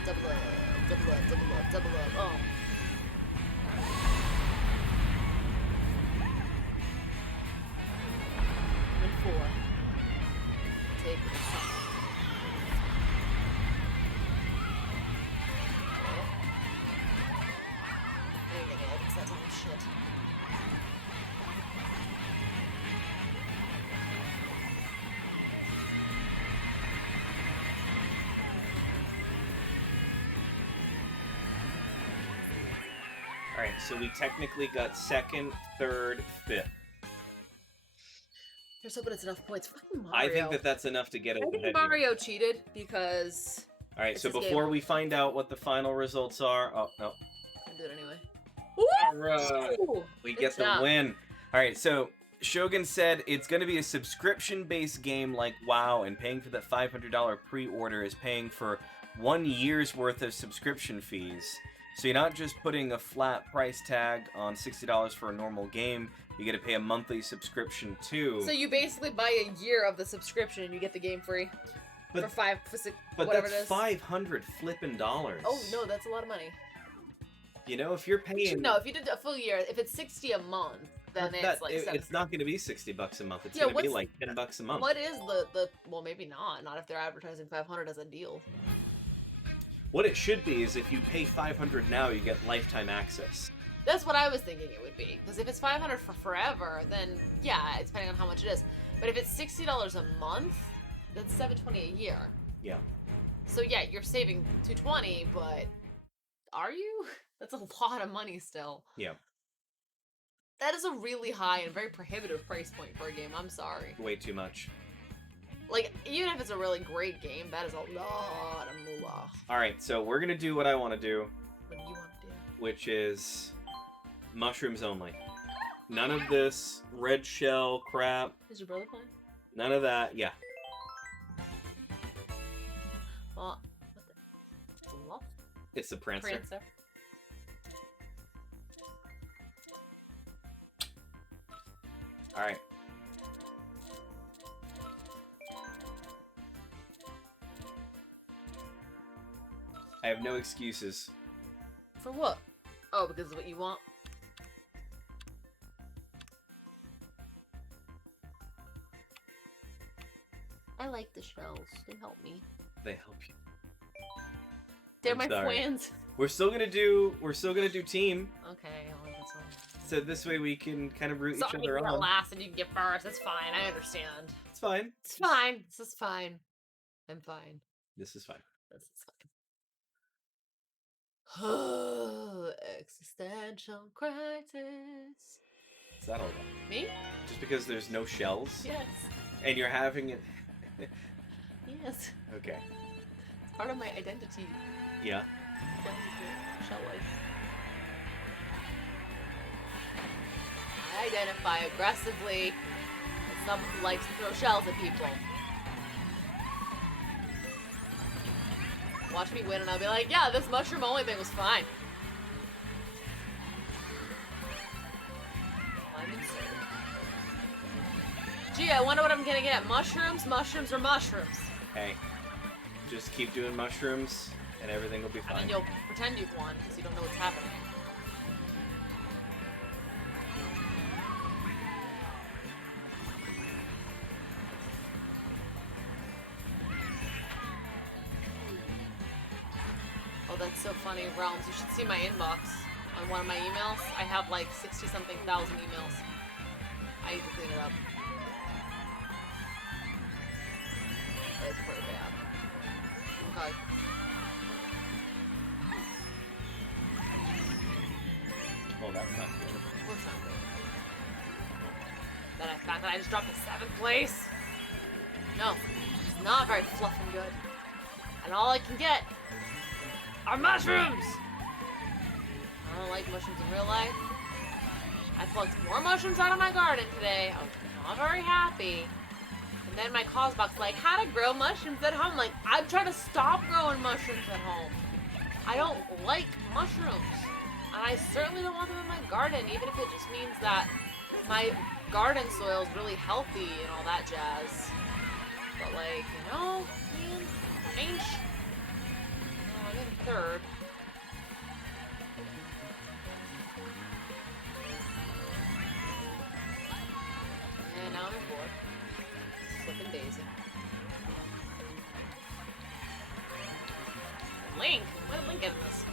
Double up, double up, double up, double up. Oh. I'm in 4. Take it. I ain't gonna get it because that's all shit. Alright, so we technically got second, third, fifth. Here's hoping it's enough points. Fucking Mario. I think that that's enough to get I us think ahead. Mario cheated because Alright, so it's his before game. we find out what the final results are... Oh, no. I do it anyway. Alright. Ooh, We good get the job. win. Alright, so Shogun said it's going to be a subscription-based game like WoW, and paying for that $500 pre-order is paying for 1 year's worth of subscription fees. So you're not just putting a flat price tag on $60 for a normal game, you get to pay a monthly subscription too. So you basically buy a year of the subscription and you get the game free But- for 5, for 6, but whatever that's it is. $500 flipping dollars. Oh no, that's a lot of money. You know, if you're paying... No, if you did a full year, if it's 60 a month, then it's like it's not going to be $60 a month. It's Yeah, going to be what's- like $10 a month. What is the well, maybe not if they're advertising 500 as a deal. What it should be is if you pay $500 now, you get lifetime access. That's what I was thinking it would be. Because if it's 500 for forever, then yeah, it's depending on how much it is. But if it's $60 a month, that's $720 a year. Yeah. So yeah, you're saving $220, but are you? That's a lot of money still. Yeah. That is a really high and very prohibitive price point for a game. I'm sorry. Way too much. Like, even if it's a really great game, that is a lot of moolah. Alright, so we're going to do what I want to do, What do you want to do? which is mushrooms only. None of this red shell crap. Is your brother playing? None of that. Yeah. Well, what the? Fluff? It's the Prancer. Prancer. Alright. I have no excuses. For what? Oh, because of what you want? I like the shells. They help me. They help you. They're I'm my sorry. friends. We're still gonna do team, Okay, I'll leave this one. so this way we can kind of root So each I other can get on. last and you can get first. That's fine. I understand. It's fine. It's fine. This is fine. I'm fine. This is fine. This is fine. Existential crisis. Is that all right? Me? Just because there's no shells Yes. and you're having it. Yes. Okay. It's part of my identity. Yeah. Shell life. I identify aggressively as someone who likes to throw shells at people. Watch me win and I'll be like, yeah, this mushroom only thing was fine. I'm insane. Gee, I wonder what I'm gonna get. Mushrooms, mushrooms, or mushrooms? Hey, just keep doing mushrooms, and everything will be I fine. mean, you'll pretend you've won, because you don't know what's happening. Oh, that's so funny, Realms. You should see my inbox on one of my emails. I have like 60-something thousand emails. I need to clean it up. It's pretty bad. Okay. Oh, that's not good. What's not good? That I found that I just dropped to 7th place? No. It's not very fluffing good. And all I can get are mushrooms! I don't like mushrooms in real life. I plucked more mushrooms out of my garden today. I was not very happy. And then my cause box like, how to grow mushrooms at home. Like, I'm trying to stop growing mushrooms at home. I don't like mushrooms. And I certainly don't want them in my garden, even if it just means that my garden soil is really healthy and all that jazz. But like, you know, man, ain't. Oh, I'm in 3rd. And now I'm in 4th. Flippin' Daisy. Link? Where did Link get in this?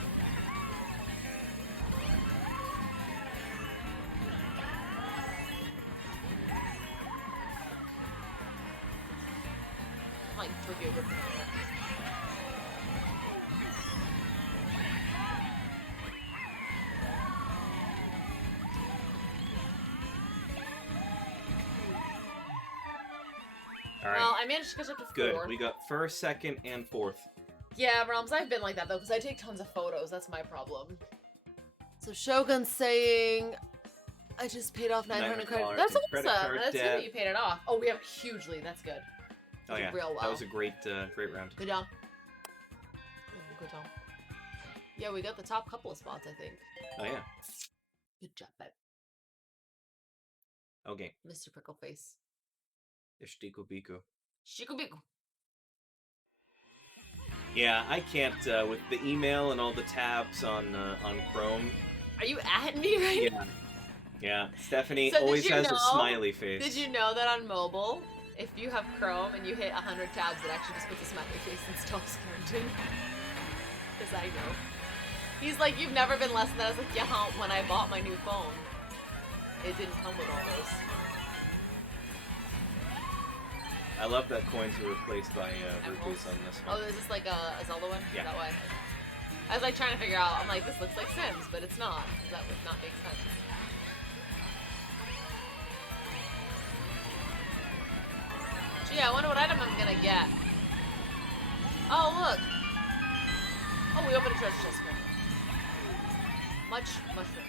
Like Tokyo Drift. All right. Well, I managed to catch up to 4th. Good. We got 1st, 2nd, and 4th. Yeah, Realms, I've been like that though, because I take tons of photos. That's my problem. So Shogun's saying, I just paid off 900 credit. $900 That's in credit awesome. card That's good debt. that you paid it off. Oh, we have hugely. That's good. Oh You did yeah, real well. that was a great, great round. Good job. Good job. Yeah, we got the top couple of spots, I think. Oh yeah. Good job, babe. Okay. Mr. Prickleface. Ishtiku Biku. Shikubiku. Yeah, I can't with the email and all the tabs on Chrome. Are you at me right Yeah. Yeah. Stephanie So did always you has a know- smiley face. Did you know that on mobile, if you have Chrome and you hit 100 tabs, it actually just puts a smiley face and stops counting? Because I know. He's like, you've never been less than that. I was like, yeah, when I bought my new phone, it didn't come with all those. I love that coins were replaced by rupees on this Oh, one. is this like a Zelda one? Yeah. That way. I was like trying to figure out, I'm like, this looks like Sims, but it's not. That would not make sense. Gee, I wonder what item I'm gonna get. Oh, look. Oh, we opened a treasure chest here. Much mushrooms.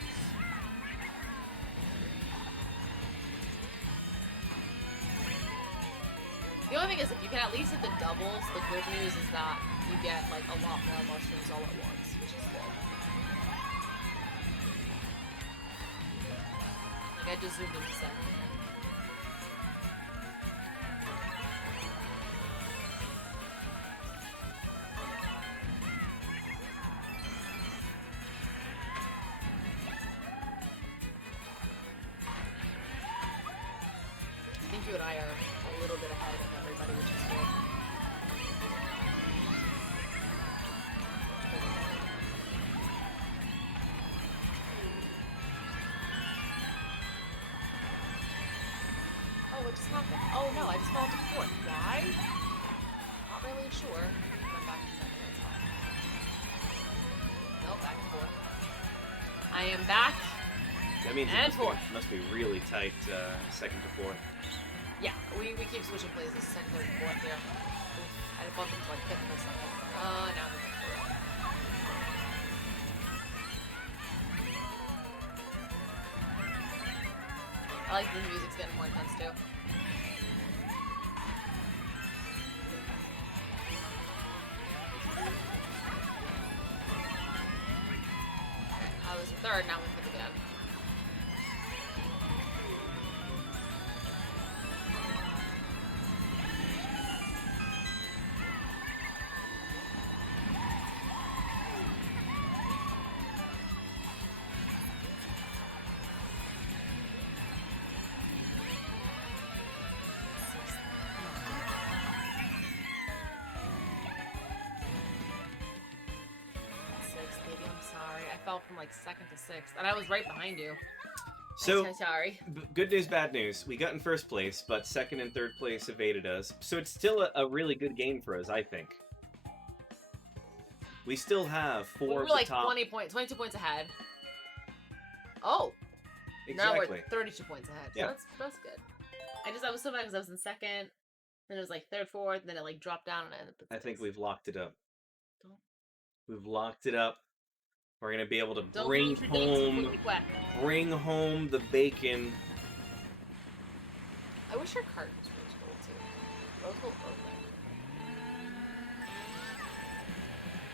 The only thing is, if you can at least hit the doubles, the good news is that you get like a lot more mushrooms all at once, which is good. Like I just zoomed into 7. I think you and I are a little bit ahead of everybody, which is good. Oh, what just happened? Oh no, I just fell into 4th. Why? Not really sure. I'm back to 2nd. That's fine. Nope, back to 4th. I am back. That means And it fourth. must be really tight 2nd to 4th. Yeah, we keep switching places, 2nd, 3rd, 4th here. I had bumped into like 5th for a second. Now I'm in 4th. I like the music's getting more intense too. I was in 3rd, now I'm in 5th again. fell from like 2nd to 6th, and I was right behind you. So, I'm so sorry. good news, bad news. We got in first place, but second and third place evaded us. So it's still a really good game for us, I think. We still have We four were of the like top. 22 points ahead. Oh, Exactly. now we're 32 points ahead. So Yeah. that's good. I was so mad because I was in 2nd, then it was like 3rd, 4th, then it like dropped down and I ended up at I think 6th. we've locked it up. Don't- We've locked it up. We're gonna be able to Don't bring lose your dates too home, quickly, quack. bring home the bacon. I wish your cart was rose gold too. Rose gold or red.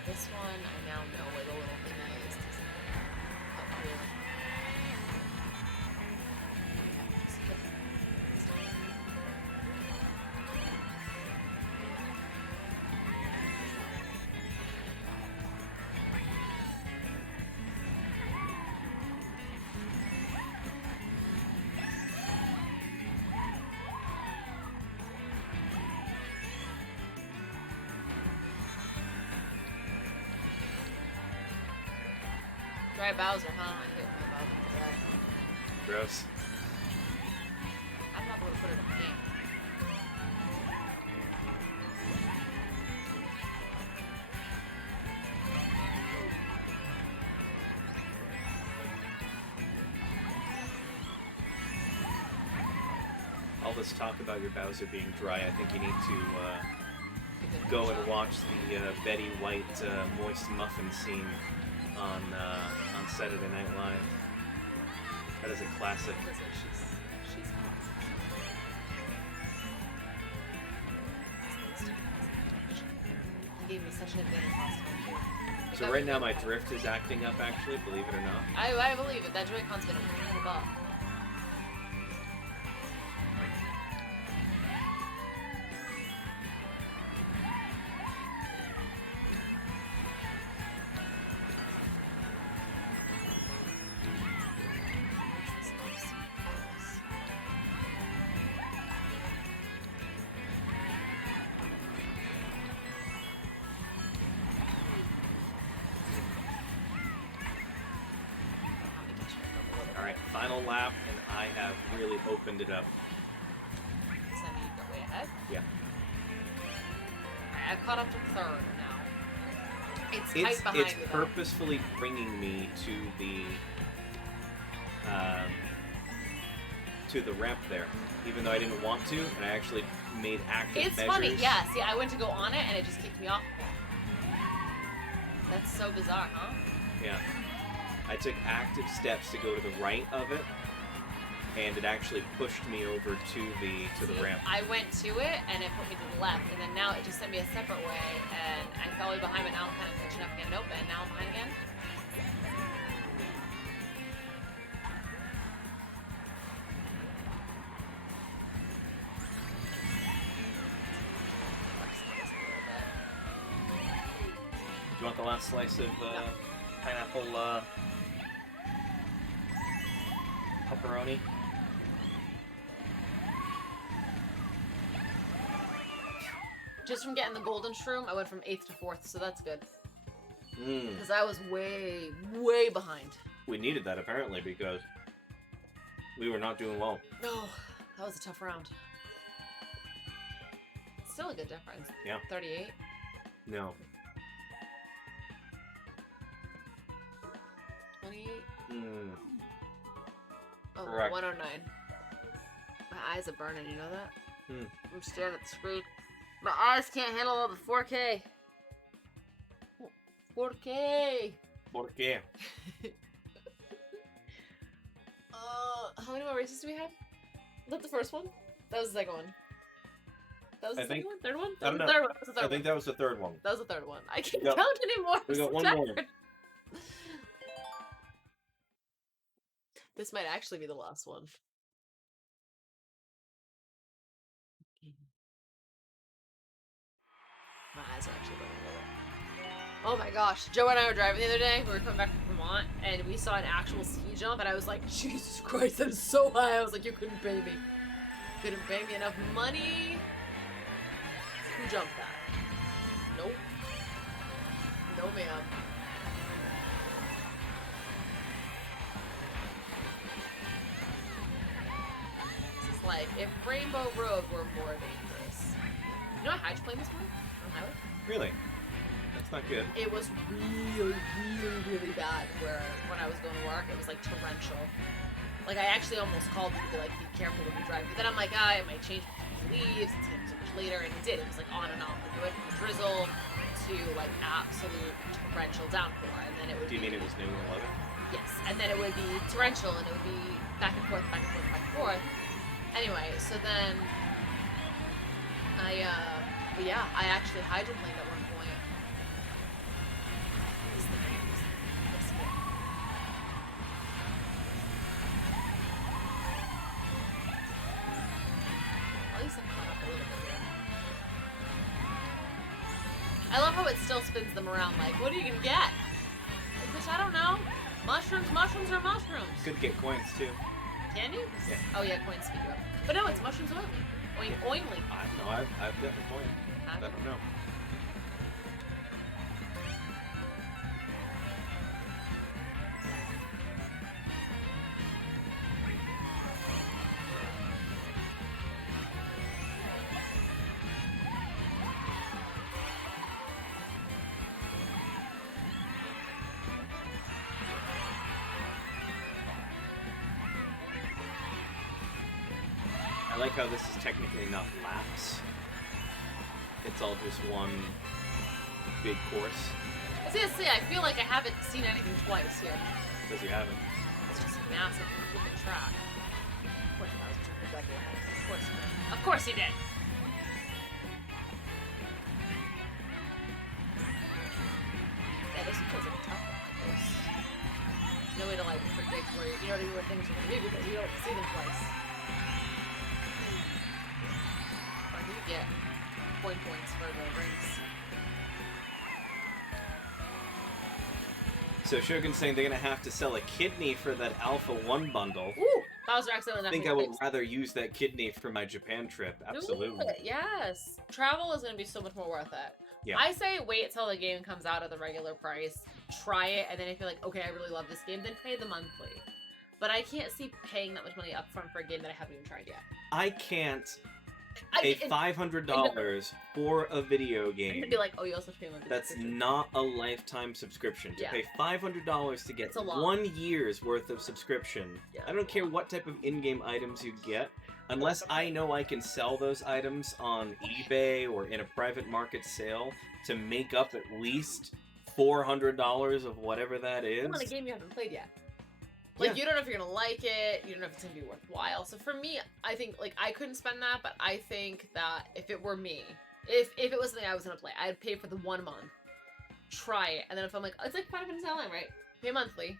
This one, I now know where the little thing is. To help you. Okay, just hit this time. Dry Bowser, huh? I hate when my Bowser's dry. Gross. I'm not able to put it in pink. All this talk about your Bowser being dry, I think you need to Give it a go and shot. watch the Betty White moist muffin scene on Saturday Night Live. That is a classic. Listen, she's hot. You gave me such an advantage last time too. So right now my drift is acting up, actually, believe it or not. I believe it. That Joy-Con's been a pain in the butt. Alright, final lap, and I have really opened it up. So I need to go way ahead. Yeah. Alright, I've caught up to 3rd now. It's tight It's behind me though. purposefully bringing me to the ramp there, even though I didn't want to, and I actually made active It's measures. funny, yeah. See, I went to go on it and it just kicked me off. That's so bizarre, huh? Yeah. I took active steps to go to the right of it, and it actually pushed me over to the See, ramp. I went to it and it put me to the left, and then now it just sent me a separate way, and I fell way behind, but now I'm kind of catching up again. Nope, and now I'm behind again. Do you want the last slice of pineapple pepperoni? Just from getting the golden shroom, I went from 8th to 4th, so that's good. Mmm. Because I was way, way behind. We needed that apparently because we were not doing well. No, that was a tough round. Still a good difference. Yeah. 38. No. 28. Mm. Oh, Correct. 109. My eyes are burning, you know that? Hmm. I'm staring at the screen. My eyes can't handle all the 4K. 4K! ¿Por qué? How many more races do we have? Was that the first one? That was the second one. That was the I second think- one? Third one? I That was don't the know. third one. That was the third I think one. that was the third one. That was the third one. I can't got- count anymore. we got I'm one so more. tired. This might actually be the last one. My eyes are actually burning a little. Oh my gosh. Joe and I were driving the other day. We were coming back from Vermont, and we saw an actual ski jump, and I was like, Jesus Christ, I'm so high. I was like, you couldn't pay me. Couldn't pay me enough money. Who jumped that? Nope. No, ma'am. like if Rainbow Road were more dangerous. You know, I hydroplaned this morning on the highway. Really? That's not good. It was really bad. Where when I was going to work, it was like torrential. Like I actually almost called you to be like, be careful when you drive. But then I'm like, it might change because leaves. It's getting so much later, and it did. It was like on and off. Like, it went from drizzle to like absolute torrential downpour, and then it would. Do you mean it was New England weather? Yes, and then it would be torrential, and it would be back and forth, back and forth, back and forth. Anyway, so then I actually hydroplaned at one point. At least I'm caught up a little bit here. I love how it still spins them around like, what are you gonna get? Like, bitch, I don't know. Mushrooms are mushrooms. Could get coins too. Can you? Yeah. Oh yeah, coins speak up. But no, it's mushrooms oily. Oily. I don't know. I've gotten a coin. I don't know. I like how this is technically not laps. It's all just one big course. I was gonna say, I feel like I haven't seen anything twice here. Because you haven't. It's just a massive flipping track. Of course, I was trying to exactly like that. Of course he did. Of course he did. Yeah, this feels like a tough one. There's no way to like predict where you know where things are gonna be because you don't see them twice. Or you get points for the rings. So Shogun's saying they're gonna have to sell a kidney for that Alpha 1 bundle. Ooh! Bowser accidentally I think I would rather use that kidney for my Japan trip. Absolutely. Do it, yes. Travel is going to be so much more worth it. Yeah. I say wait till the game comes out at the regular price, try it, and then if you're like, okay, I really love this game, then pay the monthly. But I can't see paying that much money up front for a game that I haven't even tried yet. I can't pay $500 for a video game. It'd be like, oh, you also have to pay monthly. That's not a lifetime subscription. To Yeah. pay $500 to get It's a lot. 1 year's worth of subscription. Yeah. I don't care what type of in-game items you get, unless I know I can sell those items on eBay or in a private market sale to make up at least $400 of whatever that is. On a game you haven't played yet. Like, Yeah. you don't know if you're gonna like it, you don't know if it's gonna be worthwhile. So for me, I think, like, I couldn't spend that, but I think that if it were me, if it was something I was gonna play, I'd pay for the 1 month, try it, and then if I'm like, it's like Final Fantasy Online, right? Pay monthly,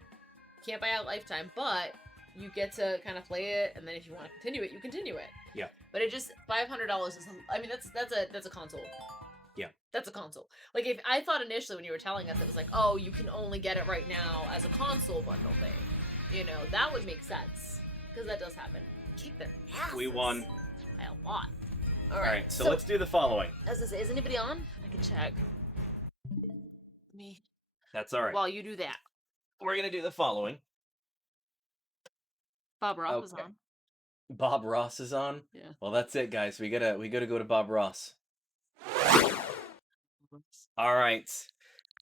can't buy out lifetime, but you get to kind of play it, and then if you want to continue it, you continue it. Yeah. But it just, $500 is, I mean, that's a console. Yeah. That's a console. Like, if I thought initially when you were telling us, it was like, oh, you can only get it right now as a console bundle thing. You know, that would make sense. Because that does happen. Kick their asses. We won. By a lot. Alright, so let's do the following. As I say, is anybody on? I can check. Me. That's alright. While you do that. We're gonna do the following. Bob Ross is Okay. on. Bob Ross is on? Yeah. Well, that's it, guys. We gotta go to Bob Ross. Alright.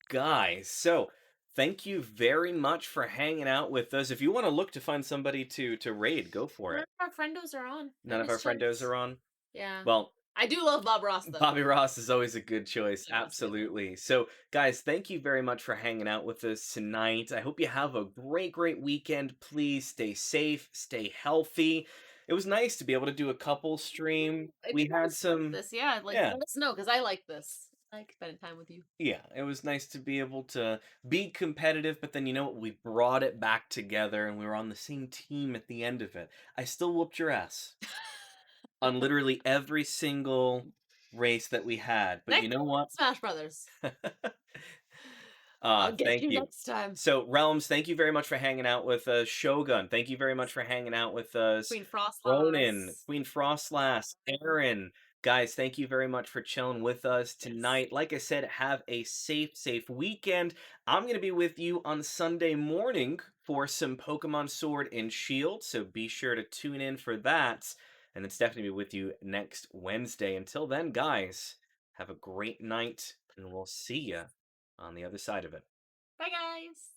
Guys, so thank you very much for hanging out with us. If you want to look to find somebody to raid, go for None it. of our friendos are on. None of our friendos are on? Yeah. Well, I do love Bob Ross, though. Bobby Ross is always a good choice. Yes. Absolutely. So, guys, thank you very much for hanging out with us tonight. I hope you have a great weekend. Please stay safe, stay healthy. It was nice to be able to do a couple stream. We had some... This, yeah. Like, Yeah. let us know, because I like this. I like spending time with you. Yeah, it was nice to be able to be competitive, but then you know what? We brought it back together and we were on the same team at the end of it. I still whooped your ass on literally every single race that we had. But you know what? Smash Brothers. I'll get thank you you. next time. So, Realms, thank you very much for hanging out with us. Shogun, thank you very much for hanging out with us. Queen Frostlass. Ronan, Queen Frostlass, Aaron. Guys, thank you very much for chilling with us tonight. Like I said, have a safe weekend. I'm going to be with you on Sunday morning for some Pokemon Sword and Shield, so be sure to tune in for that. and then Stephanie will be with you next Wednesday. Until then, guys, have a great night, and we'll see you on the other side of it. Bye, guys.